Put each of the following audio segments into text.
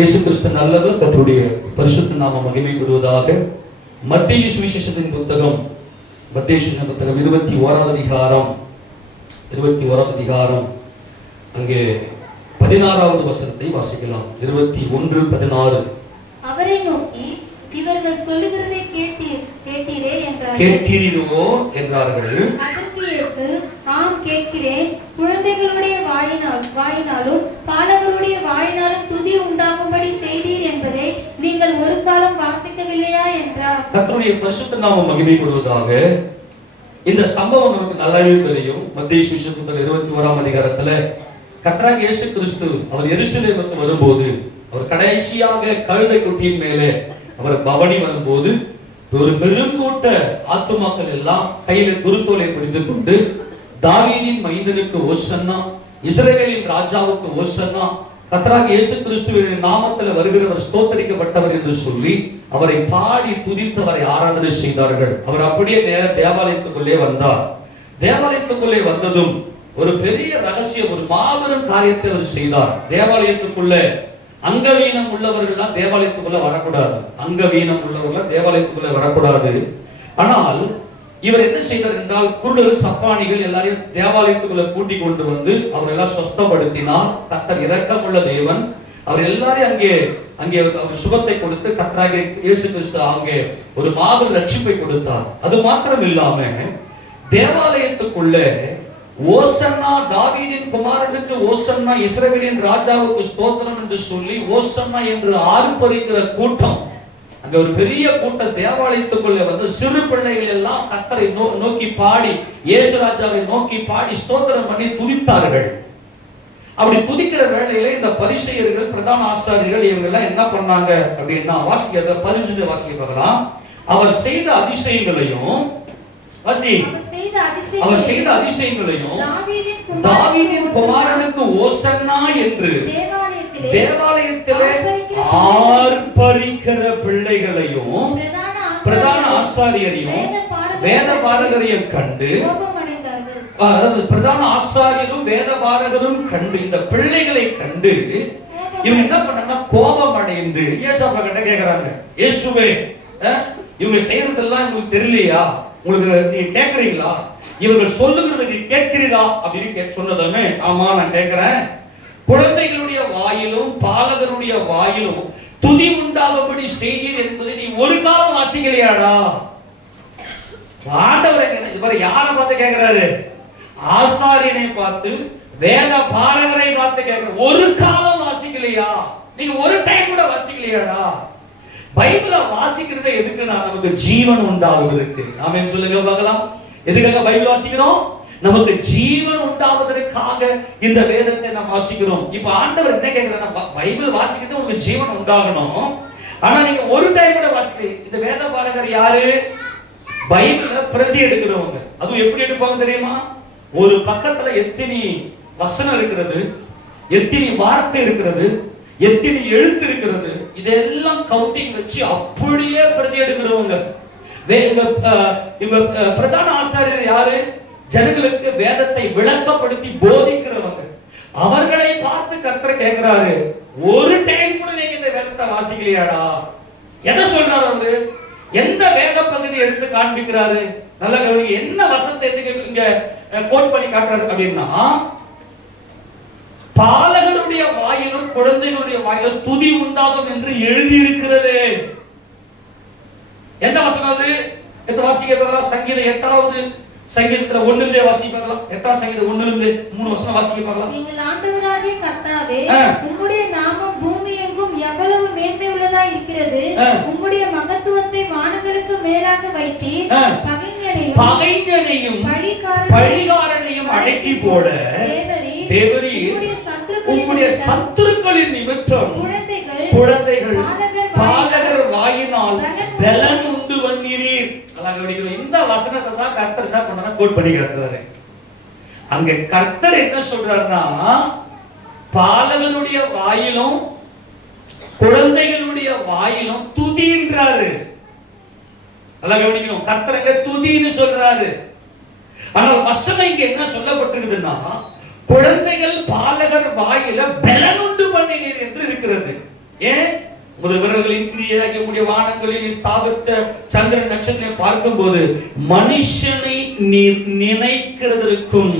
இயேசு கிறிஸ்து நல்லவர். கர்த்தருடைய பரிசுத்த நாமம் மகிமைப்படுவதாக. மத்தேயு சுவிசேஷத்தின் புத்தகம் 21வது அதிகாரம் அங்கே 16வது வசனத்தை வாசிக்கலாம். 21:16. அவரை நோக்கி, இவர்கள் சொல்லுகிறதை கேட்டீரே என்றார்கள். கேட்டீரோ என்றார்கள். அதற்கு இயேசு, ஆம் கேட்கிறேன். குழந்தைகளுடைய வாயினாலும் பாலகருடைய வாயினாலும் துதி உண்டாகும்படி செய்தீர் என்பதை நீங்கள் ஒரு காலம் வாசிக்கவில்லையா என்றார். கர்த்தருடைய பரிசுத்த நாமம் மகிமைப்படுவதாக. இந்த சம்பவம் நமக்கு நல்லாவே தெரியும். மத்தேயு சுவிசேஷம் 21ஆம் அதிகாரத்துல கர்த்தராகிய இயேசு கிறிஸ்து அவர் எருசலேமுக்கு வரும்போது, அவர் கடைசியாக கழுதை குட்டியின் மேலே அவர் பவனி வரும்போது, ஒரு பெருங்கூட்ட ஆத்துமாக்கள் எல்லாம் கையில குருத்தோலை பிடித்துக் கொண்டு, தாவீதின் மைந்தனுக்கு ஓசன்னா, இஸ்ரவேலின் ராஜாவுக்கு ஓசன்னா, கர்த்தராகிய இயேசு கிறிஸ்துவின் நாமத்தில் வருகிறவர் ஸ்தோத்தரிக்கப்பட்டவர் என்று சொல்லி அவரை பாடி துதித்து அவரை ஆராதனை செய்தார்கள். அவர் அப்படியே நேர தேவாலயத்துக்குள்ளே வந்தார். தேவாலயத்துக்குள்ளே வந்ததும் ஒரு பெரிய ரகசியம், ஒரு மாபெரும் காரியத்தை அவர் செய்தார். தேவாலயத்துக்குள்ளே அங்கவீனம் உள்ளவர்கள்லாம் தேவாலயத்துக்குள்ள வரக்கூடாது. அங்கவீனம் உள்ளவர்கள் தேவாலயத்துக்குள்ள வரக்கூடாது. ஆனால் இவர் என்ன செய்தார் என்றால், குருடர் சப்பானிகள் எல்லாரையும் தேவாலயத்துக்குள்ள கூட்டி கொண்டு வந்து அவர் எல்லாம் சுத்தப்படுத்தினார். கர்த்தர் இரக்கமுள்ள தேவன். அவர் எல்லாரையும் அங்கே அவர் சுகத்தை கொடுத்து கர்த்தராகிய இயேசு கிறிஸ்து அங்கே ஒரு மாபெரும் ரட்சிப்பை கொடுத்தார். அது மாத்திரம் இல்லாம தேவாலயத்துக்குள்ள ஓசன்னா, தாவீதின் குமாரனுக்கு ஓசன்னா, இஸ்ரவேலின் ராஜாவுக்கு ஸ்தோத்திரம் என்று சொல்லி ஓசன்னா என்று ஆர்ப்பரிக்கிற கூட்டம், அங்க ஒரு பெரிய கூட்டம் தேவாலயத்துக்குள்ள வந்து சிறு பிள்ளைகள் எல்லாம் கர்த்தரை நோக்கி பாடி, இயேசு ராஜாவை நோக்கி பாடி ஸ்தோத்திரம் பண்ணி துதித்தார்கள். அப்படி துதிக்கிற வேளையில இந்த பரிசேயர்கள், பிரதான ஆசாரியர்கள் இவங்க எல்லாம் என்ன பண்ணாங்க அப்படின்னா, வாசிக்க 15 வாசிக்க பார்க்கலாம். அவர் செய்த அதிசயங்களையும் அவர் செய்த அதிசயங்களையும் தாவீதின் குமாரனுக்கு ஓசன்னா என்று தேவாலயத்திலே ஆர்ப்பரிக்கிற பிள்ளைகளையும் பிரதான ஆசாரியரையும் வேத பாரகரையும் கண்டு, அதாவது பிரதான ஆசாரியரும் வேத பாரகரும் கண்டு, இந்த பிள்ளைகளை கண்டு இவங்க என்ன பண்ணாங்கன்னா கோபம் அடைந்து இயேசுவை கிட்ட கேக்குறாங்க, இயேசுவே இவங்க செய்யறதெல்லாம் உங்களுக்கு தெரியலையா? உங்களுக்கு நீங்க கேக்குறீங்களா? இவர்கள் சொல்லுகிறத நீ கேட்கிறீரா அப்படின்னு சொன்னதுமே, ஆமா நான் கேட்கிறேன். குழந்தைகளுடைய வாயிலும் பாலகருடைய வாயிலும் துதி உண்டாகும்படி செய்தீர் என்பதை நீ ஒரு காலம் வாசிக்கலையாடா? ஆண்டவர் இவர் யாரை பார்த்து கேட்கிறாரு? ஆசாரியனை பார்த்து, வேத பாரகரை பார்த்து கேட்கிறார். ஒரு காலம் வாசிக்கலையா? நீங்க ஒரு டைம் கூட வாசிக்கலையாடா? பைபிள வாசிக்கிறது எதுக்குன்னா நமக்கு ஜீவன் உண்டாவதற்கு. ஆமென் சொல்லுங்க பார்க்கலாம். எதுக்காக பைபிள் வாசிக்கிறோம்? நமக்கு ஜீவன் உண்டாவதற்காக இந்த வேதத்தை நாம் வாசிக்கிறோம். இப்ப ஆண்டவர் என்ன கேட்கிறாருன்னா, பைபிள் வாசிக்கிறது உங்களுக்கு ஜீவன் உண்டாகணும். ஆனா நீங்க ஒரு டைம் கூட வாசிக்கிறீங்க. இந்த வேத பாரகர் யாரு? பைபிள பிரதி எடுக்கிறவங்க. அதுவும் எப்படி எடுப்பாங்க தெரியுமா? ஒரு பக்கத்துல எத்தனை வசனம் இருக்கிறது, எத்தனை வார்த்தை இருக்கிறது, எத்தனை எழுத்து இருக்கிறது, இதெல்லாம் கவுண்டிங் வச்சு அப்படியே பிரதி எடுக்கிறவங்க. பிரதான ஆசாரியர் யாரு? ஜனங்களுக்கு வேதத்தை விளக்கப்படுத்தி போதிக்கிறவங்க. அவர்களை பார்த்து கர்த்தர் கேட்கிறாரு, ஒரு டைம் கூட நீங்க இந்த வேதத்தை வாசிக்கலையாடா? எதை சொல்றாரு அவரு? எந்த வேத பகுதி எடுத்து காண்பிக்கிறாரு? நல்ல கவனிங்க. என்ன வசனத்தை இங்க கோட் பண்ணி காட்டுறாரு அப்படின்னா, பாலகருடைய வாயிலும் குழந்தைகளுடைய வாயிலும் துதி உண்டாகும் என்று எழுதி இருக்கிறது. எந்த வசனம் அது? எந்த வாசிக்க பார்க்கலாம். சங்கீதம் 8வது சங்கீதத்துல 1 வாசிக்க பார்க்கலாம். 8ஆம் சங்கீதம் 1 3 வசனம் வாசிக்க பார்க்கலாம். எங்கள் ஆண்டவராகிய கர்த்தாவே, உம்முடைய நாமம் பூமி எங்கும் எவ்வளவு மேன்மை உள்ளதா இருக்கிறது. உம்முடைய மகத்துவத்தை வானங்களுக்கு மேலாக வைத்தீர். பகைஞனையும் பழிகாரனையும் அடக்கி போட தேவரீர் உம்முடைய சத்துருக்களின் நிமித்தம் குழந்தைகள் பாலகர் வாயினால் பலன் உண்டு வந்தீர். இந்த வசனத்தை தான் கர்த்தர் என்ன பண்ணா கோட் பண்ணி காட்டுறாரு. அங்க கர்த்தர் என்ன சொல்றாருன்னா, பாலகனுடைய வாயிலும் குழந்தைகளுடைய வாயிலும் துதின்றாரு. நல்லா கவனிக்கணும். கர்த்தர் துதின்னு சொல்றாரு. ஆனால் வசனம் இங்க என்ன சொல்லப்பட்டிருக்குதுன்னா, குழந்தைகள் பாலகர் வாயில பலன் உண்டு பண்ணினீர் என்று இருக்கிறது. ஏன்? உங்களுடைய விரல்களின் கிரியையாகிய உங்களுடைய வானங்களில் ஸ்தாபித்த சந்திரன் நட்சத்திரத்தை பார்க்கும்போது மனுஷனை நீர் நினைக்கிறதற்கும்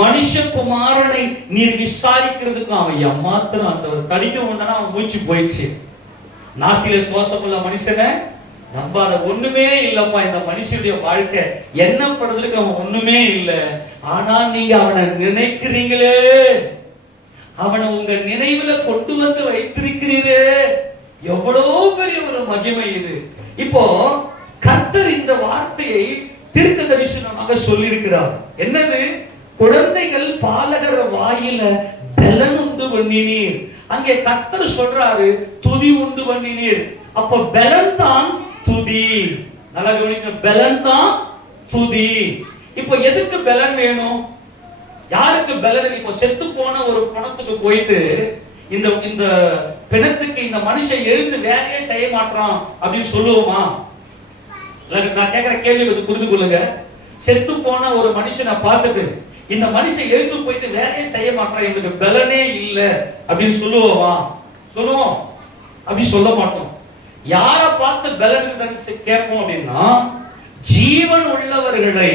மனுஷகுமாரனை நீர் விசாரிக்கிறதுக்கும் அவன் எம்மாத்திரம் ஆண்டவர் தடிக்க வந்தானா அவன் மூச்சு போயிடுச்சு. நாசியில சுவாசமுள்ள மனுஷனை நம்பாத ஒண்ணுமே இல்லப்பா, இந்த மனுஷனுடைய வாழ்க்கை என்னப்படுறதுக்கு அவன் ஒண்ணுமே இல்லை. ஆனா நீங்க அவனை நினைக்கிறீங்களே, அவனை உங்க நினைவுல கொண்டு வந்து வைத்திருக்கிறீரே, எவ்வளவு பெரிய ஒரு மகிமை இது. இப்போ கர்த்தர் இந்த வார்த்தையை தீர்க்க தரிசனமாக சொல்லியிருக்கிறார். என்னது? குழந்தைகள் பாலகர் வாயில பலன் உண்டு பண்ணினீர். அங்கே கர்த்தர் சொல்றாரு துதி உண்டு பண்ணினீர். அப்ப பலன் தான் துதி. நல்லா கவனிங்க, பலன் தான் துதி. இப்போ எதுக்கு பலன் வேணும்? யாருக்கு பலன்? இப்போ செத்து போன ஒரு பணத்துக்கு போயிட்டு இந்த இந்த பிணத்துக்கு இந்த மனுஷன் எழுந்து வேலையே செய்ய மாட்டான் அப்படின்னு சொல்லுவோமா? நான் கேட்கிற கேள்வி கொஞ்சம் புரிந்து கொள்ளுங்க. செத்து போன ஒரு மனுஷனை பார்த்துட்டு இந்த மனுஷன் எழுந்து போயிட்டு வேலையே செய்ய மாட்டான், எங்களுக்கு பலனே இல்லை அப்படின்னு சொல்லுவோமா? சொல்லுவோம்? அப்படி சொல்ல மாட்டோம். யாரை பார்த்து பலன் கேட்போம் அப்படின்னா, ஜீவன் உள்ளவர்களை,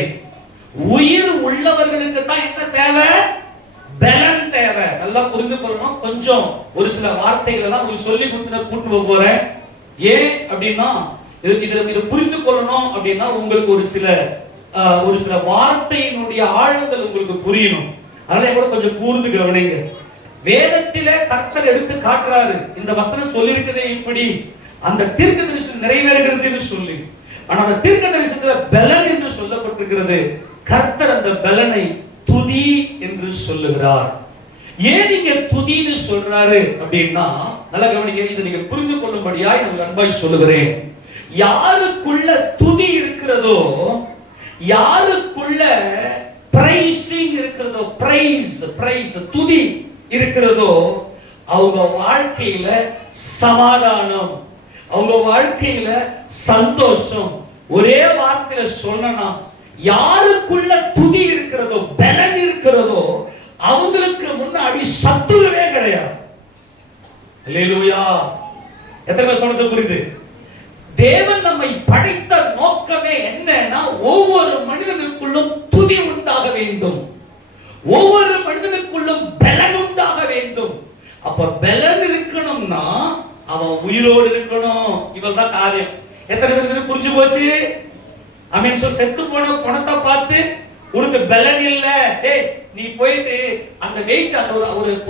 உயிர் உள்ளவர்களுக்கு தான் என்ன தேவை? பலன் தேவை. நல்லா புரிந்து கொள்ளணும். கொஞ்சம் ஒரு சில வார்த்தைகள் எல்லாம் உங்களுக்கு சொல்லி கூட்டு போறேன். ஏன் அப்படின்னா இதை புரிந்து கொள்ளணும் அப்படின்னா உங்களுக்கு ஒரு சில வார்த்தையினுடைய ஆழங்கள் உங்களுக்கு புரியணும். அதனால கூட கொஞ்சம் கூர்ந்து கவனிங்க. வேதத்தில கர்த்தர் எடுத்து காட்டுறாரு, இந்த வசனம் சொல்லியிருக்கதே இப்படி, அந்த தீர்க்க தரிசனம் நிறைவேறுகிறதுன்னு சொல்லி. ஆனா அந்த தீர்க்க தரிசனத்துல பலன் என்று சொல்லப்பட்டிருக்கிறது. கர்த்தர் அந்த பலனை துதி என்று சொல்லுகிறார். ஏன் நீங்க துதின்னு சொல்றாரு அப்படின்னா, நல்லா கவனிக்க, இதை நீங்க புரிந்து கொள்ளும்படியாய் நான் அன்பாய் சொல்லுகிறேன். யாருக்குள்ள துதி இருக்கிறதோ, யாருக்குள்ள பிரைசிங் இருக்கிறதோ, பிரைஸ் துதி இருக்கிறதோ, அவங்க வாழ்க்கையில சமாதானம், அவங்க வாழ்க்கையில சந்தோஷம். ஒரே வார்த்தையில சொல்லனா, யாருக்குள்ள துதி இருக்கிறதோ, பலன் இருக்கிறதோ, அவங்களுக்கு முன்னாடி சத்துருவே கிடையாது. அல்லேலூயா. எத்தனை பேர் சொன்னது புரியுது? தேவன் நம்மை படைத்த நோக்கமே என்னன்னா, ஒவ்வொரு மனிதனுக்குள்ளும் துதி உண்டாக வேண்டும், ஒவ்வொரு மனிதனுக்குள்ளும் பலன் உண்டாக வேண்டும். அப்ப பலன் இருக்கணும்னா அவன் உயிரோடு இருக்கணும். இவள்தான் காரியம். எத்தனை பேருக்கு புரிஞ்சு போச்சு? அமீன் சொல். செத்து போன பணத்தை பார்த்து உனக்கு பலன் இல்ல, டேய் நீ போயிட்டு அந்த வெயிட், அந்த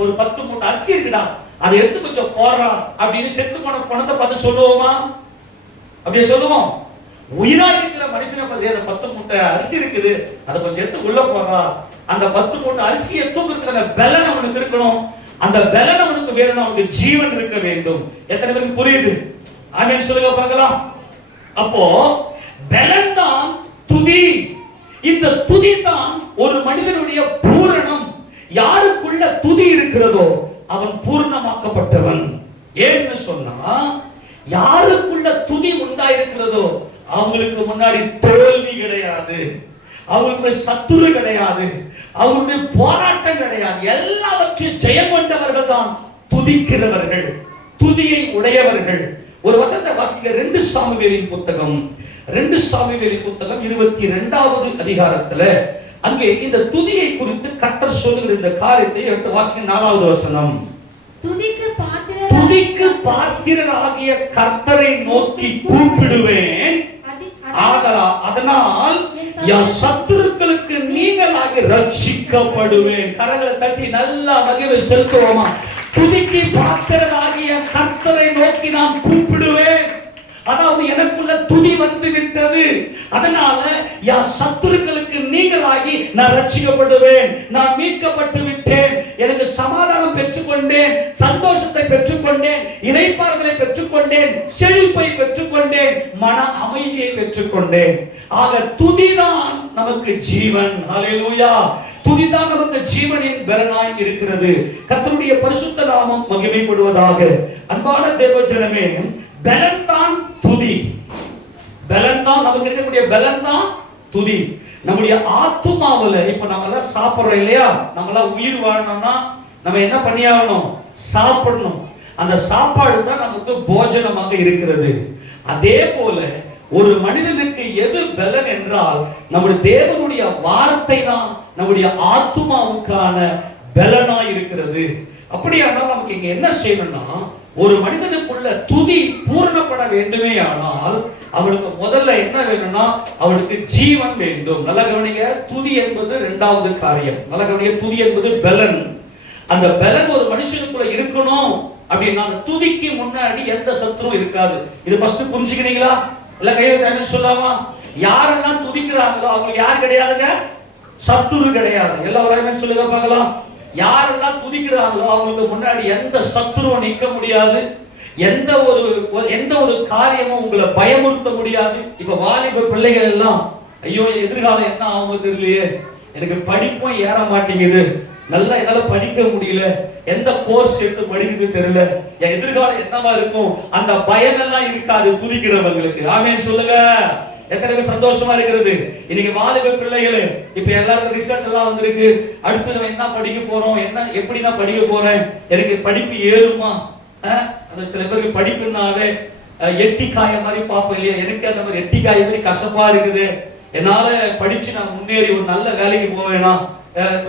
ஒரு 10 மூட்டை அரிசி இருக்குடா, அதை எடுத்து கொஞ்சம் போடுறா அப்படின்னு செத்து போன பணத்தை பார்த்து சொல்லுவோமா? அப்படியே சொல்லுவோம்? உயிரா இருக்கிற மனுஷனை பார்த்து, அந்த 10 மூட்டை அரிசி இருக்குது, அதை கொஞ்சம் எடுத்து உள்ள போடுறா, அந்த 10 மூட்டை அரிசியை தூக்குறதுக்கான பலன் அவனுக்கு இருக்கணும். அந்த பலன் அவனுக்கு வேணும்னா அவனுக்கு ஜீவன் இருக்க வேண்டும். எத்தனை பேருக்கு புரியுது? ஆமென் சொல்லுங்க பார்க்கலாம். அப்போ பலன் தான் துதி. இந்த துதி தான் ஒரு மனிதனுடைய பூரணம். யாருக்குள்ள துதி இருக்கிறதோ அவன் பூர்ணமாக்கப்பட்டவன். ஏன்னு சொன்னா, யாருக்குள்ள துதி உண்டாயிருக்கிறதோ அவங்களுக்கு முன்னாடி தோல்வி கிடையாது, அவங்களுக்கு சத்துரு கிடையாது, அவங்களுடைய போராட்டம் கிடையாது. எல்லாவற்றையும் ஜெயம் கொண்டவர்கள் தான் துதிக்கிறவர்கள், துதியை உடையவர்கள். ஒரு வசனத்தை வாசிக்க 2 சாமுவேலின் புத்தகம் 22வது அதிகாரத்துல அங்கே இந்த துதியை குறித்து கர்த்தர் சொல்லுகிற இந்த காரியத்தை எடுத்து வாசிக்க 4வது வசனம். துதிக்கு பாத்திரராகிய கர்த்தரை நோக்கி கூப்பிடுவேன், அதனால் என் சத்துருக்களுக்கு நீங்களாக ரட்சிக்கப்படுவேன். கரங்களை தட்டி நல்லா மகிழ்வை செலுத்துவோமா? துதிக்கு பாத்திரராகிய கர்த்தரை நோக்கி நான் கூப்பிடுவேன். அதாவது எனக்குள்ள துதி வந்து விட்டது, அதனால என் சத்துருக்களுக்கு நீங்களாகி நான் ரட்சிக்கப்படுவேன். நான் மீட்கப்பட்டு விட்டேன், எனக்கு சமாதானம் பெற்றுக்கொண்டேன், சந்தோஷத்தை பெற்றுக்கொண்டேன், இளைப்பாறுதலை பெற்றுக்கொண்டேன், செழிப்பை பெற்றுக்கொண்டேன், மன அமைதியை பெற்றுக்கொண்டேன். ஆக துதிதான் நமக்கு ஜீவன். ஹல்லேலூயா. துதிதான் நமக்கு ஜீவனின் பலனாய் இருக்கிறது. கர்த்தருடைய பரிசுத்த நாமம் மகிமைப்படுவதாக. அன்பான தேவஜனமே, பலன் தான் துதி. பலன் தான் நமக்கு இருக்கக்கூடிய பலன் தான் துதி. நம்முடைய ஆத்துமாவுல இப்ப நம்ம எல்லாம் சாப்பிடுறோம் இல்லையா? நம்ம எல்லாம் உயிர் வாழணும்னா நம்ம என்ன பண்ணியாகணும்? சாப்பிடணும். அந்த சாப்பாடு தான் நமக்கு போஜனமாக இருக்கிறது. அதே போல ஒரு மனிதனுக்கு எது பலன் என்றால் நம்முடைய தேவனுடைய வார்த்தை தான் நம்முடைய ஆத்துமாவுக்கான பலனா இருக்கிறது. அப்படியானால் நமக்கு இங்க என்ன செய்யணும்னா, ஒரு மனிதனுக்குள்ள துதி பூரணப்பட வேண்டுமே ஆனால் அவனுக்கு முதல்ல என்ன வேணும்னா அவனுக்கு ஜீவன் வேண்டும். நல்ல கவனிங்க, துதி என்பது இரண்டாவது காரியம். நல்ல கவனிங்க, துதி என்பது பலன். அந்த பலன் ஒரு மனுஷனுக்குள்ள இருக்கணும் அப்படின்னா அந்த துதிக்கு முன்னாடி எந்த சத்துரும் இருக்காது. இது ஃபர்ஸ்ட் புரிஞ்சுக்கிறீங்களா? இல்ல கையை சொல்லாமா? யாரெல்லாம் துதிக்கிறாங்களோ அவங்களுக்கு யார் கிடையாதுங்க? சத்துரு கிடையாது. எல்லாரும் சொல்லுங்க பார்க்கலாம். யாரெல்லாம் துதிக்கிறாங்களோ அவங்களுக்கு முன்னாடி எந்த சத்துருவும் நிற்க முடியாது. எந்த ஒரு காரியமும் உங்களை பயமுறுத்த முடியாது. இப்ப வாலிப பிள்ளைகள் எல்லாம் ஐயோ எதிர்காலம் என்ன ஆகும் தெரியலையே, எனக்கு படிப்பும் ஏற மாட்டேங்குது, நல்லா என்னால படிக்க முடியல, எந்த கோர்ஸ் எடுத்து படிக்கிறது தெரியல, என் எதிர்காலம் என்னவா இருக்கும், அந்த பயம் எல்லாம் இருக்காது துதிக்கிறவங்களுக்கு. ஆமென் சொல்லுங்க. எத்தனை பேர் சந்தோஷமா இருக்கிறது? இன்னைக்கு வாலிப பிள்ளைகளே, இப்ப எல்லாருக்கும் ரிசல்ட் எல்லாம் வந்திருக்கு. அடுத்து நம்ம என்ன படிக்க போறோம், என்ன எப்படி நான் படிக்க போறேன், எனக்கு படிப்பு ஏறுமா? அந்த சில பேருக்கு படிப்புனாவே எட்டிக்காய மாதிரி பார்ப்போம் இல்லையா? எனக்கு அந்த மாதிரி எட்டிக்காய மாதிரி கசப்பா இருக்குது. என்னால படிச்சு நான் முன்னேறி ஒரு நல்ல வேலைக்கு போவேனா?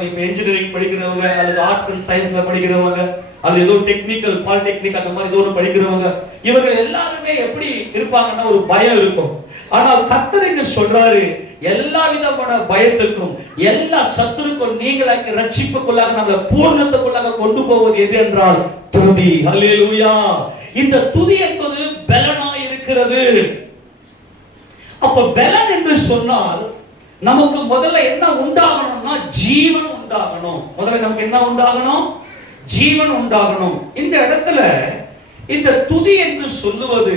இப்ப இன்ஜினியரிங் படிக்கிறவங்க அல்லது ஆர்ட்ஸ் அண்ட் சயின்ஸ்ல படிக்கிறவங்க அல்லது ஏதோ டெக்னிக்கல் பாலிடெக்னிக் அந்த மாதிரி ஏதோ ஒன்று படிக்கிறவங்க, இவர்கள் எல்லாருமே எப்படி இருப்பாங்கன்னா ஒரு பயம் இருக்கும். ஆனால் கர்த்தர் இங்க சொல்றாரு, எல்லா விதமான பயத்துக்கும் எல்லா சத்துருக்கும் நீங்களாக்கி ரட்சிப்புக்குள்ளாக நம்மளை பூர்ணத்துக்குள்ளாக கொண்டு போவது எது என்றால் துதி. அல்லேலூயா. இந்த துதி என்பது பலனா இருக்கிறது. அப்ப பலன் என்று சொன்னால் நமக்கு முதல்ல என்ன உண்டாகணும்னா ஜீவன் உண்டாகணும். முதல்ல நமக்கு என்ன உண்டாகணும்? ஜீவன் உண்டாகணும். இந்த இடத்துல இந்த துதி என்று சொல்லுவது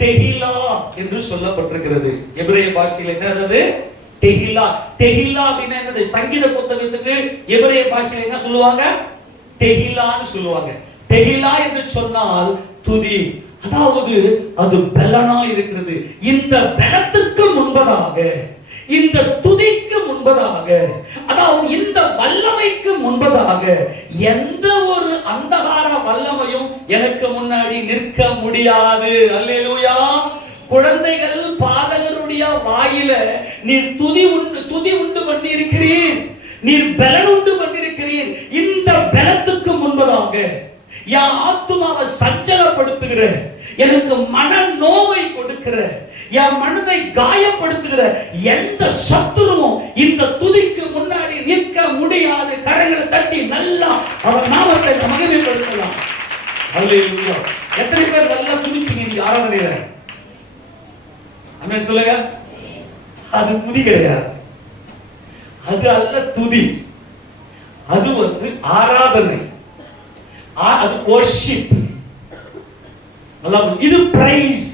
தெஹிலா என்று சொல்லப்பட்டிருக்கிறது. எபிரேய பாஷையில் என்னது? தெஹிலா. தெஹிலா அப்படின்னா என்னது? சங்கீத புத்தகத்துக்கு எபிரேய பாஷையில் என்ன சொல்லுவாங்க? தெஹிலான்னு சொல்லுவாங்க. தெஹிலா என்று சொன்னால் துதி. அதாவது அது பலனா இருக்கிறது. இந்த பலத்துக்கு முன்பதாக, இந்த துதிக்கு முன்பதாக, அதாவது இந்த வல்லமைக்கு முன்பதாக எந்த ஒரு அந்தகார வல்லமையும் எனக்கு முன்னாடி நிற்க முடியாது. அல்லேலூயா. குழந்தைகள் பாதகருடைய வாயில நீர் துதி உண்டு பண்ணி இருக்கிறீர், நீர் பலன் உண்டு பண்ணிருக்கிறீர். இந்த பலத்துக்கு முன்பதாக என் ஆத்துமாவை சஞ்சலப்படுத்துகிற, எனக்கு மன நோவை கொடுக்கிற, என் மனதை காயப்படுத்துகிற எந்த சத்துருவும் இந்த துதிக்கு முன்னாடி நிற்க முடியாது. கரங்களை தட்டி நல்லா அவர் நாமத்தை மகிமைப்படுத்தலாம். அல்லேலூயா. எத்தனை பேர் நல்லா துதிச்சீங்க இந்த ஆராதனையில? ஆமென் சொல்லுங்க. அது துதி கிடையாது, அது அல்ல துதி. அது ஆராதனை, அது worship. இது பிரைஸ்.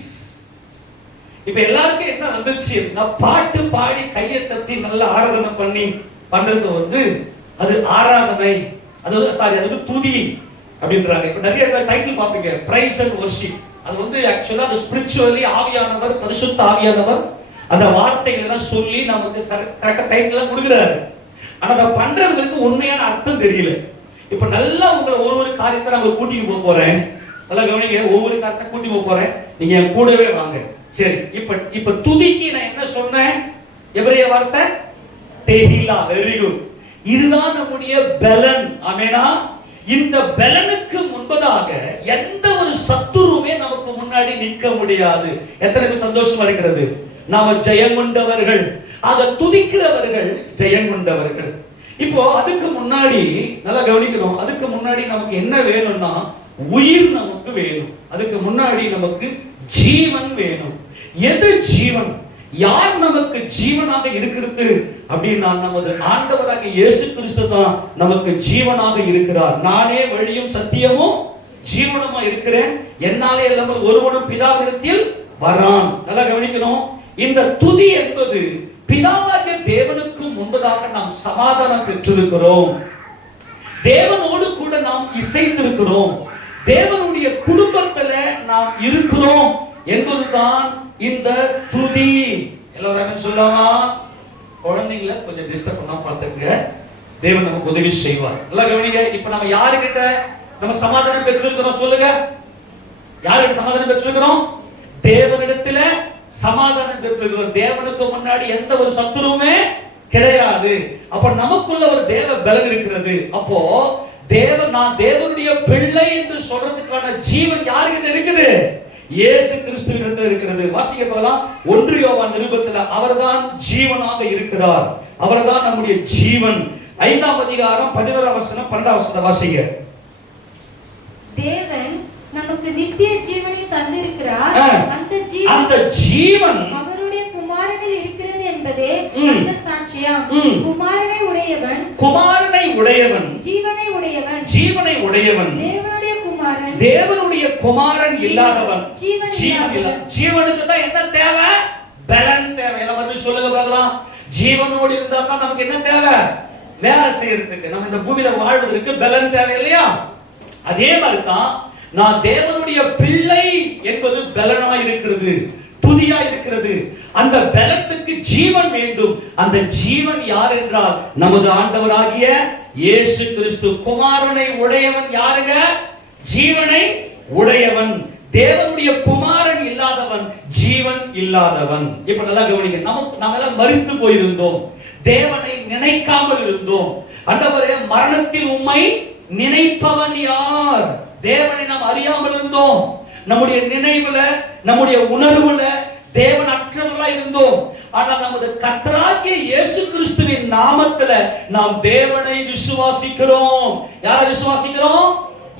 இப்ப எல்லாருக்கும் என்ன வந்துருச்சு? பாட்டு பாடி கையை தட்டி நல்ல ஆராதனை பண்ணி பண்றது அது ஆராதனை, அது துதி அப்படின்றாங்க. இப்ப நிறைய டைட்டில் பாப்பீங்க, பிரைஸ் அண்ட் வர்ஷிப். அது ஆக்சுவலா அது ஸ்பிரிச்சுவலி ஆவியானவர், பரிசுத்த ஆவியானவர் அந்த வார்த்தைகள் எல்லாம் சொல்லி நமக்கு கரெக்டா டைட்டில் எல்லாம் கொடுக்குறாரு. ஆனா அதை பண்றவங்களுக்கு உண்மையான அர்த்தம் தெரியல. இப்ப நல்லா உங்களை ஒரு காரியத்தை நான் கூட்டிட்டு போறேன். நல்லா கவனிங்க, ஒவ்வொரு காரியத்தை கூட்டி போறேன், நீங்க என் கூடவே வாங்க. சரி, இப்ப துதிக்கு நான் என்ன சொன்னேன்? எபிரேய வார்த்தை தெஹிலா. Very good. இதுதான் நம்முடைய பலன். ஆமெனா. இந்த பலனுக்கு முன்பதாக எந்த ஒரு சத்துருமே நமக்கு முன்னாடி நிற்க முடியாது. எத்தனை பேர் சந்தோஷமா இருக்கிறது? நாம ஜெயங்கொண்டவர்கள், ஆக துதிக்கிறவர்கள் ஜெயங்கொண்டவர்கள். இப்போ அதுக்கு முன்னாடி நல்லா கவனிக்கணும், அதுக்கு முன்னாடி நமக்கு என்ன வேணும்னா உயிர் நமக்கு வேணும். அதுக்கு முன்னாடி நமக்கு ஜீவன் வேணும். எது ஜீவன்? யார் நமக்கு ஜீவனாக இருக்கிறது அப்படின்னா நமது ஆண்டவராக இயேசு கிறிஸ்து தான் நமக்கு ஜீவனாக இருக்கிறார். நானே வழியும் சத்தியமும் ஜீவனுமா இருக்கிறேன், என்னாலே இல்லாமல் ஒருவனும் பிதாவிடத்தில் வரான். நல்லா கவனிக்கணும். இந்த துதி என்பது பிதாவாகிய தேவனுக்கு முன்பதாக நாம் சமாதானம் பெற்றிருக்கிறோம், தேவனோடு கூட நாம் இசைந்திருக்கிறோம், தேவனுடைய குடும்பத்துல நாம் இருக்கிறோம் என்பதுதான் இந்த துதி. எல்லாரும் சொல்லாமா? குழந்தைங்களை கொஞ்சம் டிஸ்டர்ப் பண்ணாம பார்த்துங்க, தேவன் நமக்கு உதவி செய்வார். நல்லா கவனிங்க. இப்ப நம்ம யாருக்கிட்ட நம்ம சமாதானம் பெற்றிருக்கிறோம்? சொல்லுங்க, யாருக்கு சமாதானம் பெற்றிருக்கிறோம்? தேவனிடத்துல சமாதானம் பெற்றிருக்கிறோம். தேவனுக்கு முன்னாடி எந்த ஒரு சத்துருவுமே கிடையாது. அப்ப நமக்குள்ள ஒரு தேவ பலன் இருக்கிறது. அப்போ நான் தேவனுடைய பிள்ளை என்று சொல்றதுக்கான ஜீவன் யார்கிட்ட இருக்குது? இயேசு கிறிஸ்துவினிடத்தில் இருக்கிறது. வாசிக்க போகலாம். 1 யோவான் நிருபத்தில் அவர்தான் ஜீவனாக இருக்கிறார். அவர்தான் நம்முடைய ஜீவன். 5ஆம் அதிகாரம் 11ஆம் வசனம் 12ஆம் வசனம் வாசிங்க. தேவன் நமக்கு நித்திய ஜீவனை தந்திருக்கிறார். அந்த ஜீவன் அவருடைய குமாரனில் இருக்கிறது என்பதே அந்த சாட்சியம். குமாரனை உடையவன் ஜீவனை உடையவன். தேவனுடைய குமாரன் இல்லாதவன் ஜீவன் இல்லை. ஜீவனுக்கு தான் என்ன தேவை? பலன் தேவை. எல்லாரும் சொல்லுங்க பார்க்கலாம். ஜீவனோடு இருந்தா தான் நமக்கு என்ன தேவை? வேலை செய்யறதுக்கு, நம்ம இந்த பூமியில வாழ்வதற்கு பலன் தேவை இல்லையா? அதே மாதிரி தான் நான் தேவனுடைய பிள்ளை என்பது பலனா இருக்கிறது, துதியா இருக்கிறது. அந்த பலத்துக்கு ஜீவன் வேண்டும். அந்த ஜீவன் யார் என்றால் நமது ஆண்டவராகிய இயேசு கிறிஸ்து. குமாரனை உடையவன் யாருங்க? ஜீவனை உடையவன். தேவனுடைய குமாரன் இல்லாதவன் ஜீவன் இல்லாதவன். இப்ப நல்லா கவனிங்க. நாம எல்லாம் மரித்து போயிருந்தோம், தேவனை நினைக்காமல் இருந்தோம். ஆண்டவரே, மரணத்தில் உம்மை நினைப்பவன் யார்? தேவனை நாம் அறியாமல் இருந்தோம். நம்முடைய நினைவுல, நம்முடைய உணர்வுல தேவன் அற்றவர்களா இருந்தோம். ஆனால் நமது கர்த்தராகிய இயேசு கிறிஸ்துவின் நாமத்துல நாம் தேவனை விசுவாசிக்கிறோம். யாரை விசுவாசிக்கிறோம்?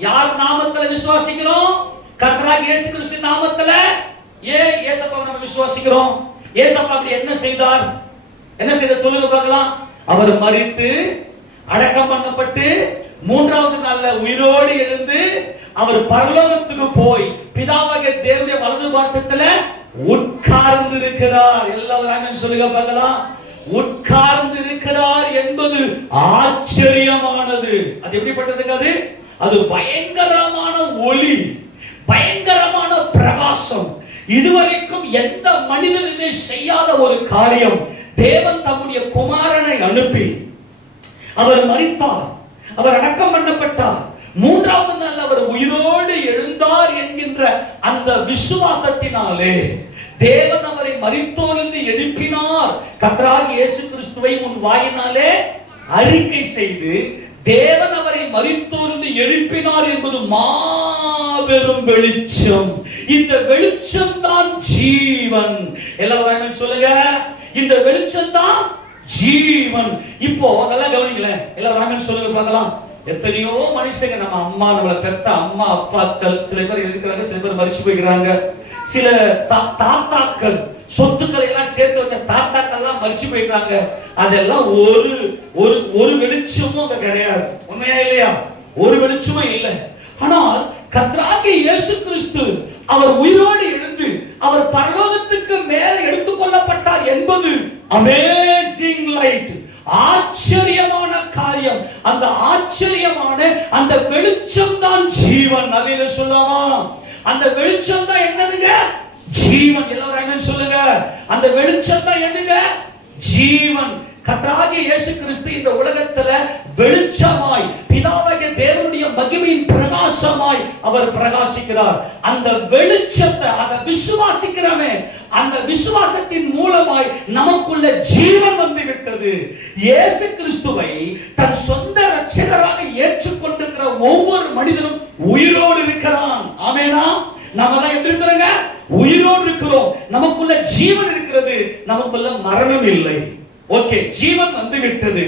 யார் நாமத்துல விசுவாசிக்கிறோம்? கர்த்தராகிய இயேசு கிறிஸ்துவின் நாமத்துல. இயேசுவை நம்ம விசுவாசிக்கிறோம். இயேசுப்பா அப்படி என்ன செய்தார்? என்ன செய்தார் சொல்லுங்க பார்க்கலாம். அவர் மரித்து அடக்கம் பண்ணப்பட்டு 3ஆவது நாள்ல உயிரோடு எழுந்து அவர் பரலோகத்துக்கு போய் பிதாவாகிய தேவனுடைய வலது பார்சத்துல உட்கார்ந்து இருக்கிறார். எல்லாரும் ஆமென் சொல்லுங்க பார்க்கலாம். உட்கார்ந்து இருக்கிறார் என்பது ஆச்சரியமானது. அது எப்படிப்பட்டது? அது பயங்கரமான ஒளி, பயங்கரமான பிரகாசம். இதுவரைக்கும் எந்த மனிதனுமே செய்யாத ஒரு காரியம். தேவன் தம்முடைய குமாரனை அனுப்பி அவர் மரித்தார், அவர் அடக்கம் பண்ணப்பட்டார், 3ஆவது நாள் அவர் உயிரோடு எழுந்தார் என்கின்ற அந்த விசுவாசத்தினாலே தேவன் அவரை மரித்தோரிலிருந்து எழுப்பினார். கர்த்தராகிய இயேசு கிறிஸ்துவை உன் வாயினாலே அறிக்கை செய்து தேவன் அவரை மரித்தோரிலிருந்து எழுப்பினார் என்பது மாபெரும் வெளிச்சம். இந்த வெளிச்சம் தான் ஜீவன். எல்லாரும் சொல்லுங்க, இந்த வெளிச்சம் தான் ஜீவன். இப்போ நல்லா கவனிங்களேன். எல்லாரும் ஆமென் சொல்லுங்க பார்க்கலாம். எத்தனையோ மனுஷங்க, நம்ம அம்மா, நம்மளை பெத்த அம்மா அப்பாக்கள் சில பேர் இருக்கிறாங்க, சில பேர் மரிச்சு போய்க்கிறாங்க. சில தாத்தாக்கள், சொத்துக்களை எல்லாம் சேர்த்து வச்ச தாத்தாக்கள் எல்லாம் மரிச்சு போயிட்டாங்க. அதெல்லாம் ஒரு வெளிச்சமும் அங்க கிடையாது. உண்மையா இல்லையா? ஒரு வெளிச்சமும் இல்லை. ஆனால் கர்த்தராகிய இயேசு கிறிஸ்து அவர் உயிரோடு எழுந்து அவர் பரலோகத்துக்கு மேலே எடுத்துக்கொள்ளப்பட்டார் என்பது அமேசிங் லைட், ஆச்சரியமான காரியம். அந்த ஆச்சரியமான அந்த வெளிச்சம் தான் ஜீவன். அல்லேலூயா சொல்லலாமா? அந்த வெளிச்சம் தான் என்னதுங்க? ஜீவன். எல்லாரும் ஆமென் சொல்லுங்க. அந்த வெளிச்சம் தான் எதுங்க? ஜீவன். கர்த்தராகிய இயேசு கிறிஸ்து இந்த உலகத்துல வெளிச்சமாய், பிதாவாகிய தேவனுடைய மகிமையின் பிரகாசமாய் அவர் பிரகாசிக்கிறார். அந்த வெளிச்சத்தை அதை விசுவாசிக்கிறவன், அந்த விசுவாசத்தின் மூலமாய் நமக்குள்ள ஜீவன் வந்து விட்டது. இயேசு கிறிஸ்துவை தன் சொந்த இரட்சகராக ஏற்றுக்கொண்டிருக்கிற ஒவ்வொரு மனிதனும் உயிரோடு இருக்கிறான். ஆமெனா? நாம எல்லாம் எப்படி இருக்கிறோங்க? உயிரோடு இருக்கிறோம். நமக்குள்ள ஜீவன் இருக்கிறது, நமக்குள்ள மரணம் இல்லை. ஓகே, ஜீவன் வந்து விட்டது.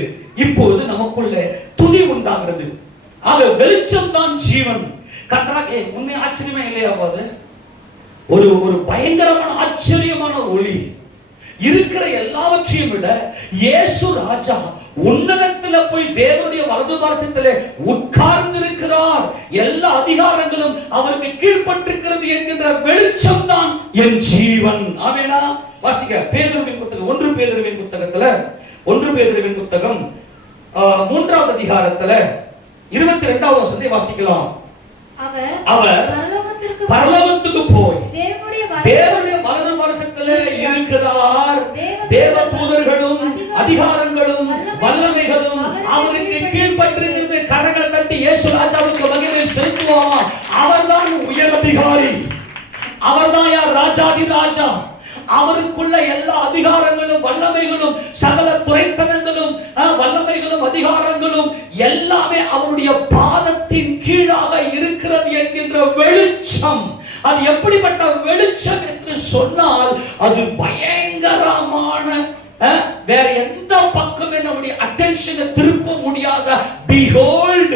இப்போது நமக்குள்ள துதி உண்டாகிறது. ஆக வெளிச்சம் தான் ஜீவன். கர்த்தராகிய உண்மை ஆச்சரியமா இல்லையா? ஒரு பயங்கரமான ஆச்சரியமான ஒளி இருக்கிற எல்லாவற்றையும் விட இயேசு ராஜா உன்னதத்துல போய் தேவனுடைய வலது பார்சத்திலே உட்கார்ந்து இருக்கிறார். எல்லா அதிகாரங்களும் அவருக்கு கீழ்ப்பட்டிருக்கிறது என்கின்ற வெளிச்சம் தான் என் ஜீவன். ஆமெனா? வாசிக்க பேதுருவின் புத்தகம், 1 பேதுருவின் புத்தகத்துல, 1 பேதுருவின் புத்தகம் 3ஆவது அதிகாரத்துல 22வது வசனத்தை வாசிக்கலாம். அவர் பரலோகத்துக்கு போய் தேவனுடைய வலது பார்சத்திலே இருக்கிறார். தேவ தூதர்களும் அதிகாரங்களும் வல்லமைகளும் அவருக்கு கீழ்ப்பட்டிருக்கிறது. கரங்களை தட்டி இயேசு ராஜாவுக்கு மகிமை செலுத்துவாமா. அவர்தான் உயர் அதிகாரி. அவர்தான் யார்? ராஜாதி ராஜா. அவருக்குள்ள எல்லா அதிகாரங்களும் வல்லமைகளும் சகல துரைத்தனங்களும் வல்லமைகளும் அதிகாரங்களும் எல்லாமே அவருடைய பாதத்தின் கீழாக இருக்கிறது என்கின்ற வெளிச்சம். அது எப்படிப்பட்ட வெளிச்சம் என்று சொன்னால் அது பயங்கரமான, வேற எந்த பக்கமே நம்முடைய அட்டென்ஷனை திருப்ப முடியாத behold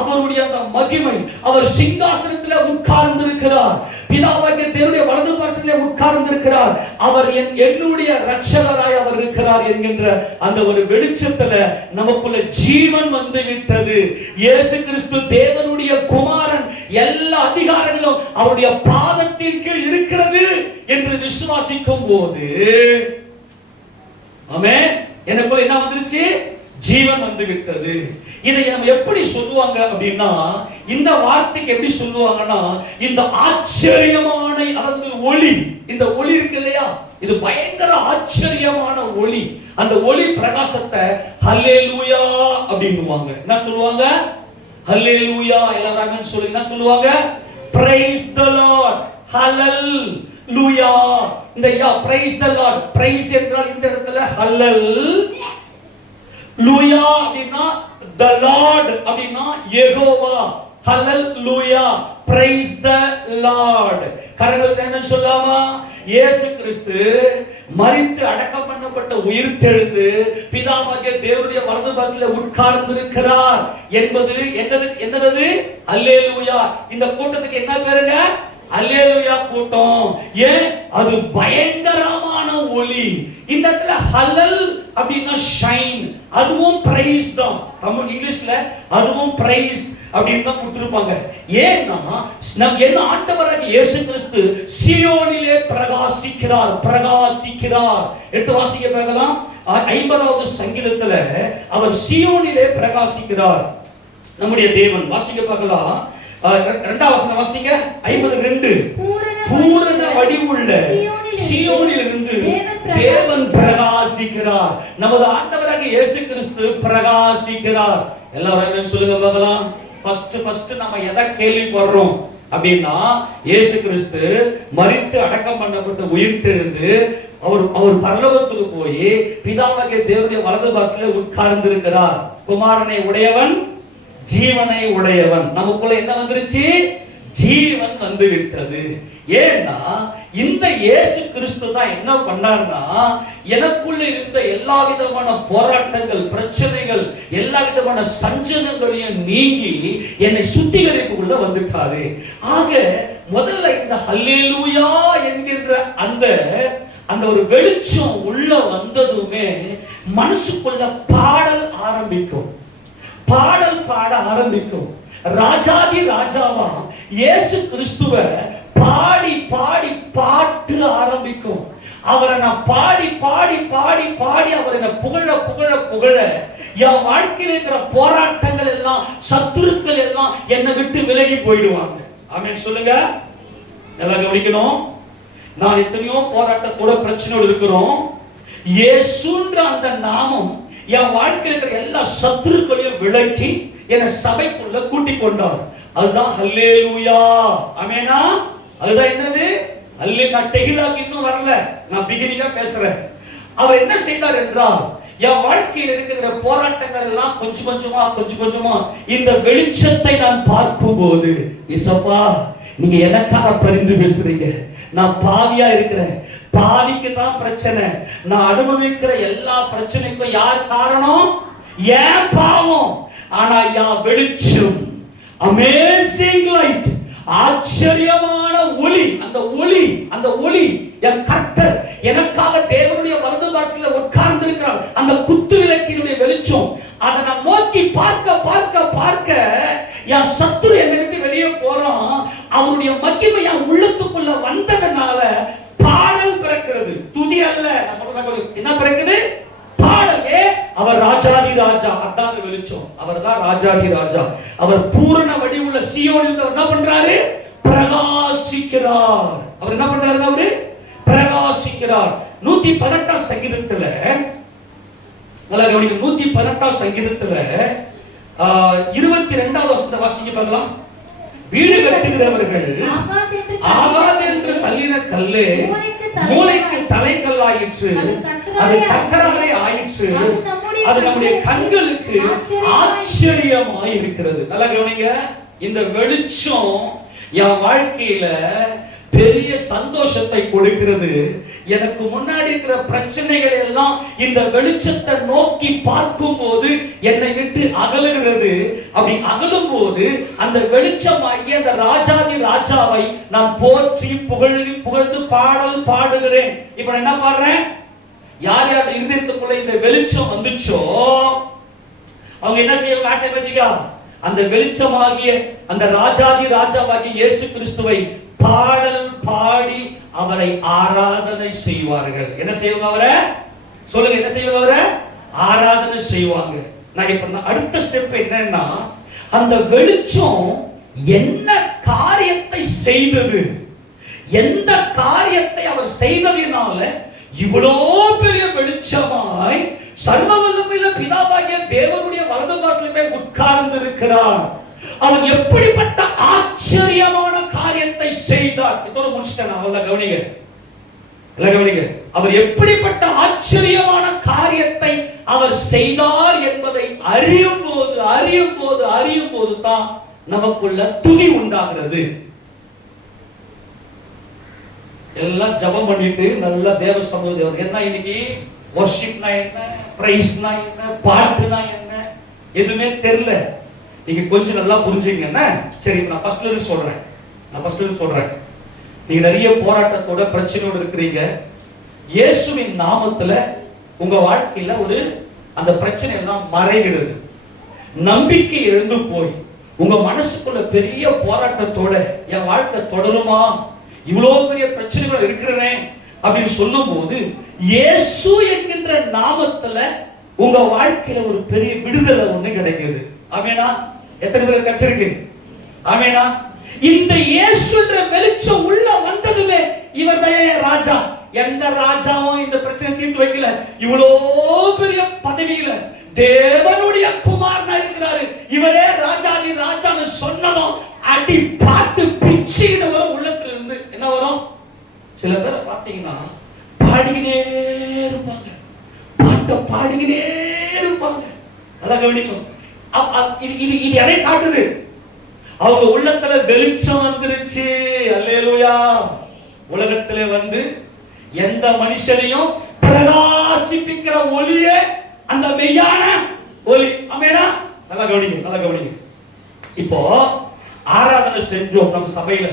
அவருடைய அந்த மகிமை. அவர் சிங்காசனத்தில் உட்கார்ந்திருக்கிறார். பிதாவாகிய தேவனுடைய வலது பார்சத்திலே உட்கார்ந்திருக்கிறார். அவர் என்னுடைய இரட்சகராய் அவர் இருக்கிறார் என்கின்ற அந்த ஒரு வெளிச்சத்துல நமக்குள்ள ஜீவன் வந்து விட்டது. இயேசு கிறிஸ்து தேவனுடைய குமாரன். எல்லா அதிகாரங்களும் அவருடைய பாதத்தின் கீழ் இருக்கிறது என்று விசுவாசிக்கும் போது ஆமென், எனக்குள்ள என்ன வந்துருச்சு? ஜீவன் வந்து விட்டது. இதை நம்ம எப்படி சொல்லுவாங்க அப்படின்னா, இந்த வார்த்தைக்கு எப்படி சொல்லுவாங்கன்னா, இந்த ஆச்சரியமான அதாவது ஒளி, இந்த ஒளி இருக்கு இல்லையா, இது பயங்கர ஆச்சரியமான ஒளி. அந்த ஒளி பிரகாசத்தை ஹல்லேலூயா அப்படின்னுவாங்க. என்ன சொல்லுவாங்க? ஹல்லேலூயா. எல்லாரும் ஆமென் சொல்லுங்க. என்ன சொல்லுவாங்க? praise the lord, hallelujah. இந்த praise the lord, praise என்றால் இந்த இடத்துல ஹல்லல், லூயா அப்படினா the lord அப்படினா யெகோவா. ஹல்லேலூயா, praise the lord. கரங்களை என்ன சொல்லாமா? இயேசு கிறிஸ்து மரித்து அடக்கம் பண்ணப்பட்ட உயிர்த்தெழுந்து பிதாவாகிய தேவனுடைய வலது பார்சத்திலே உட்கார்ந்திருக்கிறார் என்பது என்னது? அல்லேலூயா. இந்த கூட்டத்துக்கு என்ன பேருங்க? அல்லேலூயா கூட்டம். ஏன்? அது பயங்கரமான ஒளி. இந்த இடத்துல ஹல்லல் அப்படினா ஷைன், அதுவும் பிரைஸ் தான். தமிழ் இங்கிலீஷ்ல அதுவும் பிரைஸ் அப்படின்னு தான் கொடுத்திருப்பாங்க. ஏன்னா நம் என்ன ஆண்டவராகிய இயேசு கிறிஸ்து சீயோனிலே பிரகாசிக்கிறார். எடுத்து வாசிக்க பார்க்கலாம். 50வது சங்கீதத்துல அவர் சீயோனிலே பிரகாசிக்கிறார் நம்முடைய தேவன். வாசிக்க பார்க்கலாம். 2வது வசனம் வாசிங்க. 52 பூரண வடிவுள்ள சீயோனிலிருந்து தேவன் பிரகாசிக்கிறார். நமது ஆண்டவராகிய இயேசு கிறிஸ்து பிரகாசிக்கிறார். எல்லாரும் சொல்லுங்க பார்க்கலாம். ஃபர்ஸ்ட் நம்ம எதை கேள்விப்படுறோம் அப்படின்னா, இயேசு கிறிஸ்து மரித்து அடக்கம் பண்ணப்பட்டு உயிர்த்தெழுந்து அவர் பரலோகத்துக்கு போய் பிதாவாகிய தேவனுடைய வலது பார்சத்திலே உட்கார்ந்து இருக்கிறார். குமாரனை உடையவன், ஜீவனை உடையவன். நமக்குள்ள என்ன வந்துருச்சு? ஜீவன் வந்து விட்டது. ஏன்னா இந்த இயேசு கிறிஸ்து தான் என்ன பண்ணார்னா, எனக்குள்ள இருந்த எல்லா விதமான போராட்டங்கள், பிரச்சனைகள், எல்லா விதமான சஞ்சலங்களையும் நீங்கி என்னை சுத்திகரிப்புக்குள்ள வந்துட்டாரு. ஆக முதல்ல இந்த ஹல்லேலூயா என்கின்ற அந்த ஒரு வெளிச்சம் உள்ள வந்ததுமே மனசுக்குள்ள பாடல் ஆரம்பிக்கும். பாடல் பாட ஆரம்பிக்கும். ராஜாதி ராஜாவா இயேசு கிறிஸ்துவை பாடி பாடி பாட்டு ஆரம்பிக்கும். அவரை நான் பாடி பாடி பாடி பாடி அவரை நான் புகழ புகழ புகழ என் வாழ்க்கையில் இருக்கிற போராட்டங்கள் எல்லாம், சத்துருக்கள் எல்லாம் என்னை விட்டு விலகி போயிடுவாங்க. ஆமென் சொல்லுங்க. எல்லாம் கவனிக்கணும். நான் எத்தனையோ போராட்டத்தோட பிரச்சனையோடு இருக்கிறோம். இயேசுன்ற அந்த நாமம் என் வாழ்க்கையில் இருக்கிற எல்லா சத்துருக்களையும் விலக்கி என்னை சபைக்குள்ள கூட்டிக் கொண்டார். அதுதான் ஹல்லேலூயா. ஆமெனா? அதுதான் என்னது? நான் டெகிலாக்கு இன்னும் வரல, நான் பிகினிங்கா பேசுறேன். அவர் என்ன செய்தார் என்றால், என் வாழ்க்கையில் இருக்கிற போராட்டங்கள் எல்லாம் கொஞ்சம் கொஞ்சமா இந்த வெளிச்சத்தை நான் பார்க்கும்போது, இசப்பா நீங்க எனக்காக பரிந்து பேசுறீங்க. நான் பாவியா இருக்கிறேன், பாவிக்கு தான் பிரச்சனை. நான் அனுபவிக்கிற எல்லா பிரச்சனைக்கும் யார் காரணம்? ஏன் பாவம். ஆனா என் வெளிச்சம், அமேசிங் லைட், ஆச்சரியமான ஒளி. அந்த ஒளி என் கர்த்தர் எனக்காக தேவனுடைய வலது பார்சத்திலே உட்கார்ந்து இருக்கிறார். அந்த குத்து விளக்கினுடைய வெளிச்சம், அதை நான் நோக்கி பார்க்க பார்க்க பார்க்க என் சத்துரு என்னை விட்டு வெளியே போறான். அவருடைய மகிமை என் உள்ளத்துக்குள்ள வந்ததனால பாடல் பிறக்கிறது. துதி அல்ல. நான் சொல்றேன், என்ன பிறக்குது? பாடலே. அவர் ராஜாதி ராஜா. அதான் வெளிச்சம். அவர் தான் ராஜாதி ராஜா. அவர் பூரண வடிவுள்ள சீயோனில் என்ன பண்றாரு? பிரகாசிக்கிறார். அவர் என்ன பண்றாரு? அவரு பிரகாசிக்கிறார். 118 சங்கீதத்துல, நல்லா கவனிங்க, 118 சங்கீதத்துல 22வது வசனத்தை வாசிக்க பார்க்கலாம். வீடு கட்டுகிறவர்கள் ஆகாது என்று தள்ளின கல்லு மூளைக்கு தலைக்கல்லாயிற்று, அது கர்த்தராலே ஆயிற்று, அது நம்முடைய கண்களுக்கு ஆச்சரியமாய் இருக்கிறது. நல்லா கவனிங்க, இந்த வெளிச்சம் என் வாழ்க்கையில பெரிய சந்தோஷத்தை கொடுக்கிறது. எனக்கு முன்னாடி இருக்கிற பிரச்சனைகள் எல்லாம் இந்த வெளிச்சத்தை நோக்கி பார்க்கும் போது என்னை விட்டு அகலுகிறது. அப்படி அகலும் போது அந்த வெளிச்சமாகி அந்த ராஜாதி ராஜாவை நான் போற்றி புகழ்ந்து பாடல் பாடுகிறேன். இப்ப நான் என்ன பாடுறேன்? யார் யார் இருதயத்துக்குள்ள இந்த வெளிச்சம் வந்துச்சோ அவங்க என்ன செய்வாங்க? ஆட்டோமேட்டிக்கா அந்த வெளிச்சமாகிய அந்த ராஜாதி ராஜாவாகிய இயேசு கிறிஸ்துவை பாடல் பாடி அவரை ஆராதனை செய்வார்கள். என்ன செய்வாங்க? அவரை சொல்லுங்க, என்ன செய்வாங்க? அவரை ஆராதனை செய்வாங்க. நான் இப்ப அடுத்த ஸ்டெப் என்னன்னா, அந்த வெளிச்சம் என்ன காரியத்தை செய்தது, எந்த காரியத்தை அவர் செய்ததினால இவ்வளோ பெரிய வெளிச்சமாய் சர்வவல்லமையுள்ள பிதாவாகிய தேவனுடைய வலது பாசத்திலே உட்கார்ந்து இருக்கிறார். அவர் எப்படிப்பட்ட ஆச்சரியமான காரியத்தை செய்தார். இதோட முடிச்சிட்டேன். அவளை கவனிங்க, எல்லாம் கவனிங்க. அவர் எப்படிப்பட்ட ஆச்சரியமான காரியத்தை அவர் செய்தார் என்பதை அறியும் போது தான் நமக்குள்ள துதி உண்டாகிறது. எல்லாம் ஜபம் பண்ணிட்டு நல்ல தேவ சமூகம் என்ன இன்னைக்கு வர்ஷிப்னா என்ன, பிரைஸ்னா என்ன, பாட்டுனா என்ன எதுவுமே தெரியல. நீங்க கொஞ்சம் நல்லா புரிஞ்சுக்கங்க. சரி, நான் ஃபர்ஸ்ட்ல இருந்து சொல்றேன். நீங்க நிறைய போராட்டத்தோட பிரச்சனையோட இருக்கிறீங்க. இயேசுவின் நாமத்துல உங்க வாழ்க்கையில ஒரு அந்த பிரச்சனை எல்லாம் மறைகிறது. நம்பிக்கை எழுந்து போய் உங்க மனசுக்குள்ள பெரிய போராட்டத்தோட என் வாழ்க்கை தொடருமா, இவ்வளவு பெரிய பிரச்சனைகள் இருக்கிறனே அப்படின்னு சொல்லும் போது இயேசு என்கின்ற நாமத்துல உங்க வாழ்க்கையில ஒரு பெரிய விடுதலை ஒண்ணு கிடைக்குது. ஆமேனா? எத்தனை பேர் கிடைச்சிருக்கு? ஆமேனா? இந்த இயேசுன்ற வெளிச்சம் உள்ள வந்ததுமே இவர் தான் ராஜா. எந்த ராஜாவும் இந்த பிரச்சனை தீர்த்து வைக்கல. இவ்வளோ பெரிய பதவியில தேவனுடைய குமாரனா இருக்கிறாரு. இவரே ராஜாதி ராஜான்னு சொன்னதும் அடி பாட்டு பிச்சின்னு வரும் உள்ளத்துல இருந்து. என்ன வரும்? சில பேரை பார்த்தீங்கன்னா பாடிக்கினே இருப்பாங்க, பாட்டை பாடிக்கினே இருப்பாங்க. நல்லா கவனிக்கும். இது எதை காட்டுது? அவங்க உள்ளத்துல வெளிச்சம் வந்துருச்சு. அல்லேலூயா. உலகத்துல வந்து எந்த மனுஷனையும் பிரகாசிப்பிக்கிற ஒளியே அந்த மெய்யான ஒளி. ஆமெனா? நல்லா கவனிங்க. இப்போ ஆராதனை செஞ்சோம் நம்ம சபையில.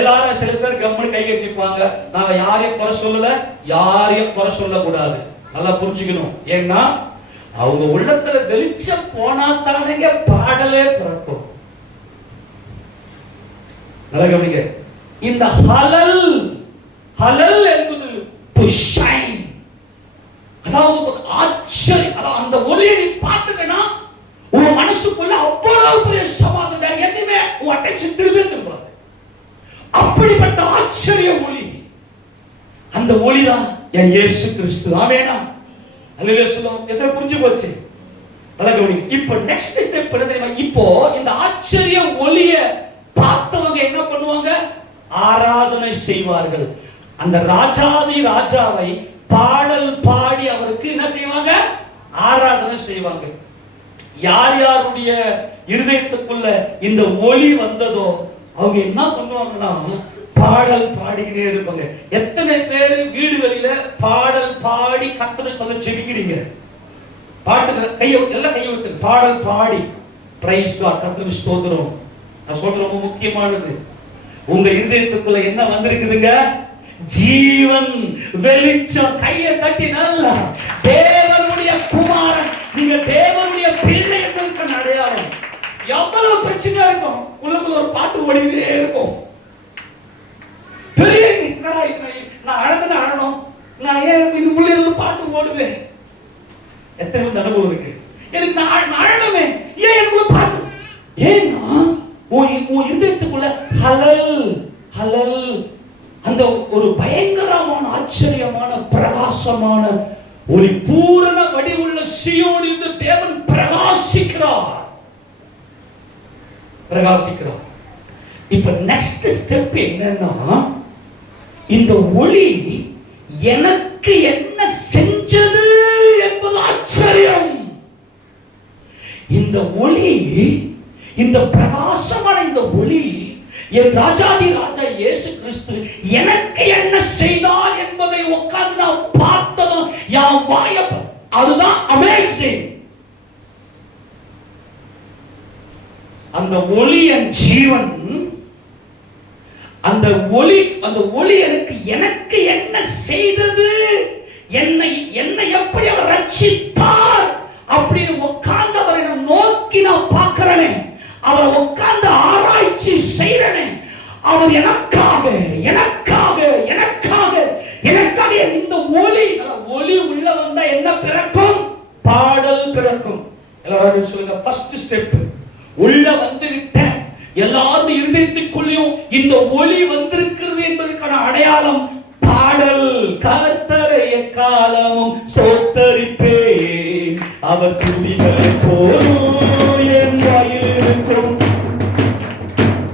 எல்லாரும் சில பேர் கம்மனு கை கட்டிப்பாங்க. நாங்க யாரையும் குறை சொல்லக்கூடாது. நல்லா புரிஞ்சுக்கணும். ஏன்னா அவங்க உள்ளத்துல வெளிச்சம் போனா தானேங்க பாடலே பிறக்கும். நல்லா கவனிங்க. இந்த ஹலல் என்பது to shine, அதாவது ஆச்சரியம். அதாவது அந்த ஒளியை நீ பார்த்துட்டேன்னா உன் மனசுக்குள்ள அவ்வளவு பெரிய சமாதானம், வேற எதுவுமே உன் அட்டென்ஷன் திரும்பக்கூடாது. அப்படிப்பட்ட ஆச்சரிய ஒளி, அந்த ஒளிதான் என் இயேசு கிறிஸ்து. ஆமெனா? அல்லேலூயா சொல்லுவோம். எத்தனை புரிஞ்சு போச்சு? நல்லா கவனிங்க. இப்போ நெக்ஸ்ட் ஸ்டெப் என்ன தெரியுமா? இப்போ இந்த ஆச்சரிய ஒளியை பார்த்தவங்க என்ன பண்ணுவாங்க? ஆராதனை செய்வார்கள். அந்த ராஜாதி ராஜாவை பாடல் பாடி அவருக்கு என்ன செய்வாங்க? ஆராதனை செய்வாங்க. யார் யாருடைய இருதயத்துக்குள்ள இந்த ஒளி வந்ததோ அவங்க என்ன பண்ணுவாங்கன்னா பாடல் பாடிக்கிட்டே இருப்பாங்க. எத்தனை பேர் வீடுகளில பாடல் பாடி கர்த்தரை சொல்ல ஜெபிக்கிறீங்க? பாட்டு கையை எல்லாம் கையை விட்டு பாடல் பாடி பிரைஸ் காட், கர்த்தருக்கு ஸ்தோத்திரம். நான் சொல்றது ரொம்ப முக்கியமானது. உங்க இருதயத்துக்குள்ள என்ன வந்திருக்குதுங்க? ஜீவன், வெளிச்சம். கையை தட்டி நல்லா தேவனுடைய குமாரன், நீங்க தேவனுடைய பிள்ளை என்பதற்கு அடையாளம். எவ்வளவு பிரச்சனையா இருக்கும், உள்ளுக்குள்ள ஒரு பாட்டு ஓடிக்கிட்டே இருக்கும். பெரிய நான் அழணும், நான் ஏன் இதுக்குள்ள ஒரு பாட்டு ஓடுவேன். எத்தனை பேர் அனுபவம் இருக்கு? எனக்கு நான் அழணுமே, ஏன் எனக்குள்ள பாட்டு? ஏன்னா உன் இருதயத்துக்குள்ள ஹலல் அந்த ஒரு பயங்கரமான ஆச்சரியமான பிரகாசமான ஒளி, பூரண வடிவுள்ள சீயோனிலிருந்து தேவன் பிரகாசிக்கிறார். பிரகாசிக்கிறார். இப்ப நெக்ஸ்ட் ஸ்டெப் என்னன்னா, இந்த ஒளி எனக்கு என்ன செஞ்சது என்பது ஆச்சரியம். இந்த ஒளி, இந்த பிரகாசமான இந்த ஒளி, என் ராஜாதி ராஜா இயேசு கிறிஸ்து எனக்கு என்ன செய்தார் என்பதை உட்கார்ந்து நான் பார்த்ததும் என் வாய, அதுதான் அமேசிங். அந்த ஒளி என் ஜீவன், அந்த ஒளி எனக்கு என்ன செய்தது, என்னை எப்படி அவர் ரட்சித்தார் அப்படின்னு உட்கார்ந்து அவரை நான் நோக்கி நான் பார்க்கிறேனே, அவரை உட்கார்ந்து ஆராய்ச்சி செய்றேனே, அவர் எனக்காக எனக்காக எனக்காக எனக்காக இந்த ஒளி உள்ள வந்தா என்ன பிறக்கும்? பாடல் பிறக்கும். எல்லாரும் சொல்லுங்க, ஃபர்ஸ்ட் ஸ்டெப். உள்ள வந்து விட்ட எல்லாரும் இருதயத்துக்குள்ளேயும் இந்த ஒளி வந்திருக்கிறது என்பதற்கான அடையாளம் பாடல். கர்த்தரை எக்காலமும் ஸ்தோத்தரிப்பேன், அவர் துதிகளை போலும் என் வாயில் இருக்கும்.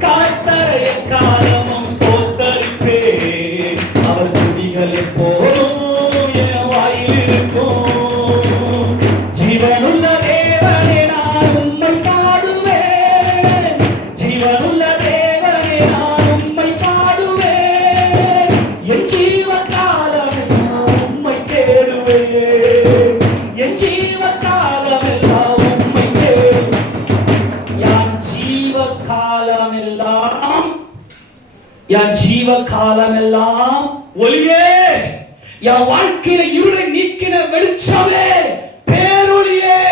கர்த்தரை எக்காலமும் ஸ்தோத்தரிப்பேன், அவர் துதிகளை போலும் என் வாயில் இருக்கும். ஜீவனுள்ள தேவனே நான் உம்மை பாடுவேன், ஜீவனுள்ள தேவனே நான் உம்மை பாடுவேன், என் ஜீவ காலமெல்லாம் உம்மை தேடுவேன், என் ஜீவ காலமெல்லாம் உம்மை தேடுவேன். என் ஜீவ காலமெல்லாம், என் ஜீவ காலமெல்லாம் ஒளியே, என் வாழ்க்கையில இருளை நீக்கின வெளிச்சமே, பேரொளியே.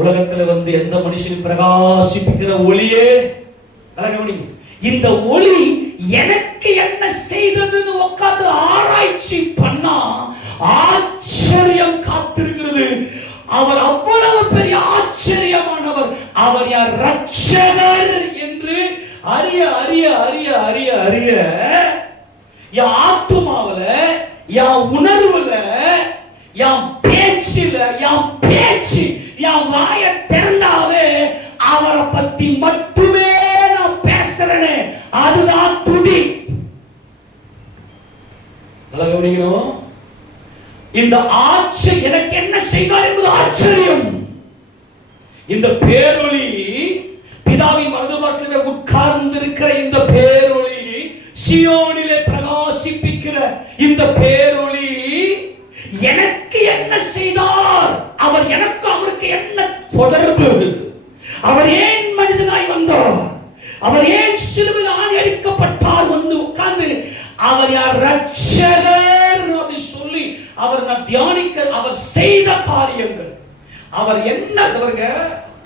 உலகத்துல வந்து எந்த மனுஷனும் பிரகாசிப்பிக்கிற ஒளியே. இந்த ஒளி எனக்கு என்ன செய்ததுன்னு உட்கார்ந்து ஆராய்ச்சி பண்ணா ஆச்சரியம் காத்திருக்கிறது. அவர் அவ்வளவு பெரிய ஆச்சரியமானவர். அவர் யார்? ரட்சகர் என்று அறிய அறிய அறிய அறிய அறிய என் ஆத்துமாவுல, என் உணர்வுல, என் பேச்சுல, என் வாய திறந்தாவே அவரை பத்தி மட்டுமே நான் பேசுறேனே, அதுதான் துதி. நல்லா கவனிக்கணும். இந்த ஆச்சரியம் எனக்கு என்ன செய்தார் என்பது ஆச்சரியம். இந்த பேரொளி, பிதாவின் வலது பாசத்திலே உட்கார்ந்து இருக்கிற இந்த பேரொளி, சியோனிலே பிரகாசிப்பிக்கிற இந்த பேரொளி எனக்கு என்ன செய்தார், அவர் எனக்கு அவருக்கு என்ன தொடர்பு, அவர் ஏன் மனிதனாய் வந்தார், அவர் ஏன் சிலுவையில் ஆணி அடிக்கப்பட்டார் வந்து உட்கார்ந்து அவர் யார்? ரட்சகர் அப்படி சொல்லி அவர் நான் தியானிக்க, அவர் செய்த காரியங்கள், அவர் என்ன, அவருங்க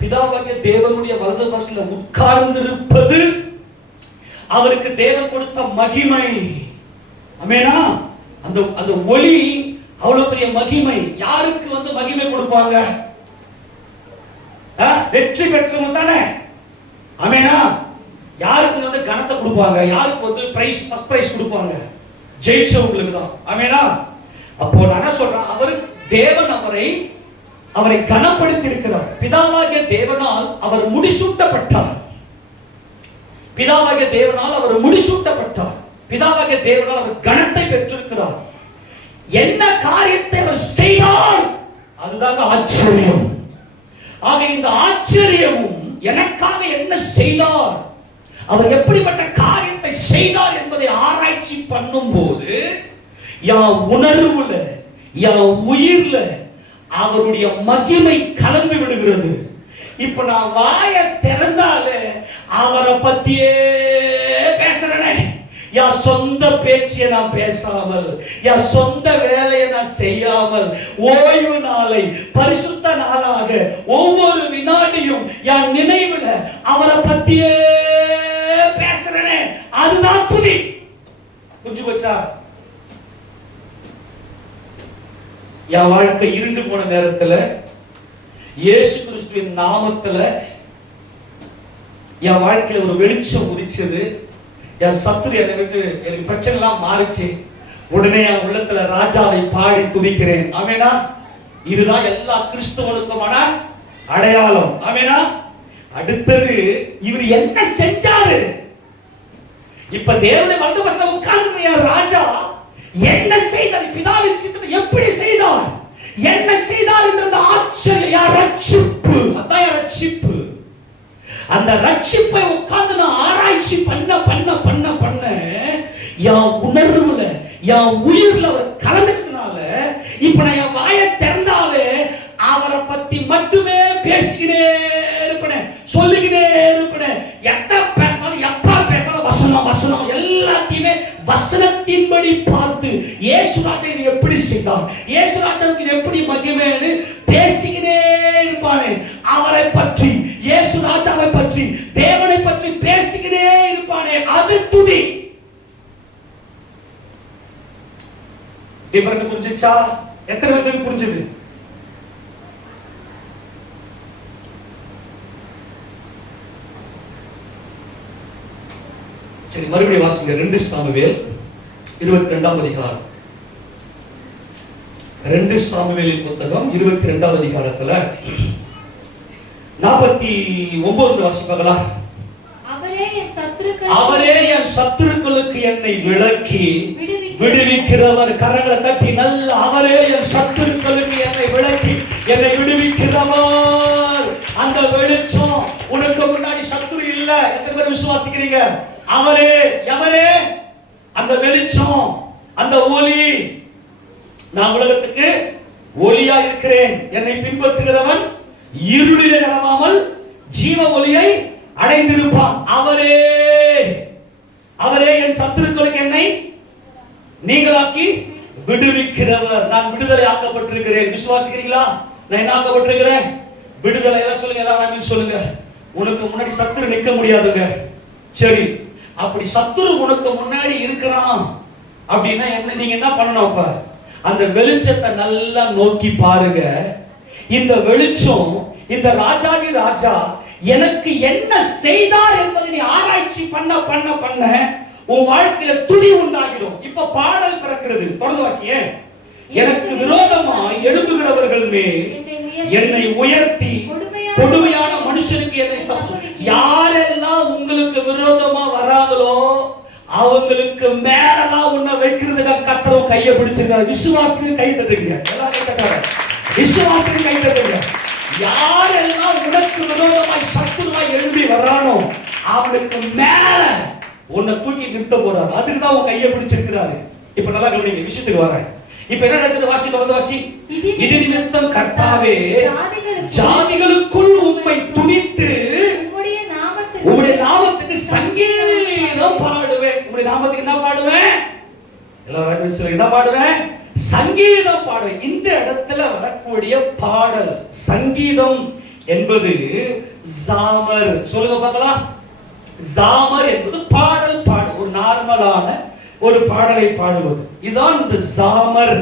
பிதாவாகிய தேவனுடைய வலது பாசத்தில் உட்கார்ந்திருப்பது அவருக்கு தேவன் கொடுத்த மகிமை. ஆமெனா? அந்த ஒளி அவ்வளவு பெரிய மகிமை. யாருக்கு வந்து மகிமை கொடுப்பாங்க? வெற்றி பெற்றவங்க தானே. ஆமெனா? யாருக்கு வந்து கனத்தை கொடுப்பாங்க? யாருக்கு வந்து பிரைஸ், ஃபர்ஸ்ட் பிரைஸ் கொடுப்பாங்க? ஜெயிச்சவங்களுக்கு தான். ஆமெனா? அப்போ நான் என்ன சொல்றேன், அவர் தேவன் அவரை கனப்படுத்தி இருக்கிறார். பிதாவாகிய தேவனால் அவர் முடிசூட்டப்பட்டார். பிதாவாகிய தேவனால் அவர் முடிசூட்டப்பட்டார். பிதாவாகிய தேவனால் அவர் கனத்தை பெற்றிருக்கிறார். என்ன காரியத்தை அவர் செய்தார், அதுதான் ஆச்சரியம். ஆக இந்த ஆச்சரியமும் எனக்காக என்ன செய்தார், அவர் எப்படிப்பட்ட காரியத்தை செய்தார் என்பதை ஆராய்ச்சி பண்ணும் போது என் உணர்வுல, என் உயிர்ல அவருடைய மகிமை கலந்து விடுகிறது. இப்ப நான் வாய திறந்தாலே அவரை பத்தியே பேசுறேனே. என் சொந்த பேச்சியை நான் பேசாமல், என் சொந்த வேலையை நான் செய்யாமல், ஓய்வு நாளை பரிசுத்த நாளாக ஒவ்வொரு வினாடியும் என் நினைவுல அவரை பத்தியே பேசுறேனே, அதுதான் துதி. புரிஞ்சு போச்சா? என் வாழ்க்கை இருண்டு போன நேரத்துல இயேசு கிறிஸ்துவின் நாமத்துல என் வாழ்க்கையில ஒரு வெளிச்சம் உதிச்சது. என் சத்துரு என்னை விட்டு, எனக்கு பிரச்சனை எல்லாம் மாறிச்சு. உடனே என் உள்ளத்துல ராஜாவை பாடி துதிக்கிறேன். ஆமெனா? இதுதான் எல்லா கிறிஸ்தவனுக்குமான அடையாளம். ஆமெனா? அடுத்தது இவர் என்ன செஞ்சாரு? இப்ப தேவனுடைய வலது பக்கத்துல உட்கார்ந்திருக்கிற ராஜா என்ன செய்தார்? பிதாவின் சித்தத்தை எப்படி செய்தார்? என்ன செய்தார் என்ற அந்த ஆச்சரிய ரட்சிப்பு, அதான் ரட்சிப்பு. அந்த ரட்சிப்பை உட்கார்ந்து நான் ஆராய்ச்சி பண்ண பண்ண பண்ண பண்ண என் உணர்வுல என் உயிர்ல அவர் கலந்துக்கிறதுனால இப்ப நான் என் வாயை திறந்தாவே அவரை பத்தி மட்டுமே பேசிக்கிட்டே இருப்பேன், சொல்லிக்கிட்டே இருப்பேன். எத்த பேசினாலும் எப்ப பேசினாலும் வசனம் வசனம் எல்லாத்தையுமே வசனத்தின்படி பார்த்து இயேசுராஜா இது எப்படி செய்தார், இயேசுராஜாவுக்கு இது எப்படி மகிமைன்னு பேசிக்கிட்டே இருப்பானே. அவரை பற்றி, இயேசுராஜாவை பற்றி, தேவனை பற்றி பேசிக்கிட்டே இருப்பானே, அது துதி. டிஃபரெண்ட் புரிஞ்சுச்சா? எத்தனை பேருக்கு புரிஞ்சுது? சரி, மறுபடியும் வாசிங்க. 2 சாமுவேல் 22ஆம் அதிகாரம். 2 சாமுவேலின் புத்தகம் 22ஆவது அதிகாரத்துல 49 வாசிப்பாங்களா? அவரே என் சத்துருக்களுக்கு என்னை விலக்கி விடுவிக்கிறவர். கரங்களை தட்டி நல்ல, அவரே என் சத்துருக்களுக்கு என்னை விலக்கி என்னை விடுவிக்கிறவர். அந்த வெளிச்சம், உனக்கு முன்னாடி சத்துரு இல்ல. எத்தனை பேர் விசுவாசிக்கிறீங்க? அவரே, எவரே? அந்த வெளிச்சம், அந்த ஒளி. நான் உலகத்துக்கு ஒளியா இருக்கிறேன், என்னை பின்பற்றுகிறவன் இருளிலே நடவாமல் ஜீவ ஒளியை அடைந்திருப்பான். அவரே, அவரே என் சத்துருக்களுக்கு என்னை நீங்களாக்கி விடுவிக்கிறவர். நான் விடுதலை ஆக்கப்பட்டிருக்கிறேன். விசுவாசிக்கிறீங்களா? நான் என்ன ஆக்கப்பட்டிருக்கிறேன்? விடுதலை. எல்லாம் சொல்லுங்க, எல்லாரும் சொல்லுங்க. உனக்கு முன்னாடி சத்துரு நிற்க முடியாதுங்க. சரி, அப்படி சத்துரு உனக்கு முன்னாடி இருக்கிறான் அப்படின்னா என்ன, நீங்க என்ன பண்ணணும்? அப்ப அந்த வெளிச்சத்தை நல்லா நோக்கி பாருங்க. இந்த வெளிச்சம், இந்த ராஜாவி ராஜா எனக்கு என்ன செய்தார் என்பதை நீ ஆராய்ச்சி பண்ண பண்ண பண்ண உன் வாழ்க்கையில துணி உண்டாகிடும். இப்ப பாடல் பிறக்கிறது. தொடர்ந்து வாசிங்க. எனக்கு விரோதமாய் எழும்புகிறவர்கள் மேல் என்னை உயர்த்தி கொடுமையான மனுஷனுக்கு என்னை தப்பு. யாரெல்லாம் உங்களுக்கு விரோதமா வராங்களோ அவங்களுக்கு மேலதான் உன்னை வைக்கிறதுக்காக கர்த்தர் கையை பிடிச்சிருக்காரு. விசுவாசிகள் கை தட்டுங்க. எல்லாம் கை விசுவாசிகள் கை தட்டுங்க. யாரெல்லாம் உனக்கு விரோதமாய் சத்துருவாய் எழும்பி வரானோ அவனுக்கு மேல உன்னை தூக்கி நிறுத்த போறாரு. அதுக்கு தான் உன் கையை பிடிச்சிருக்கிறாரு. இப்ப நல்லா கவனிங்க, விஷயத்துக்கு வரேன். இப்ப என்ன நடக்குது? வாசி, தொடர்ந்து வாசி. இது நிமித்தம் கர்த்தாவே ஜாதிகளுக்குள் உம்மை துதித்து உம்முடைய நாமத்துக்கு சங்கீதம் பாடுவேன். உம்முடைய நாமத்துக்கு என்ன பாடுவேன்? எல்லாரும் சொல்லுங்க, என்ன பாடுவேன்? சங்கீதம் பாடுவேன். இந்த இடத்துல வரக்கூடிய பாடல் சங்கீதம் என்பது ஜாமர். சொல்லுங்க பார்க்கலாம். ஜாமர் என்பது பாடல் பாடு, ஒரு நார்மலான ஒரு பாடலை பாடுவது. இதுதான் இந்த ஜாமர்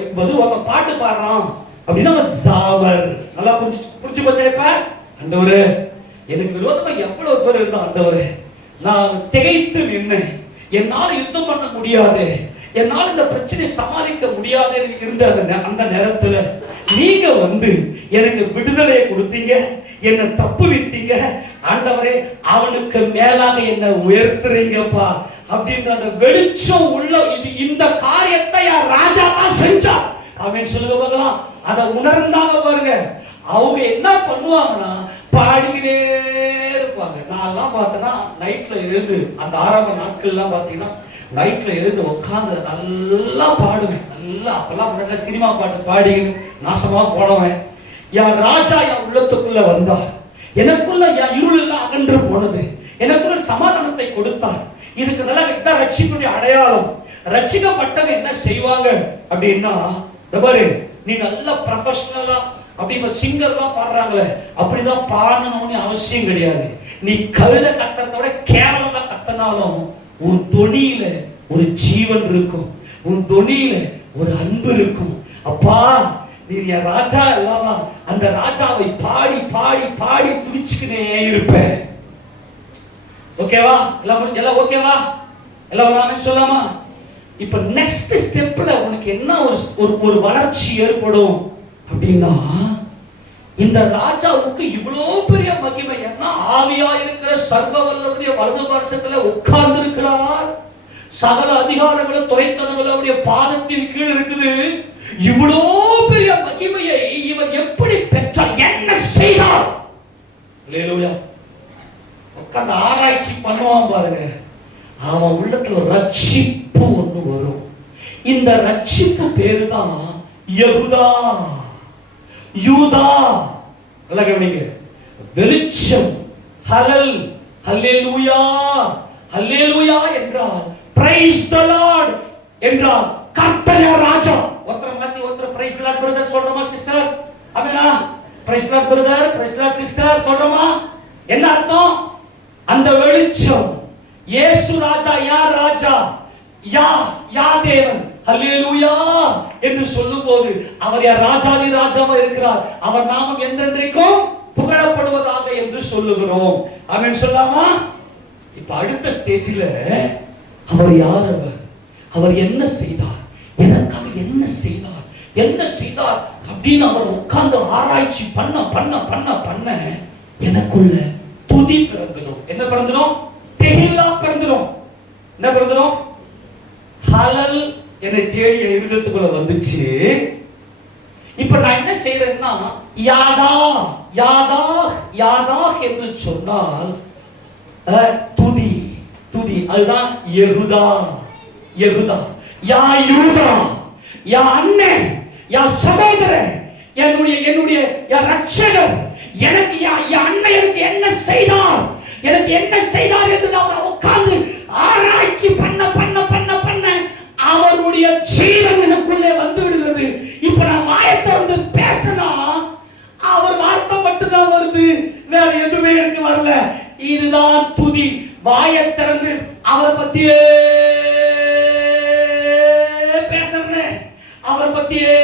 என்பது. ஒரு பாட்டு பாடுறான் அப்படின்னா ஜாமர். நல்லா புரிஞ்சு போச்சா? இப்ப ஆண்டவரே, எனக்கு விரோதமா எவ்வளவு பேர் இருந்தா ஆண்டவரே, நான் திகைத்து நின்னேன். என்னால் யுத்தம் பண்ண முடியாது, என்னால் இந்த பிரச்சனை சமாளிக்க முடியாது இருந்த அந்த நேரத்துல நீங்க வந்து எனக்கு விடுதலையை கொடுத்தீங்க, என்னை தப்பு விட்டீங்க ஆண்டவரே. அவனுக்கு மேலாக என்ன உயர்த்துறீங்கப்பா அப்படின்ற அந்த வெளிச்சம் உள்ள இந்த காரியத்தை ராஜா தான் செஞ்சார். அவன் சொல்லுங்க பார்க்கலாம். அதை உணர்ந்தாங்க பாருங்க. அவங்க என்ன பண்ணுவாங்கன்னா பாடிக்கிட்டே இருப்பாங்க. நான்லாம் பார்த்தேன்னா நைட்ல எழுந்து, அந்த ஆரம்ப நாட்கள்லாம் பார்த்தீங்கன்னா நைட்ல எழுந்து உட்காந்து நல்லா பாடுவேன். நல்லா அப்பெல்லாம் முன்னாடி சினிமா பாட்டு பாடிக்கின்னு நாசமா போனவன். என் ராஜா என் உள்ளத்துக்குள்ள வந்தா, எனக்குள்ள என் இருள் எல்லாம் அகன்று போனது, எனக்குள்ள சமாதானத்தை கொடுத்தார். இதுக்கு நல்லா இதான் ரட்சிப்புடைய அடையாளம். ரட்சிக்கப்பட்டவங்க என்ன செய்வாங்க அப்படின்னா, பாரு, நீ நல்ல ப்ரொஃபஷனலா அப்படி இப்ப சிங்கர்லாம் பாடுறாங்களே அப்படிதான் பாடணும்னு அவசியம் கிடையாது. நீ கழுத கத்துறத விட கேவலமா கத்தனாலும் உன் தொனியில ஒரு ஜீவன் இருக்கும், உன் தொனியில ஒரு அன்பு இருக்கும். அப்பா, நீ என் ராஜா அல்லவா, அந்த ராஜாவை பாடி பாடி பாடி துதிச்சுக்கினே இருப்ப. ஓகேவா? எல்லாம் ஓகேவா? எல்லாம் சொல்லாமா? இப்ப நெக்ஸ்ட் ஸ்டெப்ல உனக்கு என்ன ஒரு வளர்ச்சி ஏற்படும் அப்படின்னா, இந்த ராஜாவுக்கு இவ்வளோ பெரிய மகிமை, என்ன ஆவியா இருக்கிற சர்வ வல்லவருடைய வலது பார்சத்துல உட்கார்ந்து இருக்கிறார். சகல அதிகாரங்களும் துறைத்தனங்கள் அவருடைய பாதத்தின் கீழ் இருக்குது. இவ்வளோ பெரிய மகிமையை இவர் எப்படி பெற்றார், என்ன செய்தார்? அல்லேலூயா. உட்கார்ந்து ஆராய்ச்சி பண்ணுவான் பாருங்க. அவன் உள்ளத்துல ஒரு ரட்சிப்பு ஒண்ணு வரும். இந்த ரட்சிப்பு பேரு தான் யெகூதா, யூதா. நல்லா கவனிங்க. வெளிச்சம், ஹலல், ஹல்லேலூயா, ஹல்லேலூயா என்றால் பிரைஸ் தி லார்ட் என்றால் கர்த்தர் ராஜா. ஒருத்தர் மாத்தி ஒருத்தர் பிரைஸ் தி லார்ட் பிரதர் சொல்றோமா சிஸ்டர்? அப்படினா praise the Lord brother, praise the Lord sister சொல்றோமா? என்ன அர்த்தம்? அந்த வெளிச்சம் இயேசு ராஜா, யார் ராஜா? யா தேவன், ஹல்லேலூயா என்று சொல்லும்போது அவர் யார்? ராஜாதி ராஜாவா இருக்கிறார். அவர் நாமம் என்றென்றைக்கும் புகழப்படுவதாக என்று சொல்லுகிறோம். ஆமென் சொல்லாமா? இப்ப அடுத்த ஸ்டேஜில் அவர் யார்? அவர் என்ன செய்தார், எனக்காக என்ன செய்தார், என்ன செய்தார் அப்படின்னு அவர் உட்கார்ந்து ஆராய்ச்சி பண்ண பண்ண பண்ண பண்ண எனக்குள்ள துதி பிறந்துடும். என்ன பிறந்துடும்? தெஹில்லா பிறந்துடும். என்ன பிறந்துடும்? ஹலல் என்னை தேடி இருதயத்துக்குள்ள வந்துச்சு. இப்ப நான் என்ன செய்யறேன்னா, யாதா யாதா யாதா என்று சொன்னால் துதி, துதி. அதுதான் யெகூதா, யெகூதா. யா யூதா, யா அண்ணன், யா சகோதரன், என்னுடைய என்னுடைய யா ரட்சகர், எனக்கு யா அண்ணன் எனக்கு என்ன செய்தார், எனக்கு என்ன செய்தார் என்று நான் உட்கார்ந்து ஆராய்ச்சி பண்ண பண்ண பண்ண பண்ண அவருடைய ஜீவன் எனக்குள்ளே வந்து விடுகிறது. இப்ப நான் வாயை திறந்து பேசினா அவர் வார்த்தை மட்டும்தான் வருது, வேற எதுவுமே எனக்கு வரல. இதுதான் துதி. வாயை திறந்து அவரை பத்தியே பேசுறேன், அவரை பத்தியே.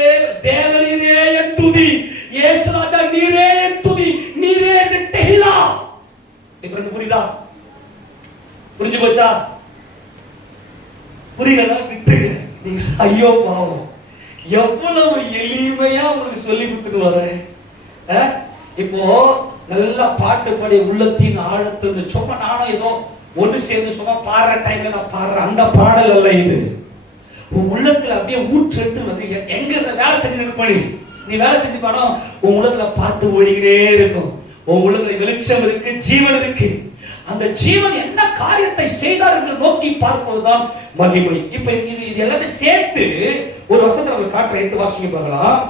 தேவரீரே என் துதி, இயேசு ராஜா நீரே என் துதி, நீரே என் தெஹிலா. டிஃபரண்ட் புரியுதா? புரிஞ்சு போச்சா? புரியலன்னா விட்டுருங்க. நீங்க ஐயோ பாவம், எவ்வளவு எளிமையா உங்களுக்கு சொல்லி கொடுத்துட்டு வரேன். இப்போ நல்லா பாட்டு பாடி உள்ளத்தின் ஆழத்துல சும்மா நானும் ஏதோ ஒண்ணு சேர்ந்து சும்மா பாடுற டைம்ல நான் பாடுறேன், அந்த பாடல் அல்ல இது. உன் உள்ளத்துல அப்படியே ஊற்றெடுத்து வந்து எங்க இந்த வேலை செஞ்சு பண்ணி நீ வேலை செஞ்சு பாடோ, உன் உள்ளத்துல பாட்டு ஓடிக்கிட்டே இருக்கும். உன் உள்ளத்துல வெளிச்சம் இருக்கு, ஜீவன் இருக்கு. அந்த ஜீவன் என்ன காரியத்தை செய்தார் என்று நோக்கி பார்ப்பதுதான் மகிமை. இப்ப இது எல்லாத்தையும் சேர்த்து ஒரு வசனத்தை நம்ம காட்டுற எடுத்து வாசிக்க பார்க்கலாம்.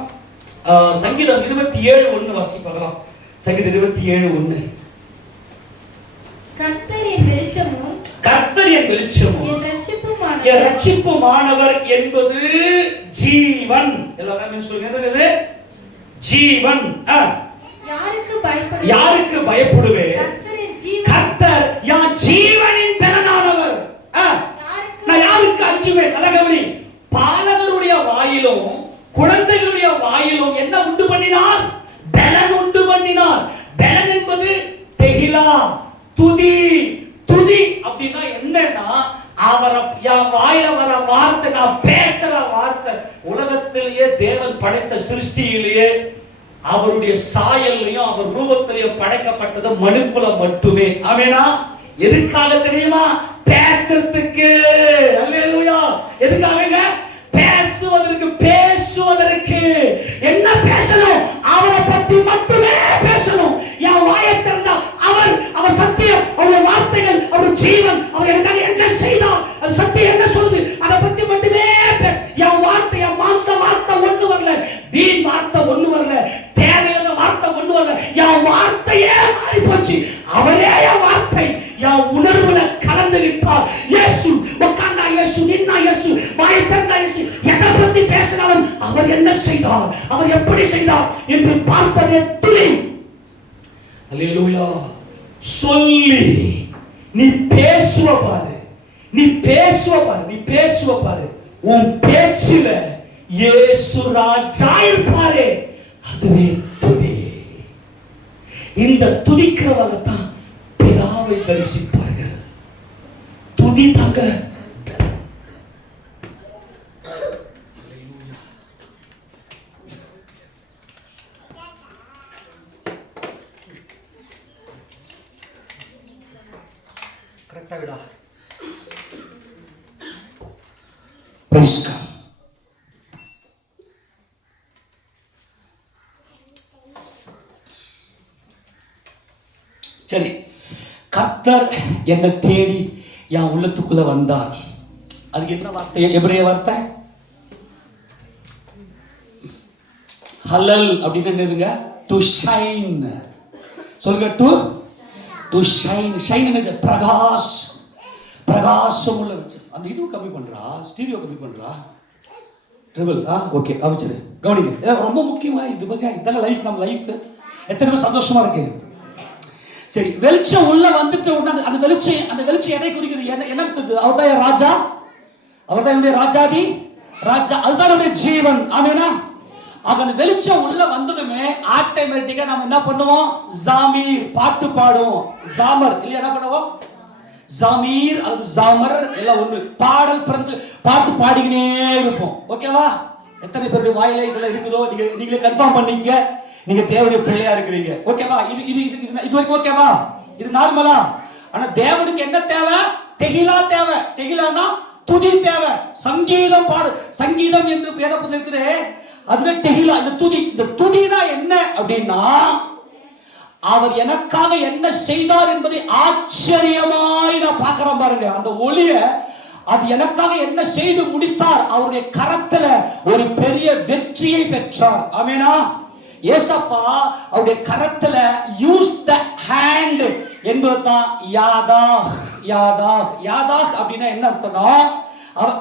சங்கீதம் 27:1 வாசிக்க பார்க்கலாம். சங்கீதம் 27:1. கர்த்தர் என் வெளிச்சமும், கர்த்தர் என் வெளிச்சமும், என் ரட்சிப்புமானவர் என்பது ஜீவன். எல்லாரும் சொல்லுங்க, ஜீவன். யாருக்கு பயப்படுவேன்? கர்த்தர் என் ஜீவனின் பலனானவர். நான் யாருக்கு அஞ்சுவேன்? நல்ல கவனி. பாலகருடைய வாயிலும் குழந்தைகளுடைய வாயிலும் என்ன உண்டு பண்ணினார்? பலன் உண்டு பண்ணினார். பலன் என்பது தெஹிலா, துதி. துதி அப்படின்னா என்னன்னா, அவரை என் வாயில வர வார்த்தை, நான் பேசுற வார்த்தை, உலகத்திலேயே தேவன் படைத்த சிருஷ்டியிலேயே அவருடைய சாயல்லையும் அவர் ரூபத்திலையும் படைக்கப்பட்டது மனுக்குலம் மட்டுமே. ஆமெனா? எதுக்காக தெரியுமா? பேசுறதுக்கு. அல்லேலூயா. எதுக்காக? பேசுவதற்கு. பேசுவதற்கு என்ன பேசணும்? அவரை பத்தி மட்டுமே பேசணும். என் வாயை திறந்தா அவர் சத்தியம், அவருடைய வார்த்தைகள், அவருடைய ஜீவன், அவர் எனக்காக என்ன செய்தார், அது சத்தியம் என்ன சொல்லுது, அதை பத்தி மட்டுமே. என் வார்த்தை, என் மாம்ச வார்த்தை ஒண்ணு வரல, வீண் வார்த்தை ஒண்ணு வரல, தேவையான வார்த்தை ஒண்ணு வரல. என் வார்த்தையே மாறி போச்சு. அவரே என் வார்த்தை என் உணர்வுல கலந்து விட்டார். இயேசு உட்கார்ந்தா, இயேசு நின்னா, இயேசு வாயை திறந்தா, இயேசு எதை பத்தி பேசினாலும் அவர் என்ன செய்தார், அவர் எப்படி செய்தார் என்று பார்ப்பதே துதி. அல்லேலூயா. சொல்லி நீ பேசுவ பாரு, நீ பேசுவ பாரு, நீ பேசுவ பாரு. உன் பேச்சில இயேசு ராஜா இருப்பாரே, அதுவே துதி. இந்த துதிக்கிறவங்க தான் பிதாவை தரிசிப்பார்கள். துதி தாங்க. Praise God. சரி, கர்த்தர் என்னை தேடி என் உள்ளத்துக்குள்ள வந்தார். அதுக்கு என்ன வார்த்தை? எபிரேய வார்த்தை ஹலல் அப்படின்னு என்னதுங்க? To shine. சொல்லுங்க, டு ஷைன். ஷைன் என்னது? பிரகாஷ். பிரகாசம் உள்ள வச்சு அந்த இது கம்மி பண்றா, ஸ்டீரியோ கம்மி பண்றா, ட்ரிபிள். ஓகே, அமைச்சரு கவனிங்க, ரொம்ப முக்கியமா இது பங்க. இதாங்க லைஃப், நம்ம லைஃப் எத்தனை பேர் சந்தோஷமா இருக்கு. சரி, வெளிச்சம் உள்ள வந்துட்டு அந்த வெளிச்சம் எதை குறிக்குது? என்ன இருக்குது? அவர்தான் ராஜா, அவர்தான் என்னுடைய ராஜாதி ராஜா, அதுதான் என்னுடைய ஜீவன். ஆமெனா? அந்த வெளிச்சம் உள்ள வந்ததுமே ஆட்டோமேட்டிக்கா நம்ம என்ன பண்ணுவோம்? ஜாமீர், பாட்டு பாடுவோம். ஜாமர் இல்லையா? என்ன பண்ணுவோம்? ஜாமீர் அல்லது ஜாமர் எல்லாம் ஒண்ணு. பாடல் பிறந்து பாட்டு பாடிக்கினே இருப்போம். ஓகேவா? எத்தனை பேருடைய வாயில இதெல்லாம் இருக்குதோ நீங்களே கன்ஃபார்ம் பண்ணீங்க. நீங்க தேவனுடைய பிள்ளையா இருக்கிறீங்க. ஓகேவா? இது வரைக்கும் ஓகேவா? இது நார்மலா? ஆனா தேவனுக்கு என்ன தேவை? தெகிலா தேவை. தெகிலானா துதி தேவை. சங்கீதம் பாடு. சங்கீதம் என்று வேத புத்தகம் இருக்குது. அதுல தெகிலா, இந்த துதி. இந்த துதினா என்ன அப்படின்னா, அவர் எனக்காக என்ன செய்தார் என்பதை ஆச்சரியமாய் நான் பார்க்கிறேன் பாருங்க. அந்த ஒளிய, அது எனக்காக என்ன செய்து முடித்தார். அவருடைய கரத்துல ஒரு பெரிய வெற்றியை பெற்றார். ஆமெனா? ஏசப்பா அவருடைய கரத்துல யூஸ் த ஹேண்ட் என்பதுதான் யாதாக். யாதாக், யாதாக் அப்படின்னா என்ன அர்த்தம்னா,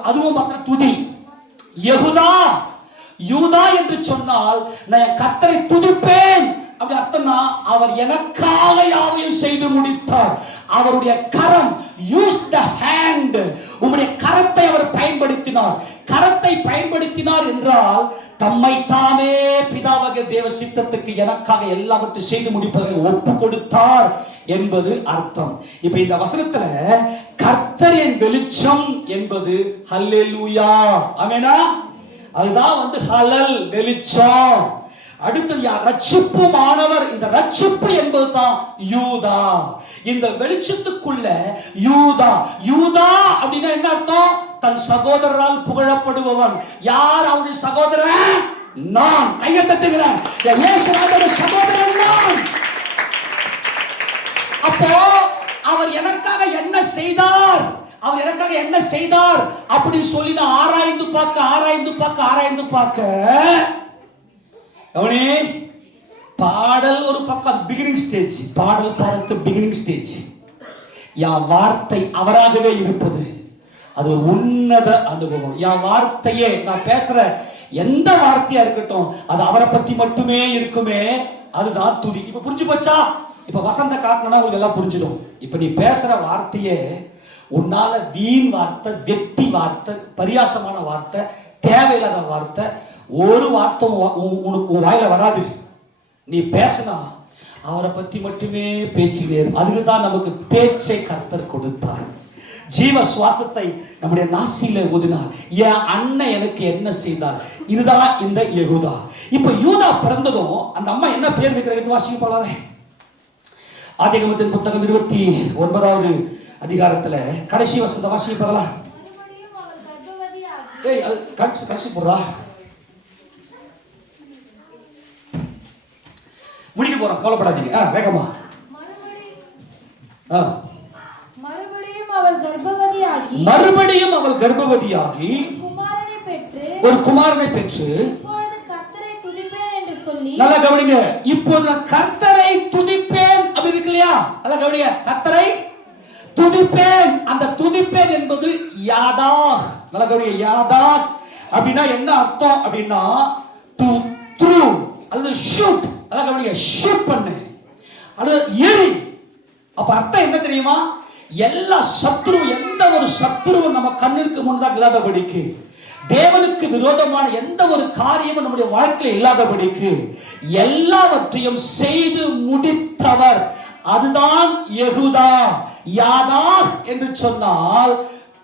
அதுவும் மாத்திரம் துதி. யெகூதா, யூதா என்று சொன்னால் நான் என் கர்த்தரை துதிப்பேன் அப்படி அர்த்தம்னா, அவர் எனக்காக யாவையும் செய்து முடித்தார். அவருடைய கரம், யூஸ் த ஹேண்ட். உம்முடைய கரத்தை அவர் பயன்படுத்தினார். கரத்தை பயன்படுத்தினார் என்றால் தம்மை தாமே பிதாவாகிய தேவ சித்தத்துக்கு எனக்காக எல்லாவற்றையும் செய்து முடிப்பதை ஒப்பு கொடுத்தார் என்பது அர்த்தம். இப்ப இந்த வசனத்துல கர்த்தரின் வெளிச்சம் என்பது ஹல்லேலூயா. ஆமெனா? அதுதான் ஹலல், வெளிச்சம். அடுத்தது யார்? ரட்சிப்புமானவர். இந்த ரட்சிப்பு என்பதுதான் யூதா. இந்த வெளிச்சத்துக்குள்ள யூதா. யூதா அப்படின்னா என்ன அர்த்தம்? தன் சகோதரரால் புகழப்படுபவன். யார் அவருடைய சகோதரன்? நான். கையை தட்டுகிறேன். இயேசுவின் சகோதரன் நான். அப்போ அவர் எனக்காக என்ன செய்தார், அவர் எனக்காக என்ன செய்தார் அப்படி சொல்லி நான் ஆராய்ந்து பார்க்க அவனே பாடல் ஒரு பக்கம், பிகினிங் ஸ்டேஜ். பாடல் பாடுறது பிகினிங் ஸ்டேஜ். என் வார்த்தை அவராகவே இருப்பது அது ஒரு உன்னத அனுபவம். என் வார்த்தையே, நான் பேசுற எந்த வார்த்தையா இருக்கட்டும், அது அவரை பற்றி மட்டுமே இருக்குமே, அதுதான் துதி. இப்ப புரிஞ்சு போச்சா? இப்ப வசந்த காட்டணும்னா உங்களுக்கு எல்லாம் புரிஞ்சிடும். இப்ப நீ பேசுற வார்த்தையே உன்னால வீண் வார்த்தை, வெட்டி வார்த்தை, பரியாசமான வார்த்தை, தேவையில்லாத வார்த்தை, ஒரு வார்த்தை உனக்கு வாயில வராது. நீ பேசினா அவரை பத்தி மட்டுமே பேசினேன். அதுக்குதான் நமக்கு பேச்சை கர்த்தர் கொடுத்தார். ஜீவ சுவாசத்தை நம்முடைய நாசியில ஊதினார். என் அண்ணன் எனக்கு என்ன செய்தார். இதுதான் இந்த யெகூதா. இப்ப யூதா பிறந்ததும் அந்த அம்மா என்ன பேர் வைக்கிறாங்க? வாசிக்க போலாதே. ஆதியாகமத்தின் புத்தகம் 29வது அதிகாரத்துல கடைசி வசனத்தை வாசிக்க போகலாம். கடைசி போடுறா, முடிக்க போறோம், கவலைப்படாதீங்க. வேகமா. மறுபடியும் அவள் கர்ப்பவதியாகி ஒரு குமாரனை பெற்று, நல்லா கவனிங்க, இப்போது நான் கர்த்தரை துதிப்பேன் அப்படி இருக்கு இல்லையா? நல்லா கவனிங்க, கர்த்தரை துதிப்பேன். அந்த துதிப்பேன் என்பது யாதா. நல்லா கவனிங்க, யாதா அப்படின்னா என்ன அர்த்தம் அப்படின்னா டு த்ரூ அல்லது ஷூட். நல்லா கவனிங்க, ஷூட் பண்ணு அல்லது எரி. அப்ப அர்த்தம் என்ன தெரியுமா? எல்லா சத்துருவும், எந்த ஒரு சத்துருவும் நம்ம கண்ணிற்கு முன்னால் இல்லாதபடிக்கு, தேவனுக்கு விரோதமான எந்த ஒரு காரியமும் நம்முடைய வாழ்க்கையில் இல்லாதபடிக்கு எல்லாவற்றையும் செய்து முடித்தவர். அதுதான் யெகூதா. யாதா என்று சொன்னால்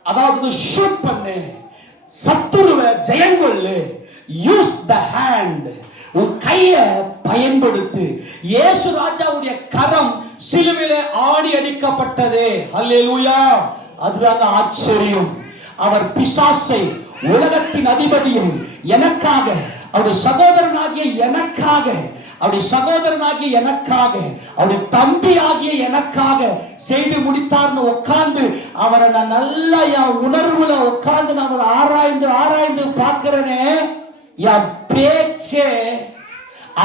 அதாவது ஷூட் பண்ணு, சத்துருவை ஜெயங்கொள்ளு, யூஸ் த ஹேண்ட். உன் கையை பயன்படுத்து. இயேசு ராஜாவுடைய கரம் சிலுவையிலே ஆணி அடிக்கப்பட்டதே. ஹல்லேலூயா. அதுதான் ஆச்சரியம். அவர் பிசாசை உலகத்தின் அதிபதியை எனக்காக, அவருடைய சகோதரனாகிய எனக்காக, அவருடைய சகோதரனாகிய எனக்காக, அவருடைய தம்பி ஆகிய எனக்காக செய்து முடித்தார்னு உட்கார்ந்து அவரை நான் நல்லா என் உணர்வுல உட்கார்ந்து நான் ஆராய்ந்து ஆராய்ந்து பார்க்கிறேனே, என் பேச்சே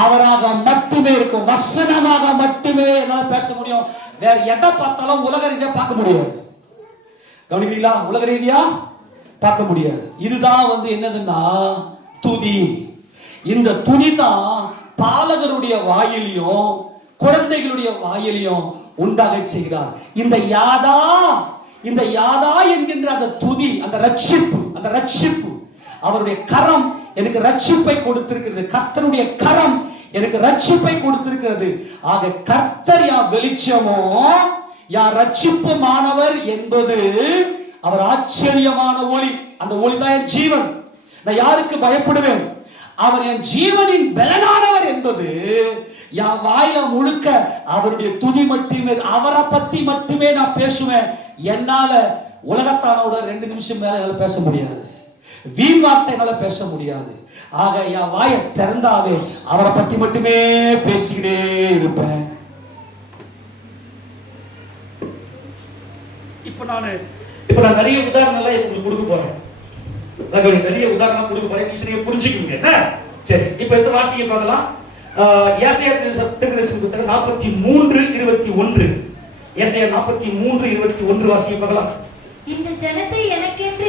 அவராக மட்டுமே இருக்கும், வசனமாக மட்டுமே என்னால பேச முடியும். வேற எதை பார்த்தாலும் உலக ரீதியா பார்க்க முடியாது. கவனிக்கிறீங்களா? உலக ரீதியா பார்க்க முடியாது. இதுதான் என்னதுன்னா துதி. இந்த துதி தான் பாலகருடைய வாயிலையும் குழந்தைகளுடைய வாயிலையும் உண்டாக செய்கிறார். இந்த யாதா என்கின்ற அந்த துதி, அந்த ரட்சிப்பு அவருடைய கரம் எனக்கு ரட்சிப்பை கொடுத்திருக்கிறது. கர்த்தருடைய கரம் எனக்கு ரட்சிப்பை கொடுத்திருக்கிறது. ஆக கர்த்தர் யா வெளிச்சமோ யா ரட்சிப்புமானவர் என்பது அவர் ஆச்சரியமான ஒளி. அந்த ஒளி தான் என் ஜீவன். நான் யாருக்கு பயப்படுவேன்? அவர் என் ஜீவனின் பலனானவர் என்பது என் வாயில முழுக்க அவருடைய துதி மட்டுமே, அவரை பத்தி மட்டுமே நான் பேசுவேன். என்னால உலகத்தானோட 2 நிமிஷம் மேல என்னால பேச முடியாது, வீண் வார்த்தைகளை பேச முடியாது. ஆக என் வாயை திறந்தாவே அவரை பத்தி மட்டுமே பேசிக்கிட்டே இருப்பேன். இப்ப நான் நிறைய உதாரணங்களை உங்களுக்கு கொடுக்க போறேன். நிறைய உதாரணம் கொடுக்க போறேன், நீங்க புரிஞ்சுக்குங்க என்ன? சரி, இப்ப இந்த வாசிக்க பார்க்கலாம். ஏசாயா தீர்க்கதரிசன 43:21. ஏசாயா 43:21 வாசிக்க பார்க்கலாம். இந்த ஜனத்தை எனக்கென்று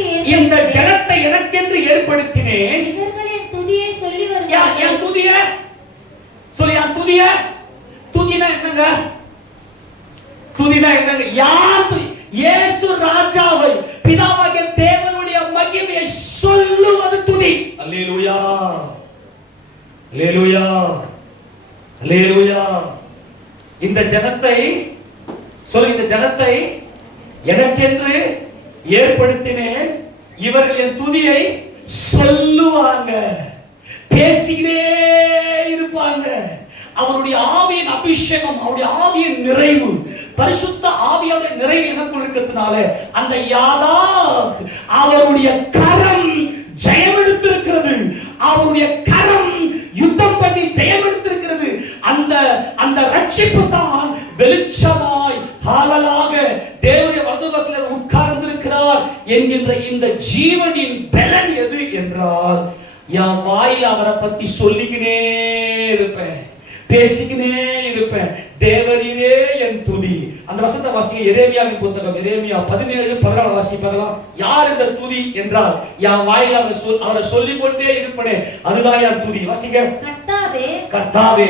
ஏற்படுத்தினேன், இவர்கள் என் துதியை சொல்லி வருவார்கள். என் துதியை சொல்லி, என் துதியை, துதினா என்னங்க? யார் இயேசு ராஜாவை, பிதாவாகிய தேவனுடைய மகிமையை சொல்லுவது துதி. அல்லேலூயா, அல்லேலூயா, அல்லேலூயா. இந்த ஜனத்தை எனக்கென்று ஏற்படுத்தினேன், இவர்கள் என் துதியை சொல்லுவாங்க, பேசிக்கிட்டே இருப்பாங்க. அவருடைய ஆவியின் அபிஷேகம், அவருடைய ஆவியின் நிறைவு, பரிசுத்த ஆவியாவுடைய நிறைவு எனக்குள் இருக்கிறதுனால அந்த யாதா அவருடைய கரம் ஜெயம் எடுத்திருக்கிறது. அவருடைய கரம் யுத்தம் பண்ணி ஜெயம் எடுத்திருக்கிறது. அந்த ரட்சிப்பு தான் வெளிச்சமாய் ஹாலலாக தேவனுடைய வலதுபுறத்தில் உட்கார்ந்திருக்கிறார் என்கின்ற இந்த ஜீவனின் பலன் எது என்றால், என் வாயில் அவரை பத்தி சொல்லிக்கினே இருப்பேன், பேசிக்கினே இருப்பேன். தேவரீரே என் துதி. அந்த வசனத்தை வாசிங்க. எரேமியாவின் புத்தகம் எரேமியா 17:14 வாசிப்பாங்களாம். யார் இந்த துதி என்றால், என் வாயில் அவரை சொல்லிக் கொண்டே இருப்பனே, அதுதான் என் துதி. வாசிங்க. கர்த்தாவே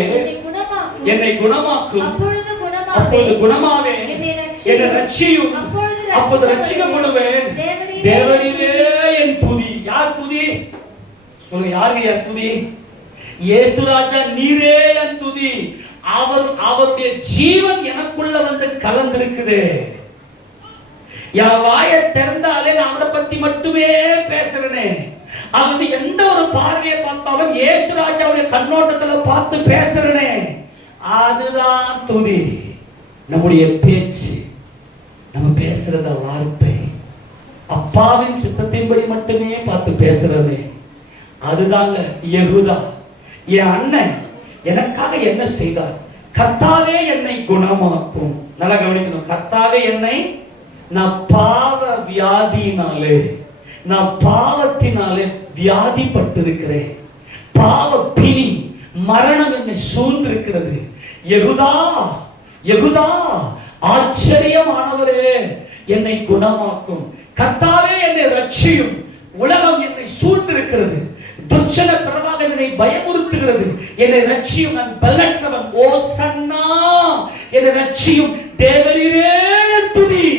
என்னை குணமாக்கும், அப்பொழுது குணமாவே, என்னை ரட்சியும், அப்பொழுது ரட்சிக்கப்படுவேன். தேவரீரே என் துதி. யார் துதி சொல்லுங்க? யாருக்கு யார் துதி? இயேசு ராஜா நீரே என் துதி. அவருடைய ஜீவன் எனக்குள்ள கலந்திருக்குது. என் வாயை திறந்தாலே நான் அவரை பத்தி மட்டுமே பேசுறேனே, அல்லது எந்த ஒரு பார்வையை பார்த்தாலும் இயேசு ராஜாவுடைய கண்ணோட்டத்துல பார்த்து பேசுறேனே, அதுதான் துதி. நம்முடைய பேச்சு, நம்ம பேசுறத வார்த்தை அப்பாவின் சித்தத்தின்படி மட்டுமே பார்த்து பேசுறதே, அதுதாங்க யெகூதா. என் அண்ணன் எனக்காக என்ன செய்தார்? கர்த்தாவே என்னை குணமாக்கும். நல்லா கவனிக்கணும். கர்த்தாவே என்னை, நான் பாவ வியாதியினாலே, நான் பாவத்தினாலே வியாதிப்பட்டிருக்கிறேன், பாவ பிணி மரணம் என்னை சூழ்ந்திருக்கிறது. யெகூதா, யெகூதா ஆச்சரியமானவரே என்னை குணமாக்கும். கர்த்தாவே என்னை ரட்சியும். உலகம் என்னை சூழ்ந்திருக்கிறது, துச்சன பிரவாக என்னை பயமுறுத்துகிறது, என்னை ரட்சியும், நான் பலற்றவன். ஓசன்னா என்னை ரட்சியும். தேவரீரே துதி.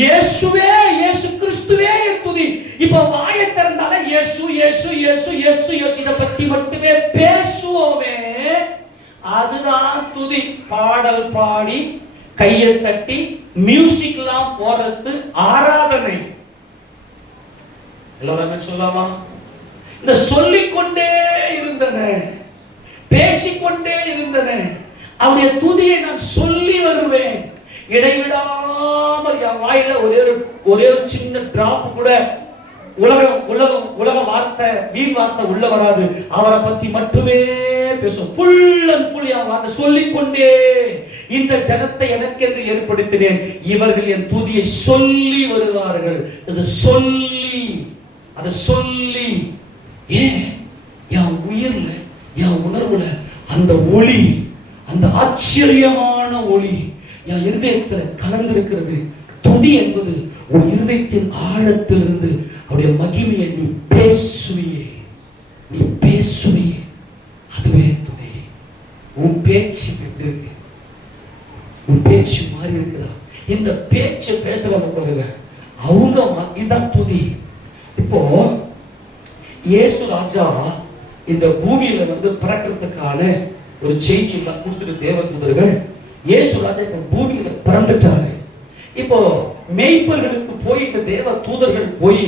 இயேசுவே, இயேசு கிறிஸ்துவே துதி. இப்போ வாயை திறந்தால இயேசு இயேசு இயேசு இயேசு இயேசு இத பத்தி மட்டுமே பேசுவோமே, அதுதான் துதி. பாடல் பாடி கையை தட்டி மியூசிக்லாம் போறது ஆராதனை. எல்லாரும் சொல்லலாமா? இந்த சொல்லிக்கொண்டே இருந்தன, பேசிக்கொண்டே இருந்தன. அவருடைய துதியை நான் சொல்லி வருவேன், இடைவிடாமல். என் வாயில ஒரே ஒரு சின்ன டிராப் கூட உலக வார்த்தை, வீண் வார்த்தை உள்ள வராது. அவரை பத்தி மட்டுமே பேசும். ஃபுல் அண்ட் ஃபுல் என் வார்த்தை சொல்லிக்கொண்டே, இந்த ஜனத்தை எனக்கென்று ஏற்படுத்தினேன், இவர்கள் என் துதியை சொல்லி வருவார்கள். அதை சொல்லி ஏன் என் உயிர்ல, என் உணர்வுல அந்த ஒளி, அந்த ஆச்சரியமான ஒளி என் இருதயத்துல கலந்திருக்கிறது. துதி என்பது ஒரு இருதயத்தின் ஆழத்திலிருந்து அவருடைய மகிமையை நீ பேசுவியே, அதுவே துதி. உன் பேச்சு எப்படி இருக்கு? உன் பேச்சு மாறி இருக்குதா? இந்த பேச்சு பேசுறவங்க பாருங்க, அவங்க இதான் துதி. இப்போ இயேசு ராஜா இந்த பூமியில பிறக்கிறதுக்கான ஒரு செய்தியை கொடுத்துட்டு தேவதூதர்கள், இயேசு ராஜா இப்ப பூமியில பிறந்துட்டாரு. இப்போ மேய்ப்பர்களுக்கு போய் இந்த தேவ தூதர்கள் போய்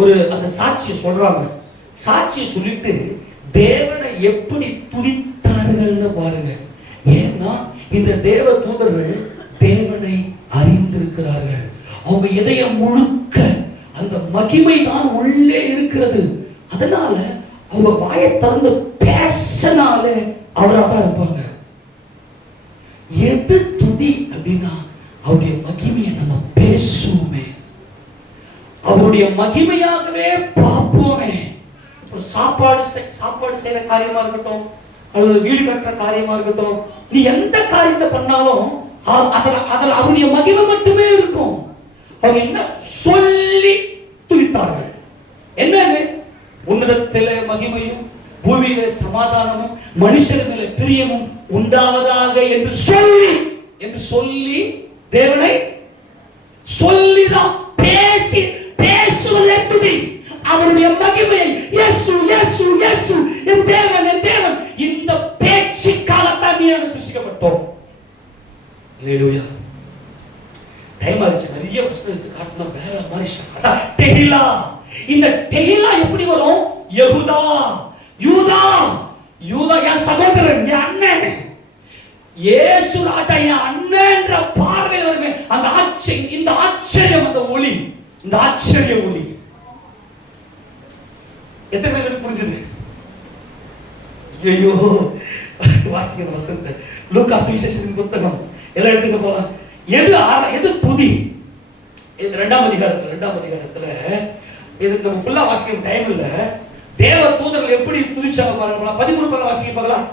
ஒரு அந்த சாட்சியை சொல்றாங்க. சாட்சியை சொல்லிட்டு தேவனை எப்படி துதித்தார்கள்னு பாருங்க. ஏன்னா இந்த தேவ தூதர்கள் தேவனை அறிந்திருக்கிறார்கள். அவங்க இதயம் முழுக்க அந்த மகிமை தான் உள்ளே இருக்கிறது. அதனால அவங்க வாயை திறந்து பேசினாலே அவராக தான் இருப்பாங்க. எது துதி அப்படின்னா அவருடைய மகிமையை நம்ம பேசுவோமே, அவருடைய மகிமையாகவே பார்ப்போமே. இப்போ சாப்பாடு செய்யற காரியமா இருக்கட்டும், அல்லது வீடு கட்டுற காரியமா இருக்கட்டும், நீ எந்த காரியத்தை பண்ணாலும் அதுல அவருடைய மகிமை மட்டுமே இருக்கும். அவர் என்ன சொல்லி துதித்தார்கள்? என்னன்னு? உன்னதத்திலே மகிமையும் பூமியிலே சமாதானமும் மனுஷர் மேல பிரியமும் உண்டாவதாக என்று சொல்லி தேவனை சொல்லிதான் பேசுவதே துதி. அவருடைய மகிமையை இயேசு இயேசு இயேசு என் தேவன் என் தேவன், இந்த பேச்சுக்காகத்தான் நீ சிருஷ்டிக்கப்பட்டோம். அல்லேலூயா. டைம் ஆச்சு, நிறைய வசனத்தை காட்டினா வேற மாதிரி. டெகிலா, இந்த டெகிலா எப்படி வரும்? யெகூதா, யூதா என் சகோதரன், என் அண்ணன். இயேசு ராஜா என் அண்ணன் என்ற பார்வையில் வருமே அந்த ஆச்சரியம், இந்த ஆச்சரியம், அந்த ஒளி, இந்த ஆச்சரிய ஒளி எத்தனை பேருக்கு புரிஞ்சது? ஐயோ, வாசிக்கிற வசனத்தை லூக்கா சுவிசேஷத்தின் புத்தகம் எல்லாம் எடுத்துக்க போலாம். எது துதி? இரண்டாம் அதிகாரத்துல இதுக்கு நம்ம ஃபுல்லா வாசிக்க டைம் இல்ல. தேவ தூதர்கள் எப்படி துதிச்சாங்க பாருங்க. 13 வாசிக்க பார்க்கலாம்.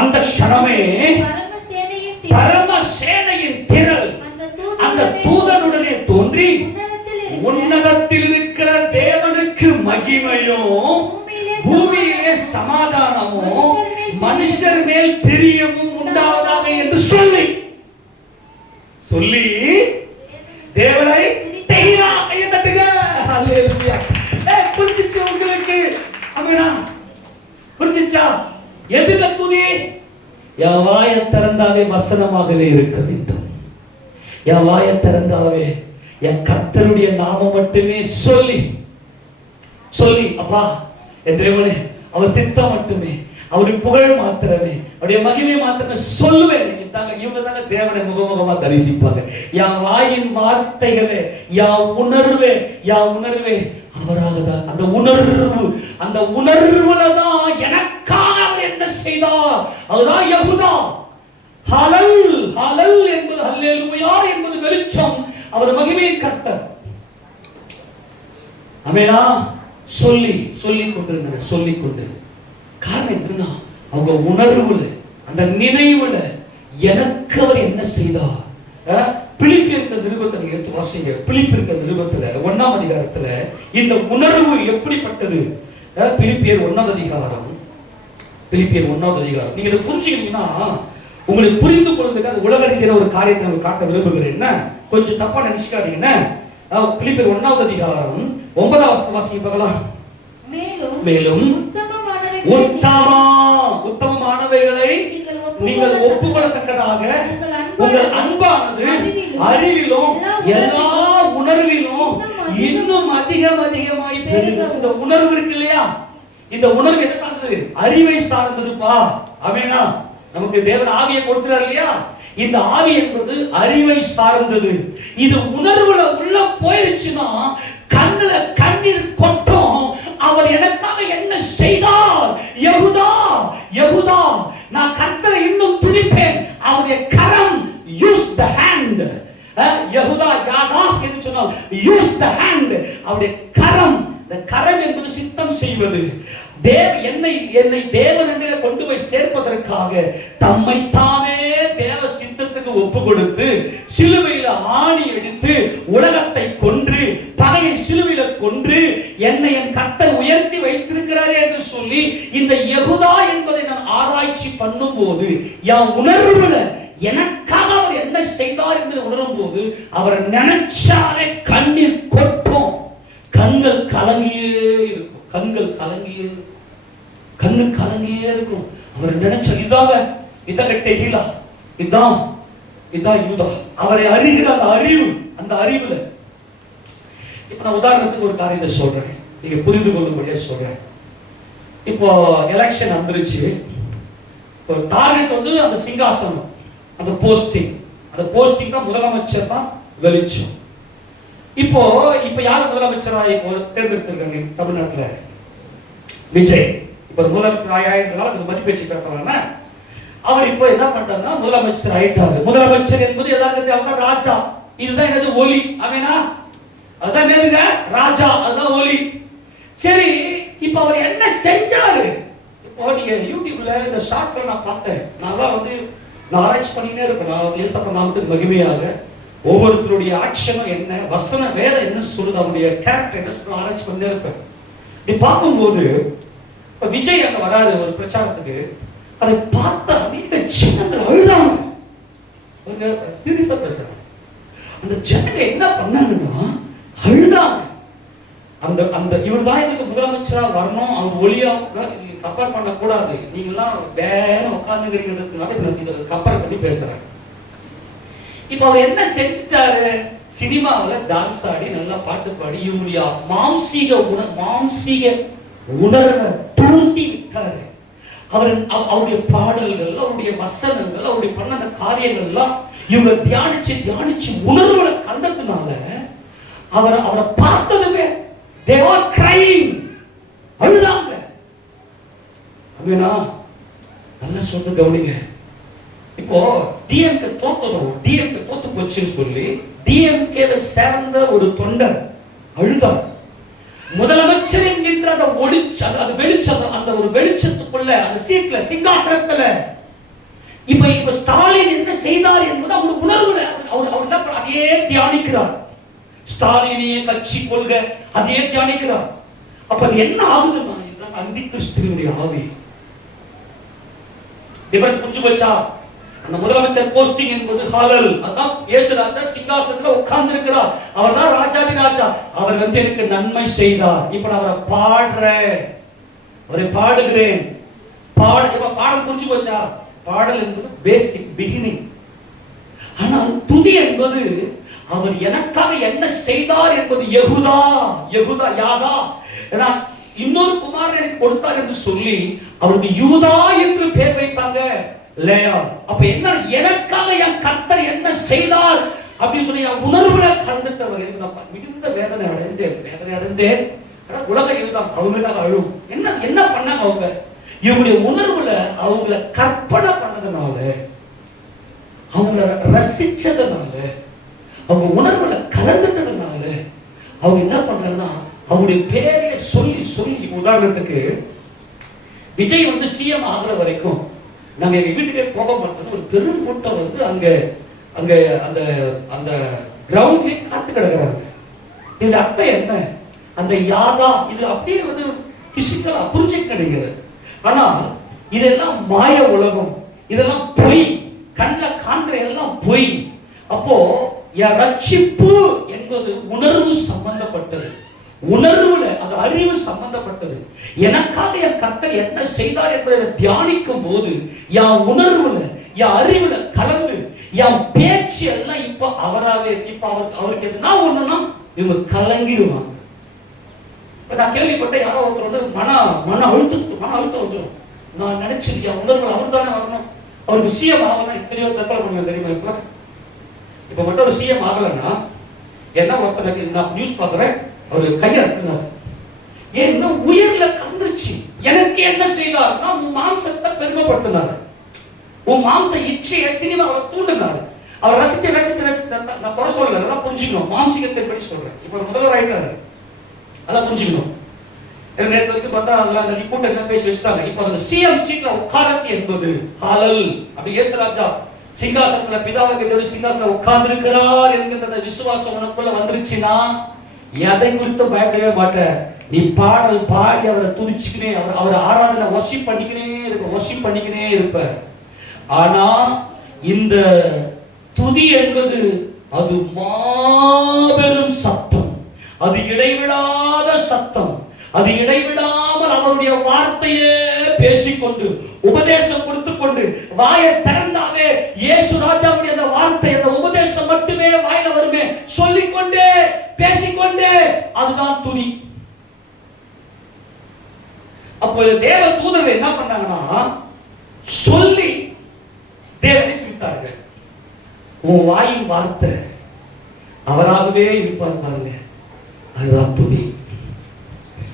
அந்த க்ஷணமே பரமசேனையின் திரள் அந்த தூதனுடனே தோன்றி உன்னதத்தில் இருக்கிற தேவனுக்கு மகிமையும் பூமியிலே சமாதானமும் மனுஷர் மேல் பிரியமும் உண்டாவதாக என்று சொல்லி தேவனை கையை தட்டுங்க. அல்லேலூயா. புரிஞ்சிச்சு உங்களுக்கு? ஆமெனா? புரிஞ்சிச்சா? எதுல துதி? என் வாயை திறந்தாவே வசனமாகவே இருக்க வேண்டும். என் வாயை திறந்தாவே என் கர்த்தருடைய நாமம் மட்டுமே சொல்லி அப்பா என் தேவனே, அவர் சித்தம் மட்டுமே, அவருடைய புகழ் மாத்திரமே, அவருடைய மகிமை மாத்திரமே சொல்லுவேன். இவங்க தாங்க தேவனை முகமுகமா தரிசிப்பாங்க. என் வாயின் வார்த்தைகளே, என் உணர்வே அவராக தான். அந்த உணர்வுல தான் எனக்காக அவர் என்ன செய்தார், அதுதான் யெகூதா. ஹalல் என்பது, அல்லேலூயா என்பது வெளிச்சம், அவர் மகிமையின் கர்த்தர். ஆமெனா? சொல்லிக்கொண்டு காரணம் என்னன்னா அவங்க உணர்வுல, அந்த நினைவுல எனக்கு அவர் என்ன செய்தார். பிலிப்பியர் நிருபத்தை எடுத்து வாசிங்க. பிலிப்பியர் நிருபத்துல 1ஆம் அதிகாரத்துல இந்த உணர்வு எப்படிப்பட்டது? பிலிப்பியர் 1ஆம் அதிகாரம் நீங்க இதை புரிஞ்சுக்கிட்டீங்கன்னா உங்களுக்கு புரிந்து கொள்வதற்காக உலக ரீதியான ஒரு காரியத்தை நான் காட்ட விரும்புகிறேன். என்ன கொஞ்சம் தப்பா நினைச்சுக்காதீங்கன்னா, பிலிப்பியர் 1ஆம் அதிகாரம் 9ஆம் வசனம் வாசிங்க பார்க்கலாம். மேலும் உத்தமமானவைகளை நீங்கள் ஒப்புக்கொள்ளத்தக்கதாக உங்கள் அன்பானது அறிவிலும் எல்லா உணர்விலும் இன்னும் அதிகமாய் பெருகும். இந்த உணர்வு இருக்கு இல்லையா, இந்த உணர்வு எதை சார்ந்தது? அறிவை சார்ந்ததுப்பா. ஆமெனா? நமக்கு தேவன் ஆவியை கொடுக்கிறார் இல்லையா, இந்த ஆவி என்பது அறிவை சார்ந்தது. இது உணர்வுல உள்ள போயிருச்சுன்னா கண்ணுல கண்ணீர் கொட்டும். அவர் எனக்காக என்ன செய்தார்? யெகூதா, யெகூதா, நான் கர்த்தரை இன்னும் துதிப்பேன். அவருடைய கரம், யூஸ் த ஹேண்ட். யெகூதா யாதா என்று சொன்னால் யூஸ் த ஹேண்ட். அவருடைய கரம், இந்த கரம் என்பது சித்தம் செய்வது. என்னை தேவனிடத்திலே கொண்டு போய் சேர்ப்பதற்காக தம்மை தாமே தேவ சித்தத்துக்கு ஒப்பு கொடுத்து சிலுவையில ஆணி எடுத்து உலகத்தை கொன்று பகையை சிலுவையில கொன்று என்னை என் கர்த்தர் உயர்த்தி வைத்திருக்கிறாரே என்று சொல்லி இந்த யெகூதா என்பதை நான் ஆராய்ச்சி பண்ணும்போது என் உணர்வுல எனக்காக அவர் என்ன செய்தார் என்று உணரும் போது அவரை நினைச்சாலே கண்ணீர் கொட்டும். கண்கள் கலங்கியே இருக்கும். கண்கள் கலங்கியே இருக்கும். கண்ணு கலங்கியே இருக்கும். அவர் நினைச்ச இதாங்க டெகிலா, இதான் யூதா. அவரை அறிகிற அந்த அறிவுல இப்ப நான் உதாரணத்துக்கு ஒரு காரியத்தை சொல்றேன், நீங்க புரிந்து கொள்ளும்படியா சொல்றேன். இப்போ எலெக்ஷன் வந்துருச்சு. இப்போ டார்கெட் வந்து அந்த சிங்காசனம், அந்த போஸ்டிங் தான் முதலமைச்சர் தான் வெளிச்சம். இப்போ யார் முதலமைச்சரா இப்போ தேர்ந்தெடுத்திருக்காங்க தமிழ்நாட்டுல? விஜய். இப்ப முதலமைச்சர் ஆயிருந்தனால கொஞ்சம் மதிப்பு வச்சு பேசலாம்னா, அவர் இப்போ என்ன பண்றாருன்னா முதலமைச்சர் ஆயிட்டாரு. முதலமைச்சர் என்பது எல்லாருக்கும் தேவை ராஜா. இதுதான் என்னது? ஒலி. அவனா அதான் என்னதுங்க? ராஜா. அதுதான் ஒலி. சரி, இப்போ அவர் என்ன செஞ்சாரு? இப்போ நீங்க யூடியூப்ல இந்த ஷார்ட்ஸ்ல நான் பார்த்தேன். நான் ஆராய்ச்சி பண்ணிட்டே இருப்பேன். ஏசப்பா நாமத்துக்கு மகிமையாக ஒவ்வொருத்தருடைய ஆக்ஷனும் என்ன, வசன வேதம் என்ன சொல்லுது, அவருடைய கேரக்டர் என்ன சொல்லுது ஆராய்ச்சி பண்ணிட்டே இருப்பேன். நீ பார்க்கும்போது இப்ப விஜய் அங்க வராது ஒரு பிரச்சாரத்துக்கு. அதை பார்த்தா இந்த ஜனங்கள் அழுதாங்க. சீரியஸா பேசுறாங்க. அந்த ஜனங்க என்ன பண்ணாங்கன்னா அழுதாங்க. அந்த இவர் தான் எனக்கு முதலமைச்சரா வரணும், அவர் ஒளியா கம்பேர் பண்ண கூடாது, நீங்க எல்லாம் வேற உட்கார்ந்துங்கிறீங்க கம்பேர் பண்ணி பேசுறாங்க. இப்ப அவர் என்ன செஞ்சுட்டாரு? சினிமாவில் டான்ஸ் ஆடி நல்லா பாட்டு பாடி இவங்களுடைய மாம்சீக உணர்வை தூண்டி விட்டாரு. அவருடைய பாடல்கள், அவருடைய வசனங்கள், அவருடைய பண்ண காரியங்கள்லாம் இவங்க தியானிச்சு உணர்வுகளை கண்டதுனால அவரை பார்த்ததுமே they are crying, அழுதாங்க. அப்படின்னா நல்லா சொல்ல கவனிங்க. இப்போ டிஎம்கே தோத்து போச்சுன்னு சொல்லி டிஎம்கேவை சேர்ந்த ஒரு தொண்டர் அழுதார். முதலமைச்சர் என்கின்ற அந்த வெளிச்சம், அந்த ஒரு வெளிச்சத்துக்குள்ள அந்த சீட்ல சிங்காசனத்துல இப்ப ஸ்டாலின் என்ன செய்தார் என்பது அவர் உணர்வுல அவர் அதையே தியானிக்கிறார். ஸ்டாலினிய கட்சி கொள்கை அதையே தியானிக்கிறார். அப்ப அது என்ன ஆகுதுன்னா அந்தி கிறிஸ்துவினுடைய ஆவி. இவர் புரிஞ்சு போச்சா? அந்த முதலமைச்சர் போஸ்டிங் என்பது ஹாலல். அதான் இயேசு ராஜா சிங்காசனத்துல உட்கார்ந்து இருக்கிறார். அவர் தான் ராஜாதி ராஜா. அவர் எனக்கு நன்மை செய்தார். இப்ப நான் அவரை பாடுகிறேன். பாடல் புரிஞ்சு போச்சா? பாடல் என்பது பேசிக் பிகினிங். ஆனால் துதி என்பது அவர் எனக்காக என்ன செய்தார் என்பது யெகூதா யாதா. ஏன்னா இன்னொரு குமாரன் எனக்கு கொடுத்தார் என்று சொல்லி அவருக்கு யூதா என்று பெயர் வைத்தாங்க. லேயா. அப்ப என்ன? எனக்காக என் கர்த்தர் என்ன செய்தார் அப்படின்னு சொல்லி என் உணர்வுல கலந்துட்டவர். மிகுந்த வேதனை அடைந்தேன். உலகம் இதுதான், அவங்களுக்காக அழும். என்ன பண்ணாங்க அவங்க? இவங்களுடைய உணர்வுல அவங்கள கற்பனை பண்ணதுனால, அவங்கள ரசிச்சதுனால, அவங்க உணர்வுல கலந்துட்டதுனால அவங்க என்ன பண்றாங்கன்னா அவங்களுடைய பேரை சொல்லி உதாரணத்துக்கு விஜய் சிஎம் ஆகிற வரைக்கும் நாங்க எங்க வீட்டுக்கே போக மாட்டோம். ஒரு பெரும் கூட்டம் அங்க அங்க அந்த அந்த கிரவுண்ட்லயே காத்து கிடக்குறாங்க. இந்த அர்த்தம் என்ன? அந்த யாதா இது அப்படியே பிசிக்கலா புரிஞ்சுக்க கிடைக்கிறது. ஆனா இதெல்லாம் மாய உலகம், இதெல்லாம் பொய், கண்ணில் காண்கிற எல்லாம் பொய். அப்போ என் ரட்சிப்பு என்பது உணர்வு சம்பந்தப்பட்டது. உணர்வுல அது அறிவு சம்பந்தப்பட்டது. எனக்காக என் கர்த்தர் என்ன செய்தார் என்பதை தியானிக்கும் போது என் உணர்வுல என் அறிவுல கலந்து என் பேச்சு எல்லாம் இப்ப அவராவே அவருக்கு எதுனா ஒண்ணுன்னா இவங்க கலங்கிடுவாங்க. நான் கேள்விப்பட்ட யாரோ ஒருத்தர் மன அழுத்தம் வந்துடும். நான் நினைச்சிருக்கேன் உணர்வுல அவர் தானே வரணும், அவருக்கு சிஎம் ஆகலாம். எத்தனையோ தற்கொலை பண்ணுவேன் தெரியுமா? இப்ப மட்டும் ஒரு சிஎம் ஆகலன்னா என்ன ஒருத்தருக்கு நான் நியூஸ் பார்க்குறேன், அவர் கையை அறுத்தினார். ஏன்னா உயிர்ல கந்துருச்சு. எனக்கு என்ன செய்தார்னா உன் மாம்சத்தை பெருமைப்படுத்தினார். உன் மாம்ச இச்சையை சினிமாவை தூண்டினார். அவர் ரசிச்சு ரசிச்சு ரசிச்சு நான் குறை சொல்லல, நல்லா புரிஞ்சுக்கணும். மாம்சிகத்தின் படி சொல்றேன். இப்ப முதல்வர் ஆயிட்டாரு, அதான் புரிஞ்சுக்கணும். நேற்று வரைக்கும் பார்த்தா அந்த கூட்டம் என்ன பேசி வச்சுட்டாங்க. இப்ப அந்த சிஎம் சீட்ல உட்காரத்து என்பது ஹாலல். அப்படி இயேசுராஜா சிங்காசனத்துல பிதாவுக்கு தேவன் சிங்காசனம் உட்கார்ந்து இருக்கிறார் என்கின்ற விசுவாசம் உனக்குள்ள வந்துருச்சுன்னா எதை குறித்து பயப்படவே மாட்டேன். நீ பாடல் பாடி அவரை துதிச்சுக்கினே அவர் ஆராதனை வர்ஷிப் பண்ணிக்கினே இருப்ப. ஆனா இந்த துதி என்பது அது மாபெரும் சத்தம், அது இடைவிடாத சத்தம். அது இடைவிடாமல் அவருடைய வார்த்தையே பேசிக்கொண்டு உபதேசம் கொடுத்து கொண்டு வாயை திறந்தாவே இயேசு ராஜாவுடைய அந்த வார்த்தை, அந்த உபதேசம் மட்டுமே வாயில வருமே, சொல்லிக்கொண்டே பேசிக்கொண்டே, அதுதான் துதி. அப்போ தேவ தூதர்கள் என்ன பண்ணாங்கன்னா சொல்லி தேவனை துதித்தார்கள். உன் வாயின் வார்த்தை அவராகவே இருப்பார் பாருங்க, அதுதான் துதி.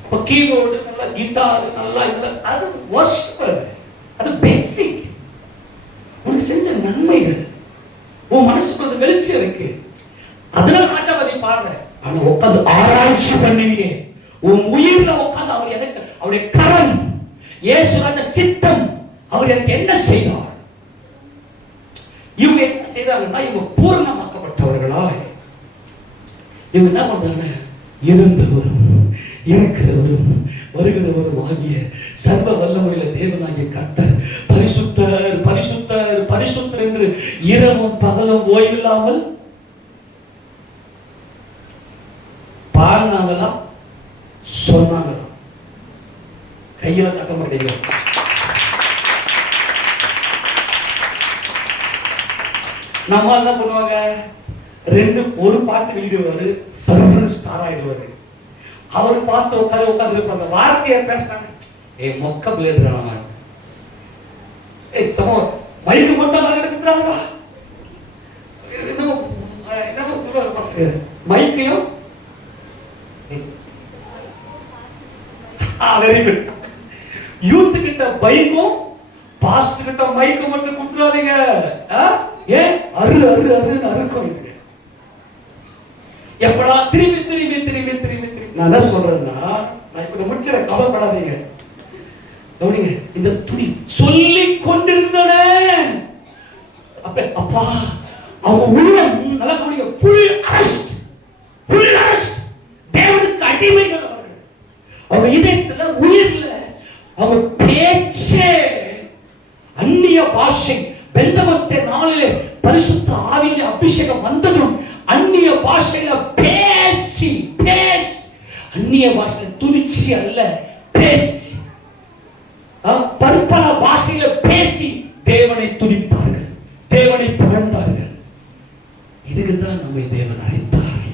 இப்போ கீபோர்டு நல்லா, கிட்டார் நல்லா, அது வர்ஷிப், அது பேசிக். உனக்கு செஞ்ச நன்மைகள் உன் மனசுக்கு அது வெளிச்சம் இருக்கு, அதனால ராஜாவதி பாடுற. ஆனா உட்காந்து ஆராய்ச்சி பண்ணுவீங்க உன் உயிர்ல உட்காந்து அவர் எனக்கு, அவருடைய கரம், இயேசு ராஜா சித்தம், அவர் எனக்கு என்ன செய்தார், இவங்க என்ன செய்தாங்கன்னா இவங்க பூரணமாக்கப்பட்டவர்களா. இவங்க என்ன பண்றாங்க, இருந்தவரும் இருக்கிறவரும் வருகிறவரும் ஆகிய சர்வ வல்லமையுள்ள தேவனாகிய கர்த்தர் பரிசுத்தர் பரிசுத்தர் பரிசுத்தர் என்று இரவும் பகலும் ஓய்வில்லாமல் பாடினாங்களா சொன்னாங்களா? கையில தட்ட மாட்டீங்க. நம்ம என்ன பண்ணுவாங்க, ஒரு பாட்டு வெளியிடுவாரு, சர்வ ஸ்டார் ஆயிடுவாரு. அவரு பார்த்து உட்காந்து இருப்பாங்க, வார்த்தையை பேசினாங்க, மொக்க பிள்ளைடுறாங்க, மைக்கு மட்டும் எடுத்துறாங்களா, என்ன சொல்லுவாரு பசங்க, மைக்கையும் வெரி குட். யூத் கிட்ட பைக்கும் பாஸ்டர் கிட்ட மைக்கு மட்டும் குத்துறாதீங்க. ஏன் அரு அரு அருன்னு அறுக்கும். எப்படா திரும்பி திரும்பி திரும்பி திரும்பி திரும்பி நான் என்ன சொல்றேன்னா, நான் இப்ப முடிச்சிட, கவலைப்படாதீங்க. கவனிங்க, இந்த துதி சொல்லி கொண்டிருந்தன அப்பா அவங்க உள்ளம் நல்லா கவனிங்க, ஃபுல் அரெஸ்ட், ஃபுல் அரெஸ்ட். தேவனுக்கு அடிமைகள் அவர்கள். அவங்க இதயத்துல உயிர்ல அவங்க பேச்சே அந்நிய பாஷை. பெந்தகோஸ்தே நாளிலே பரிசுத்த ஆவியிலே அபிஷேகம் வந்ததும் அந்நிய பாஷையில பேசி பேசி, அந்நிய பாஷையில துதிச்சி அல்ல பேசி, பற்பல பாஷையில பேசி தேவனை துதித்தார்கள், தேவனை புகழ்ந்தார்கள். இதுக்கு தான் நம்மை தேவன் அழைத்தார்.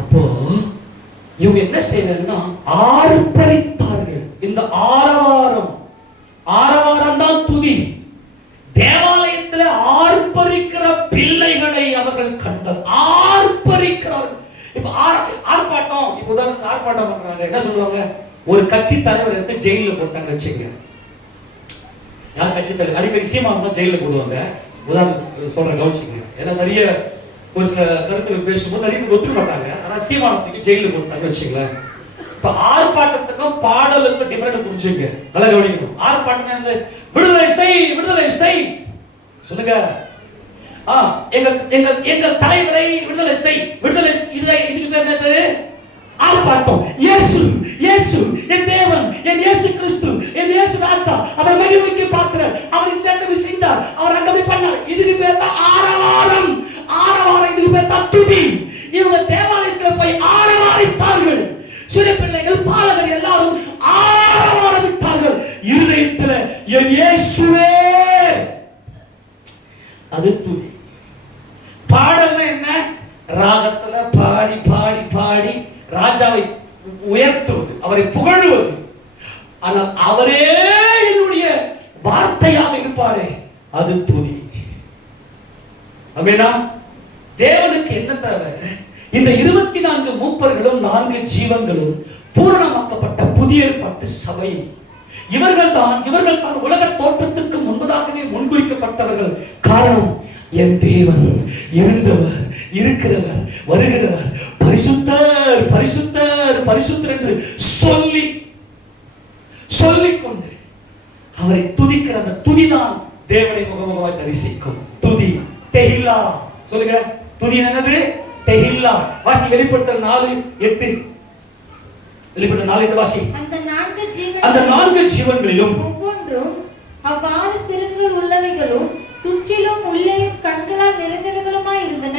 அப்போ இவங்க என்ன செய்வாங்கன்னா ஆர்ப்பரித்தார்கள். இந்த ஆரவாரம், ஆரவாரம் தான் துதி. தேவாலயத்தில் ஆர்ப்பரிக்கிற பிள்ளைகளை அவர்கள் கண்டார். ஆர்ப்பரிக்கிறார்கள். இப்ப ஆர்ப்பாட்டம், இப்ப உதாரணத்துக்கு ஆர்ப்பாட்டம் பண்றாங்க, என்ன சொல்லுவாங்க, ஒரு கட்சி தலைவர் எடுத்து ஜெயில போட்டாங்க வச்சுங்க. யார் கட்சி தலைவர்? அடிக்கடி சீமான் தான் ஜெயில போடுவாங்க. உதாரணம் சொல்றேன், கவனிச்சுங்க. ஏன்னா நிறைய ஒரு சில கருத்துக்கள் பேசும்போது நிறைய ஒத்துக்க மாட்டாங்க. ஆனா சீமானத்துக்கு ஜெயில போட்டாங்க வச்சுங்களேன். இப்ப ஆர்ப்பாட்டத்துக்கும் பாடலுக்கும் டிஃபரெண்ட் புரிஞ்சுங்க, நல்லா கவனிக்கணும். ஆர்ப்பாட்டம் விடுதலை செய், விடுதலை செய் சொல்லுங்க. எங்க தலைவரை விடுதலை செய், விடுதலை. இதுக்கு பேர் என்னது? ஆர்ப்பாட்டம். இயேசு இயேசு என் தேவன், என் இயேசு கிறிஸ்து, என் இயேசு ராஜா, அவர் மகிமைக்கு பார்க்கிறார், அவர் இந்த இடத்துல செஞ்சார், அவர் அங்க போய் பண்ணார். இதுக்கு பேர் தான் ஆரவாரம். ஆரவாரம், இதுக்கு பேர் தான் துதி. இவங்க தேவாலயத்தில் போய் ஆரவாரித்தார்கள். சிறு பிள்ளைகள், பாலகர் எல்லாரும் ஆரவாரமிட்டார்கள். இருதயத்தில் என் இயேசுவே, அது துதி. பாடல்னா என்ன? ராகத்துல பாடி பாடி பாடி ராஜாவை உயர்த்துவது, அவரை புகழுவது. ஆனால் அவரே என்னுடைய வார்த்தையாக இருப்பாரே, அது துதி. ஆமெனா? தேவனுக்கு என்ன தேவை? இந்த 24 மூப்பர்களும் 4 ஜீவன்களும் பூரணமாக்கப்பட்ட புதிய ஏற்பாட்டு சபை. இவர்கள் தான் உலக தோற்றத்துக்கு முன்பதாகவே முன்குறிக்கப்பட்டவர்கள். காரணம், என் தேவன் இருந்தவர், இருக்கிறவர், வருகிறவர், பரிசுத்தர் பரிசுத்தர் பரிசுத்தர் என்று சொல்லிக்கொண்டு அவரை துதிக்கிற அந்த துதிதான் தேவனை முகமுகமாய் தரிசிக்கும் துதி. தெஹில்லா சொல்லுங்க, துதி என்னது? தெஹில்லா. வாசி வெளிப்படுத்தல் 4:8. வெளிப்படுத்தல் 4:8 வாசி. அந்த 4 ஜீவன்களிலும் ஒவ்வொன்றும் அவ்வாறு சிறகுகள் உள்ளவைகளும் சுற்றிலும் உள்ளேயும் கண்களால் நிறைந்தவைகளுமாய் இருந்தன.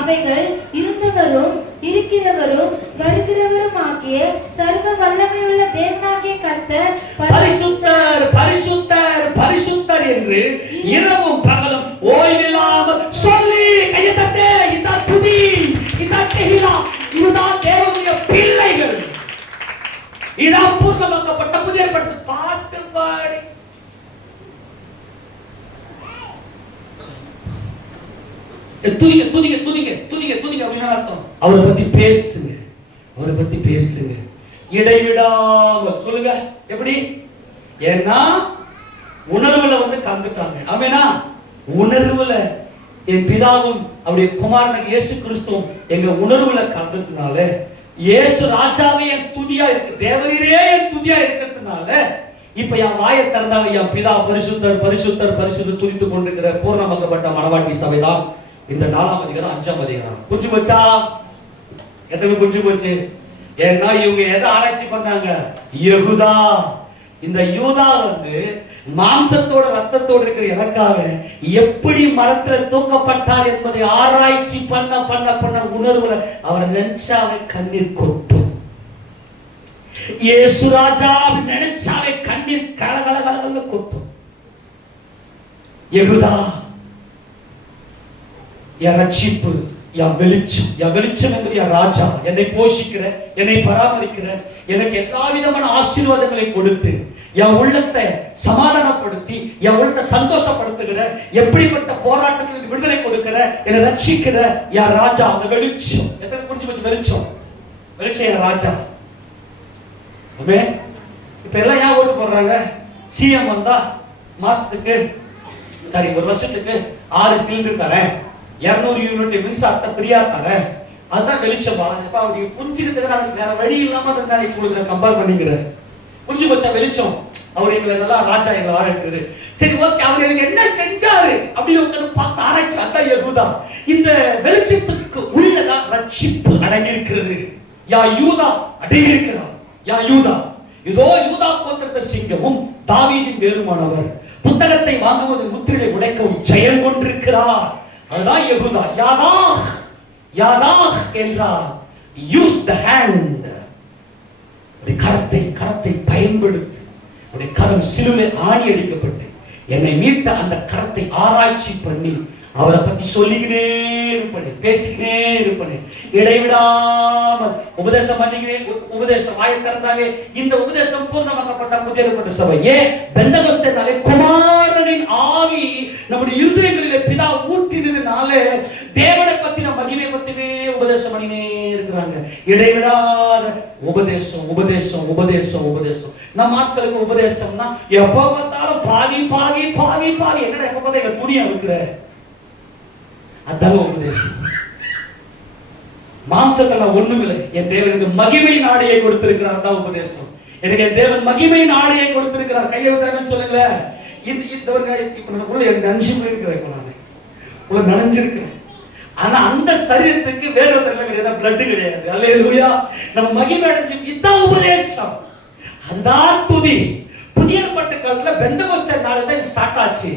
அவைகள் இருந்தவரும் இருக்கிறவரும் வருகிறவரும் ஆகிய சர்வ வல்லமையுள்ள தேவனாகிய கர்த்தர் பரிசுத்தர் பரிசுத்தர் பரிசுத்தர் என்று இரவும் பகலும் ஓய்வில்லாமல் சொல்லி கையை தட்டு. இதான் துதி, இதான் தெஹில்லா, இதுதான் தேவனுடைய பிள்ளைகள். இதான் பூர்ணமாக்கப்பட்ட புதிய ஏற்பாடு. பாட்டு பாடி துதிங்க துதிங்க துதிங்க துதிங்க துதிங்க அப்படின்னு அர்த்தம். அவரை பத்தி பேசுங்க, அவரை பத்தி பேசுங்க இடைவிடாமல். சொல்லுங்க எப்படி? ஏன்னா உணர்வுல கலந்துட்டாங்க. ஆமெனா? உணர்வுல என் பிதாவும் அவருடைய குமாரன் இயேசு கிறிஸ்துவும் எங்க உணர்வுல கலந்ததுனால, இயேசு ராஜாவே என் துதியா இருக்கு, தேவரீரே என் துதியா இருக்கிறதுனால இப்ப என் வாயை திறந்தாங்க, என் பிதா பரிசுத்தர் பரிசுத்தர் பரிசுத்தர் துதித்துக் கொண்டிருக்கிற பூர்ணமாக்கப்பட்ட மணவாட்டி சபைதான் இந்த 4ஆம் அதிகாரம் 5ஆம் அதிகாரம். புரிஞ்சு போச்சா? எத்தனை புரிஞ்சு போச்சு? ஏன்னா இவங்க எதை ஆராய்ச்சி பண்ணாங்க? யெகூதா. இந்த யூதா மாம்சத்தோட ரத்தத்தோட இருக்கிற எனக்காக எப்படி மரத்துல தூக்கப்பட்டார் என்பதை ஆராய்ச்சி பண்ண பண்ண பண்ண உணர்வுல அவரை நினைச்சாவே கண்ணீர் கொட்டும். இயேசு ராஜா நினைச்சாவே கண்ணீர் கலகல கொட்டும். யெகூதா என் ரட்சிப்பு, என் வெளிச்சம், என் வெளிச்சம் என்பது என் ராஜா, என்னை போஷிக்கிற, என்னை பராமரிக்கிற, எனக்கு எல்லா விதமான ஆசீர்வாதங்களை கொடுத்து என் உள்ளத்தை சமாதானப்படுத்தி என் உள்ளத்தை சந்தோஷப்படுத்துகிற, எப்படிப்பட்ட போராட்டங்களுக்கு விடுதலை கொடுக்கிற, என்னை ரட்சிக்கிற என் ராஜா. அந்த வெளிச்சம் எத்தனை புரிஞ்சு போச்சு? வெளிச்சம் வெளிச்சம் என் ராஜா. இப்ப எல்லாம் ஏன் ஓட்டு போடுறாங்க? சிஎம் வந்தா மாசத்துக்கு ஒரு வருஷத்துக்கு 6 சிலிண்டர் தரேன், 200 யூனிட் மின்சாரத்தை ஃப்ரீயா தரேன், அதுதான் வெளிச்சமா? அப்ப நீங்க புரிஞ்சுக்கிறதுக்கு வேற வழி இல்லாம உங்களுக்கு கம்பேர் பண்ணிக்கிறேன். புரிஞ்சு போச்சா வெளிச்சம்? அவர் எங்களை நல்லா ராஜா எங்களை ஆழ்கிறது. சரி ஓகே, அவர் எனக்கு என்ன செஞ்சாரு அப்படின்னு உட்கார்ந்து பார்த்து ஆராய்ச்சி. அதான் யெகூதா. இந்த வெளிச்சத்துக்கு உள்ளதான் ரட்சிப்பு அடங்கி இருக்கிறது. யா யூதா அடங்கி இருக்கிறார். யா யூதா, இதோ யூதா கோத்திரத்த சிங்கமும் தாவீதின் வேறுமானவர், புத்தகத்தை வாங்குவது முத்திரை உடைக்கவும் ஜெயம் கொண்டிருக்கிறார். அதுதான் யெகூதா. யாதா யாதா என்றார் யூஸ் த ஹேண்ட். கரத்தை பயன்படுத்தி, கரம் சிலுவையில் ஆணி அடிக்கப்பட்டு என்னை மீட்ட அந்த கரத்தை ஆராய்ச்சி பண்ணி அவரை பத்தி சொல்லிக்கினே இருப்பேன், பேசிக்கினே இருப்பேன், இடைவிடாமல் உபதேசம் பண்ணிக்கினே. உபதேசம் வாயை திறந்தாலே இந்த உபதேசம் பூர்ணமாக்கப்பட்ட புதிய ஏற்பாட்டு சபை. ஏன்? பெந்தகோஸ்தேனாலே குமாரனின் ஆவி நம்முடைய இருதயங்களிலே பிதா ஊற்றினதுனால தேவனை பத்தின மகிமை பத்தினே உபதேசம் பண்ணினே இருக்கிறாங்க. இடைவிடாத உபதேசம் உபதேசம் உபதேசம் உபதேசம். நம்ம ஆட்களுக்கு உபதேசம்னா எப்ப பார்த்தாலும் பாவி பாவி பாவி பாவி. என்னடா எப்ப பார்த்தா எங்க துணியா இருக்கிற? அதான் உபதேசம். மாம்சத்துல ஒண்ணுமில்லை, என் தேவனுக்கு மகிமையின் ஆடையை கொடுத்திருக்கிறார். அதான் உபதேசம். எனக்கு என் தேவன் மகிமையின் ஆடையை கொடுத்திருக்கிறார். கையை விட்டாங்கன்னு சொல்லுங்களேன். இப்ப எனக்கு நஞ்சு இருக்கிறேன், இப்ப நான் உள்ள நனைஞ்சிருக்கிறேன். ஆனா அந்த சரீரத்துக்கு வேற ஒருத்தர் கிடையாது, பிளட் கிடையாது. அல்லேலூயா. நம்ம மகிமை அடைஞ்சு இதான் உபதேசம், அதான் துதி. புதிய ஏற்பாட்டு காலத்துல பெந்தகோஸ்தே நாள்தான் ஸ்டார்ட் ஆச்சு.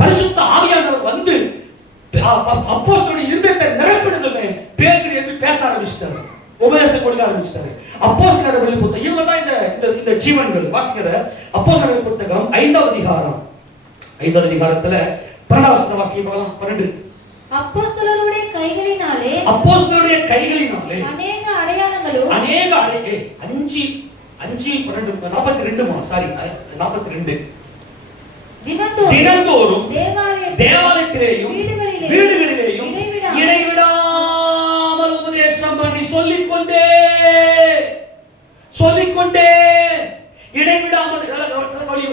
பரிசுத்த ஆவியானவர் வந்து அப்போஸ்தலருடைய இருதயத்தை நிரப்பிடுதுமே. பேதுரு எப்படி பேச ஆரம்பிச்சிட்டாரு, உபதேசம் கொடுக்க ஆரம்பிச்சிட்டாரு. அப்போஸ்தலர்கள் புத்தகம், இவங்க தான் இந்த ஜீவன்கள். வாசிக்கிற அப்போஸ்தலர்கள் புத்தகம் 5ஆம் அதிகாரம், 5ஆம் அதிகாரத்துல 12ஆம் வசனம் வாசிக்க பார்க்கலாம். 12. அப்போஸ்தலருடைய கைகளினாலே அநேக அடையாளங்களும் 42 தினந்தோறும் தேவாலயத்திலேயும் வீடுகளிலேயும் இடைவிடாமல் உபதேசம் சொல்லிக்கொண்டே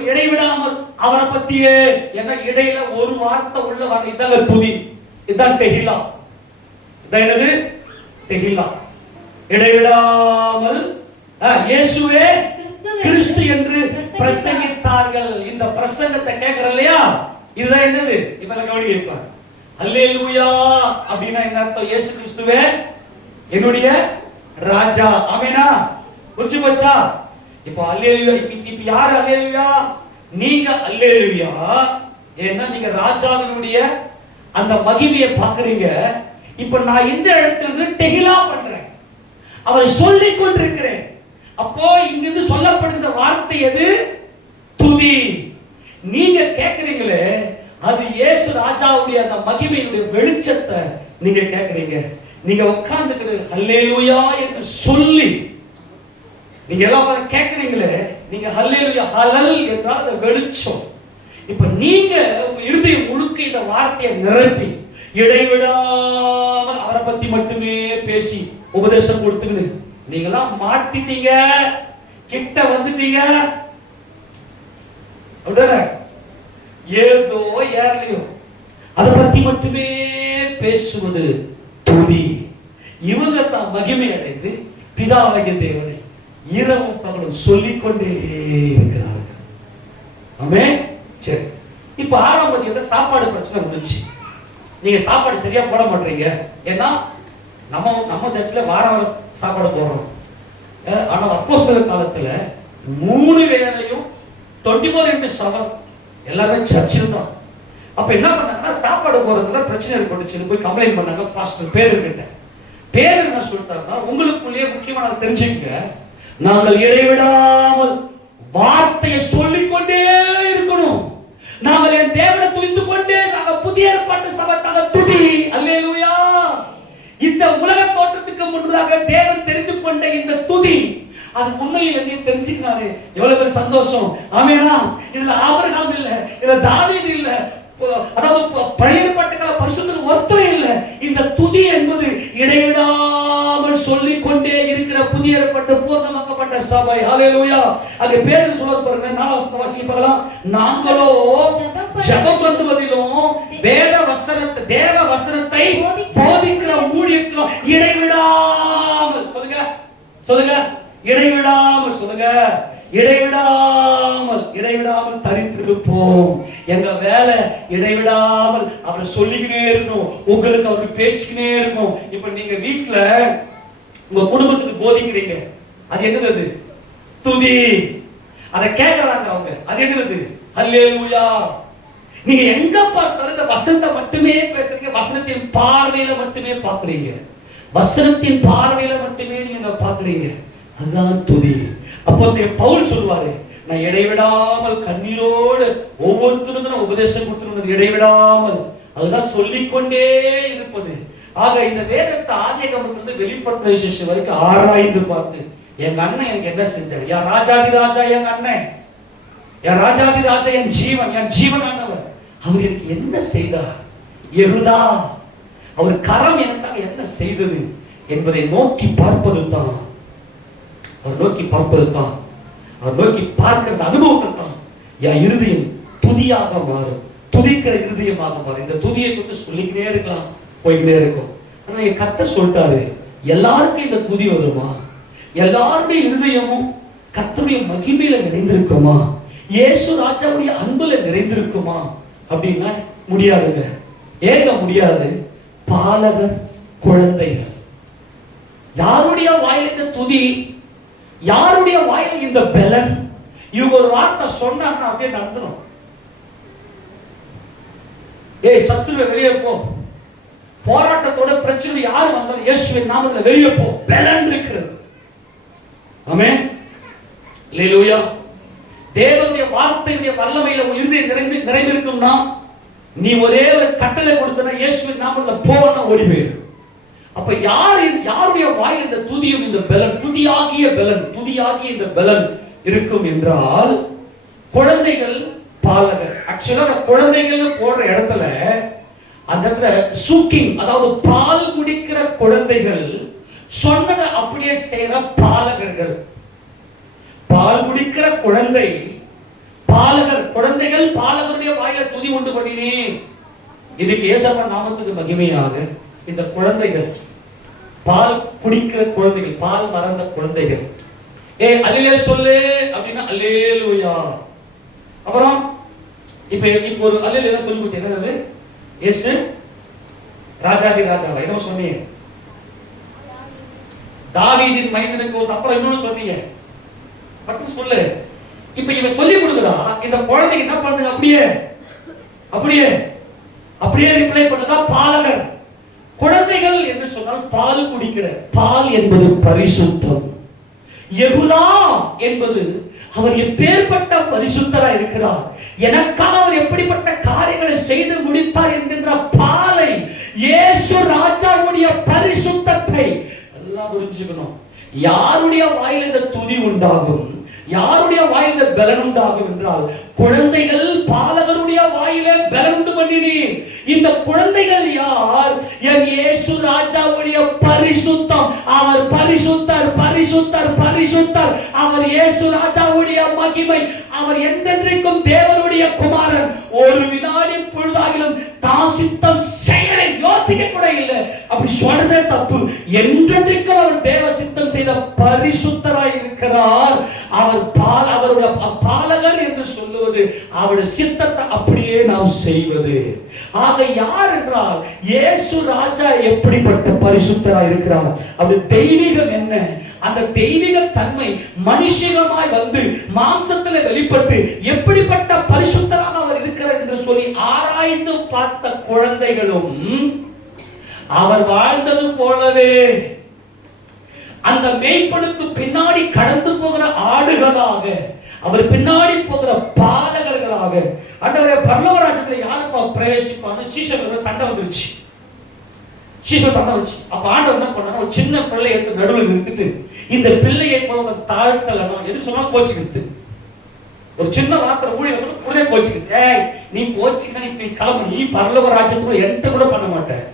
இடைவிடாமல் அவரை பத்தியே. ஏன்னா இடையில ஒரு வார்த்தை உள்ள வார்த்தை இதாங்க துதி. இதான் டெஹிலா. இதான் என்னது? டெஹிலா. இடைவிடாமல் இயேசுவே கிறிஸ்து என்று பிரசங்கித்தார்கள். இந்த பிரசங்கத்தை கேட்கற இல்லையா, இதுதான் என்னது? இப்ப கவனிக்க இருப்பார். அல்லேலூயா அப்படின்னா என்ன அர்த்தம்? இயேசு கிறிஸ்துவே என்னுடைய ராஜா. ஆமெனா? புரிஞ்சு போச்சா? இப்போ அல்லேலூயா. இப்ப யார் அல்லேலூயா? நீங்க அல்லேலூயா. ஏன்னா நீங்க ராஜாவினுடைய அந்த மகிமையை பார்க்கறீங்க. இப்ப நான் இந்த இடத்துல டெஹிலா பண்றேன், அவரை சொல்லிக் கொண்டிருக்கிறேன். அப்போ இங்கிருந்து சொல்லப்படுகிற வார்த்தை எது? துதி. நீங்க கேட்கறீங்களே, அது இயேசு ராஜாவுடைய அந்த மகிமையுடைய வெளிச்சத்தை நீங்க கேட்கறீங்க. நீங்க உட்கார்ந்துக்கிட்டு அல்லேலூயா என்று சொல்லி நீங்க எல்லாம் கேட்கறீங்களே, நீங்க அல்லேலூயா, ஹலல் என்றால் அந்த வெளிச்சம். இப்ப நீங்க உங்க இருதயம் முழுக்க இந்த வார்த்தையை நிரப்பி இடைவிடாமல் அவரை பத்தி மட்டுமே பேசி உபதேசம் கொடுத்துக்கிட்டு நீங்களாம் மாட்டிட்டீங்க, கிட்ட வந்துட்டீங்க. அப்படிதானே? ஏதோ ஏறலையோ அதை பத்தி மட்டுமே பேசுவது துதி. இவங்க தான் மகிமை அடைந்து பிதாவாகிய தேவனை இரவும் பகலும் சொல்லிக்கொண்டே இருக்கிறார்கள். ஆமென். சரி, இப்ப 6ஆம் அதிகாரத்துல சாப்பாடு பிரச்சனை வந்துச்சு. நீங்க சாப்பாடு சரியா போட மாட்டீங்க. ஏன்னா நம்ம சர்ச்சில் வாரம் சாப்பாடு போடுறோம். ஆனா அப்போஸ்தலர் காலத்துல 3 வேளையும் 24x7 எல்லாரும் சர்ச்சில் தான். அப்ப என்ன பண்ணாங்கன்னா, சாப்பாடு போறதுல பிரச்சனை ஏற்பட்டுச்சு. போய் கம்ப்ளைண்ட் பண்ணாங்க பாஸ்டர் பேருக்கிட்ட. பேர் என்ன சொல்லிட்டாருன்னா, உங்களுக்குள்ளேயே முக்கியமா நான் தெரிஞ்சுக்க, நாங்கள் இடைவிடாமல் வார்த்தையை சொல்லிக்கொண்டே இருக்கணும். நாங்கள் என் தேவனை துதித்துக் கொண்டே, நாங்கள் புதிய ஏற்பாட்டு சபை துதி. அல்லேலூயா. இந்த உலக தோற்றத்துக்கு முன்னதாக தேவன் தெரிந்து கொண்ட இந்த துதி, அது உண்மையில் என்ன தெரிஞ்சுக்கினாரு. எவ்வளவு பேர் சந்தோஷம். ஆமெனா? இதுல ஆபிரகாம் இல்ல, இதுல தாவீது இல்ல, அதாவது பழைய ஏற்பாட்டுக்கான பரிசுத்தர் ஒருத்தர் இல்ல. இந்த துதி என்பது இடைவிடாமல் சொல்லிக்கொண்டே இருக்கிற புதிய ஏற்பாட்டு பூர்ணமாக்கப்பட்ட சபை. ஹல்லேலூயா. அங்க பேர் சொல்ல பாருங்க, 4 வசனம் வாசிக்க பார்க்கலாம். நாங்களோ ஜெபம் பண்ணுவதிலும் வேத வசனத்தை, தேவ வசனத்தை போதிக்கிற ஊழியத்திலும் இடைவிடாமல் சொல்லுங்க இடைவிடாமல் சொல்லுங்க, இடைவிடாமல் தரித்திருப்போம். எங்க வேலை இடைவிடாமல் அவரை சொல்லிக்கினே இருக்கணும், உங்களுக்கு அவருக்கு பேசிக்கினே இருக்கும். இப்ப நீங்க வீட்டுல உங்க குடும்பத்துக்கு போதிக்கிறீங்க, அது என்னது? துதி. அதை கேட்கறாங்க அவங்க, அது என்னது? அல்லேலூயா. நீங்க எங்க பார்த்தாலும் இந்த வசனத்தை மட்டுமே பேசுறீங்க, வசனத்தின் பார்வையில மட்டுமே பாக்குறீங்க, வசனத்தின் பார்வையில மட்டுமே நீங்க பாக்குறீங்க. அதுதான் துதி. அப்போஸ்தலன் பவுல் சொல்வாரு, நான் இடைவிடாமல் கண்ணீரோடு ஒவ்வொருத்தருக்கும் உபதேசம் கொடுத்துருந்தது இடைவிடாமல். அதுதான் சொல்லிக்கொண்டே இருப்பது. ஆக இந்த வேதத்தை ஆதியாகமத்திலிருந்து வெளிப்படுத்தின விசேஷம் வரைக்கும் ஆராய்ந்து பார்த்து, எங்க அண்ணன் எனக்கு என்ன செஞ்சார்? யா ராஜாதி ராஜா எங்க அண்ணன், யா ராஜாதி ராஜா என் ஜீவனானவர், அவர் எனக்கு என்ன செய்தார்? எருதா அவர் கரம் எனக்காக என்ன செய்தது என்பதை நோக்கி பார்ப்பது தான், அவர் நோக்கி பார்ப்பது தான், அவர் நோக்கி பார்க்கிற அனுபவத்தை தான் என் இருதயம் துதியாக மாறும், துதிக்கிற இருதயமாக மாறும். இந்த துதியை கொண்டு சொல்லிக்கிட்டே இருக்கலாம், போய்கிட்டே இருக்கும். ஆனா என் கர்த்தர் சொல்லிட்டாரு, எல்லாருக்கும் இந்த துதி வருமா? எல்லாருடைய இருதயமும் கர்த்தருடைய மகிமையில நிறைந்திருக்குமா? இயேசு ராஜாவுடைய அன்புல நிறைந்திருக்குமா அப்படின்னா முடியாதுங்க. ஏங்க முடியாது? பாலகர் குழந்தைகள், யாருடைய வாயில இந்த துதி, யாருடைய வாயில இந்த பலன்? இவங்க ஒரு வார்த்தை சொன்னாங்கன்னா அப்படியே நடந்துடும். ஏய் சத்துருவே வெளியே போ, போராட்டத்தோட பிரச்சனை யாரு வந்தாலும் இயேசுவின் நாமத்துல வெளியே போ, பலன் இருக்கிறது. ஆமென். அல்லேலூயா. தேவனுடைய வார்த்தையுடைய வல்லமையில உன் இருதயம் நிறைந்திருக்கும்னா, நீ ஒரே ஒரு கட்டளை கொடுத்தனா இயேசுவின் நாமத்துல போனா ஓடி போயிடும். அப்ப யாருடைய வாயில் இந்த துதியும் இந்த பலன், துதியாகிய இந்த பலன் இருக்கும் என்றால், குழந்தைகள் பாலகர். ஆக்சுவலா அந்த குழந்தைகள் போடுற இடத்துல அந்த இடத்துல சூக்கிங், அதாவது பால் குடிக்கிற குழந்தைகள் சொன்னதை அப்படியே செய்யற பாலகர்கள். பால் குடிக்கிற குழந்தை குழந்தைகள் பாலகருடைய வாயில துதி உண்டு பண்ணினே. இன்னைக்கு ஏசப்பா நாமத்துக்கு மகிமையாக இந்த குழந்தைகள், பால் குடிக்கிற குழந்தைகள், பால் மறந்த குழந்தைகள், அல்லேலூயா சொல்லு அப்படின்னா அல்லேலூயா. அப்புறம் இப்ப ஒரு அல்லேலூயா சொல்லி கொடுத்து என்னது? இயேசு ராஜாதி ராஜாவா என்ன சொன்னீங்க? தாவீதின் மைந்தனுக்கு அப்புறம் இன்னொன்னு சொன்னீங்க, மட்டும் சொல்லு. இப்ப இவன் சொல்லி கொடுக்குறா, இந்த குழந்தைக்கு என்ன பண்ணுங்க? அப்படியே ரிப்ளை பண்ணதா பாலகர். குழந்தைகள் என்று சொன்னால் பால் குடிக்கிற, பால் என்பது பரிசுத்தம். யெகூதா என்பது அவர் எப்பேற்பட்ட பரிசுத்தரா இருக்கிறார், எனக்காக அவர் எப்படிப்பட்ட காரியங்களை செய்து முடித்தார் என்கின்ற பாலை, இயேசு ராஜாவுடைய பரிசுத்தத்தை எல்லாம் புரிஞ்சுக்கணும். யாருடைய வாயில இந்த துதி உண்டாகும், யாருடைய வாயில இந்த பலன் உண்டாகும் என்றால், குழந்தைகள் பாலகருடைய வாயில பலன் உண்டு பண்ணினீர். இந்த குழந்தைகள் யார்? என் இயேசு ராஜாவுடைய பரிசுத்தம். அவர் பரிசுத்தர், பரிசுத்தர், பரிசுத்தர். அவர் இயேசு ராஜாவுடைய மகிமை. அவர் என்றென்றைக்கும் தேவனுடைய குமாரன். ஒரு வினாடி பொழுதாகிலும் தாசித்தம் செயலை யோசிக்க கூட இல்லை. அப்படி சொல்றதே தப்பு. என்றென்றைக்கும் அவர் தேவ சித்தம் செய்த பரிசுத்தராய் இருக்கிறார். அவருடைய பாலகர் என்று சொல்லுவது அவருடைய சித்தத்தை அப்படியே நாம் செய்வது. ஆக யார் என்றால், இயேசு ராஜா எப்படிப்பட்ட பரிசுத்தராய் இருக்கிறார், அப்படி தெய்வீகம் என்ன, அந்த தெய்வீக தன்மை மனுஷமாய் வந்து மாம்சத்தில் வெளிப்பட்டு எப்படிப்பட்ட பரிசுத்தராக அவர் இருக்கிறார் என்று சொல்லி ஆராய்ந்து பார்த்த குழந்தைகளும் அவர் வாழ்ந்தது போலவே அந்த மேய்ப்பனுக்கு பின்னாடி கடந்து போகிற ஆடுகளாக, அவர் பின்னாடி போகிற பாலகர்களாக, ஆண்டவரே பரலோக ராஜ்யத்தில் யாருப்பா பிரவேசிப்பான்னு சீஷர்கள் சண்டை வந்துருச்சு. சண்டை வந்துச்சு. அப்ப ஆண்டவர் என்ன பண்ணா, ஒரு சின்ன பிள்ளையை நடுவில் நிறுத்திட்டு, இந்த பிள்ளையை போக தாழ்த்தலனா எது சொன்னா கோச்சிக்கிட்டு, ஒரு சின்ன வார்த்தை ஊழிய சொல்ல உடனே கோச்சிக்கிட்டு, நீ கோச்சிக்க, நீ கிளம்பு, நீ பரலோக ராஜ்யத்துக்குள்ள என்கிட்ட கூட பண்ண மாட்டேன்.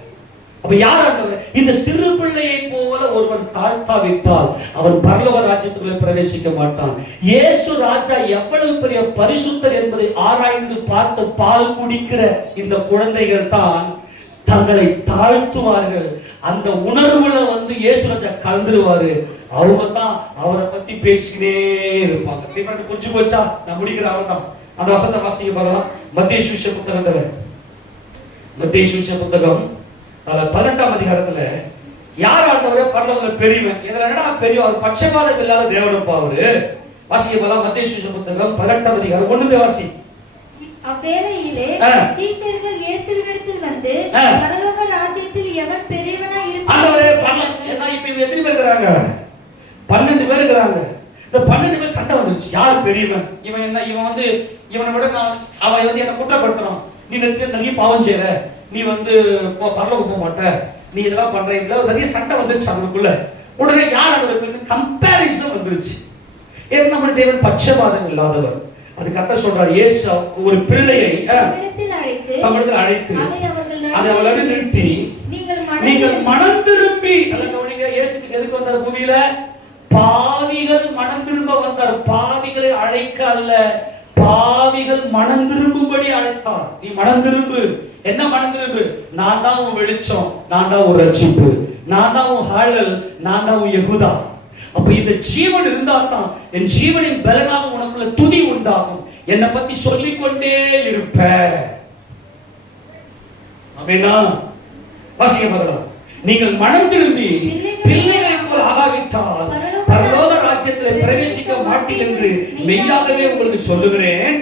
அப்ப யார் ஆண்டவர்? இந்த சிறு பிள்ளையை போல ஒருவன் தாழ்த்தாவிட்டால் அவன் பரலோக ராஜ்யத்துக்குள்ளே பிரவேசிக்க மாட்டான். இயேசு ராஜா எவ்வளவு பெரிய பரிசுத்தர் என்பதை ஆராய்ந்து பார்த்து பால் குடிக்கிற இந்த குழந்தைகள் தான் தங்களை தாழ்த்துவார்கள். அந்த உணர்வுல வந்து இயேசு ராஜா கலந்துருவாரு. அவங்க தான் அவரை பத்தி பேசிக்கிட்டே இருப்பாங்க. டிஃபரெண்ட் புரிஞ்சு போச்சா? நான் முடிக்கிற அவர் தான். அந்த வசனத்தை வாசிக்க பார்க்கலாம். மத்தேயு சுவிசேஷ புத்தகத்துல, மத்தேயு சுவிசேஷ புத்தகம் 18ஆம் அதிகாரத்துல, யார் ஆண்டவரே பரலோகத்துல பெரியவன்? இதுல என்னடா பெரியவன்? அவர் பட்சபாதம் இல்லாத தேவனப்பா அவரு. வாசிக்க பார்க்கலாம். மத்தேயு சுவிசேஷ புத்தகம் 18ஆம் அதிகாரம் 1 வாசி. அவ்வேளையிலே சீஷர்கள் இயேசுவினிடத்தில் வந்து, பரலோக ராஜ்யத்தில் எவன் பெரியவனாய் இருப்பான்? ஆண்டவரே என்ன இப்ப எத்தனை பேர் இருக்காங்க? 12 பேர் இருக்காங்க. இந்த 12 பேர் சண்டை வந்துருச்சு. யார் பெரியவன்? இவன் என்ன, இவன் வந்து இவனை விட அவன் வந்து என்ன குற்றப்படுத்துறான். நீ நிறைய பாவம் செய்யற, நீ வந்து பரலோகம் போக மாட்ட, நீ இதெல்லாம் பண்ற, நிறைய சண்டை வந்துருச்சு அவனுக்குள்ள. உடனே யார் அவருக்கு கம்பேரிசன் வந்துருச்சு. ஏன்னா நம்முடைய தேவன் பட்சபாதம் இல்லாதவர். அது கர்த்தர் சொல்றார், இயேசு ஒரு பிள்ளையை தம்மிடத்தில் அழைத்து அதை அவளோடு நிறுத்தி, நீங்கள் மனம் திரும்பி, இயேசு எதுக்கு வந்தார் பூமியில? பாவிகள் மனம் திரும்ப வந்தார். பாவிகளை அழைக்க அல்ல, பாவிகள் மனம் திரும்பும்படி அழைத்தார். நீ மனம் திரும்பு. என்ன மனம் திரும்பு? நான் தான் உன் வெளிச்சம், நான் தான் உன் ரட்சிப்பு, நான் தான் உன் ஹாலல், நான் தான் உன் யெகூதா. அப்ப இந்த ஜீவன் இருந்தா தான் என் ஜீவனின் பலனாக உனக்குள்ள துதி உண்டாகும். என்னை பத்தி சொல்லிக்கொண்டே இருப்ப. ஆமெனா? வாசிக்க பார்க்கலாம். நீங்கள் மனம் திரும்பி பிள்ளைகளை போல் ஆகாவிட்டால் பரலோக ராஜ்யத்தில் பிரவேசிக்க மாட்டீர்கள் என்று மெய்யாகவே உங்களுக்கு சொல்லுகிறேன்.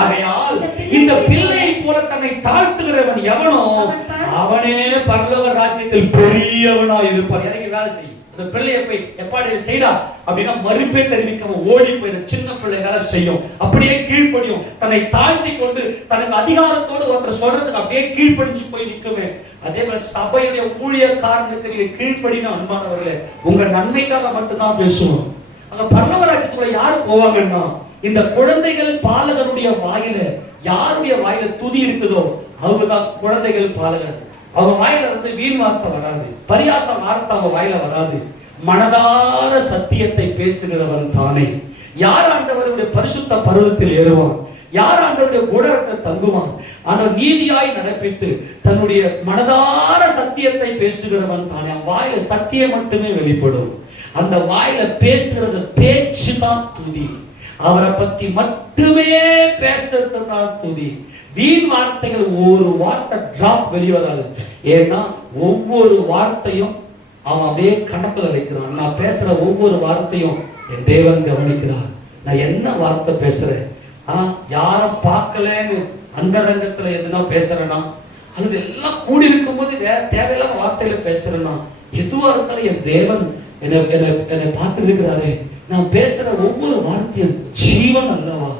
ஆகையால் இந்த பிள்ளையை போல தன்னை தாழ்த்துகிறவன் எவனோ அவனே பரலோக ராஜ்யத்தில் பெரியவனாய் இருப்பான். இறங்கி வேலை செய்யும். அந்த பிள்ளையை போய் எப்பாடி செய்டா அப்படின்னா மறுப்பே தெரிவிக்காம ஓடி போய் சின்ன பிள்ளை வேலை செய்யும். அப்படியே கீழ்ப்படியும். தன்னை தாழ்த்தி கொண்டு தனக்கு அதிகாரத்தோடு ஒருத்தர் சொல்றதுக்கு அப்படியே கீழ்ப்படிஞ்சு போய் நிற்குமே. அதே மாதிரி சபையுடைய ஊழியக்காரனுக்கு நீங்க கீழ்ப்படின அன்பானவர்களே, உங்க நன்மைக்காக மட்டும்தான் பேசுவோம். அங்க பரலோக ராஜ்யத்துக்குள்ள யாரு போவாங்கன்னா, இந்த குழந்தைகள் பாலகருடைய வாயில, யாருடைய வாயில துதி இருக்குதோ அவங்க தான் குழந்தைகள் பாலகர். அவங்க வாயில வீண் வார்த்தை வராது, பரியாச வார்த்தை அவங்க வாயில வராது. மனதார சத்தியத்தை பேசுகிறவன் தானே. யார் ஆண்டவருடைய பரிசுத்த பர்வதத்தில் ஏறுவான்? யார் ஆண்டவருடைய கூடாரத்தை தங்குவான்? ஆண்டவர் நீதியாய் நடப்பித்து தன்னுடைய மனதார சத்தியத்தை பேசுகிறவன் தானே. அவன் வாயில சத்தியம் மட்டுமே வெளிப்படும். அந்த வாயில பேசுகிறது பேச்சு தான் துதி. அவரை பத்தி மட்டுமே பேசுறது தான் துதி. வீண் வார்த்தைகள் ஒரு வார்த்தை டிராப் வெளிவராது. ஏன்னா ஒவ்வொரு வார்த்தையும் அவன் அப்படியே கணக்குல வைக்கிறான். நான் பேசுற ஒவ்வொரு வார்த்தையும் என் தேவன் கவனிக்கிறார். நான் என்ன வார்த்தை பேசுறேன், யாரும் பார்க்கலன்னு அந்த ரங்கத்துல எதுனா பேசுறேன்னா, அல்லது எல்லாம் கூடி இருக்கும் போது வேற தேவையில்லாம வார்த்தையில பேசுறேன்னா, எதுவா இருந்தாலும் என் தேவன் என்னை பார்த்து இருக்கிறாரே. நான் பேசுற ஒவ்வொரு வார்த்தையும் ஜீவன் அல்லவா?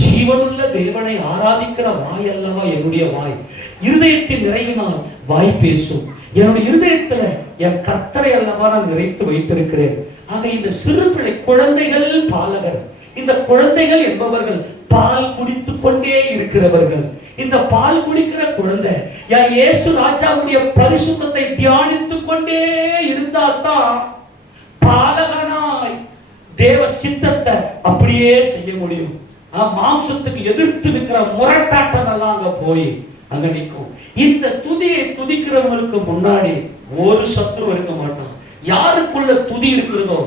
ஜீவனுள்ள தேவனை ஆராதிக்கிற வாய் அல்லவா என்னுடைய வாய். இருதயத்தின் நிறைவினால் வாய் பேசும். என்னுடைய இருதயத்துல என் கர்த்தரை அல்லவா நான் நிறைத்து வைத்திருக்கிறேன். ஆக இந்த சிறு பிள்ளை குழந்தைகள் பாலகர். இந்த குழந்தைகள் என்பவர்கள் பால் குடித்து கொண்டே இருக்கிறவர்கள். இந்த பால் குடிக்கிற குழந்தை இயேசு ராஜாவுடைய பரிசுத்தத்தை தியானித்துக் கொண்டே இருந்தால்தான் பாலகனாய் தேவ சித்தத்தை அப்படியே செய்ய முடியும். மாம்சத்துக்கு எதிர்த்து நிற்கிற முரட்டாட்டம் எல்லாம் அங்க போய் அங்க நிற்கும். இந்த துதியை துதிக்கிறவங்களுக்கு முன்னாடி ஒரு சத்துரு இருக்க மாட்டான். யாருக்குள்ள துதி இருக்கிறதோ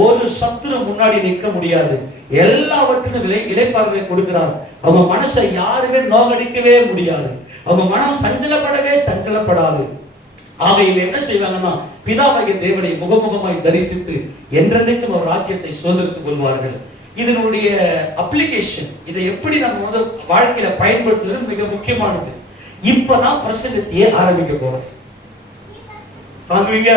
ஒரு சத்துரு முன்னாடி நிற்க முடியாது. எல்லாவற்றிலும் இளைப்பாறுதலை கொடுக்கிறார். அவங்க மனசை யாருமே நோகடிக்கவே முடியாது. அவங்க மனம் சஞ்சலப்படாது. ஆக இவங்க என்ன செய்வாங்கன்னா, பிதாவாகிய தேவனை முகமுகமாய் தரிசித்து என்றென்றைக்கும் ஒரு ராஜ்யத்தை சுதந்திரித்துக் கொள்வார்கள். இதனுடைய அப்ளிகேஷன், இதை எப்படி நம்ம வாழ்க்கையில பயன்படுத்துவது மிக முக்கியமானது. இப்ப நான் பிரசங்கத்தையே ஆரம்பிக்க போறேன். தாங்குவீங்க?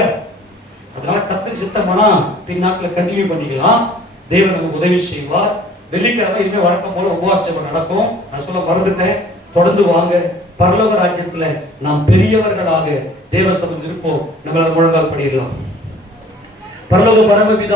அதனால கர்த்தர் சித்தமானா பின்னாட்களை கண்டினியூ பண்ணிக்கலாம். தேவன் நமக்கு உதவி செய்வார். வெள்ளிக்கிழமை இனிமே வழக்கம் போல உபவாசம் நடக்கும். நான் சொல்ல மறந்துட்டேன். தொடர்ந்து வாங்க. பரலோக ராஜ்யத்துல நாம் பெரியவர்களாக தேவ சபையில் இருப்போம். நம்மளால் முழங்கால் படிடலாம். பரலோக பரமபிதா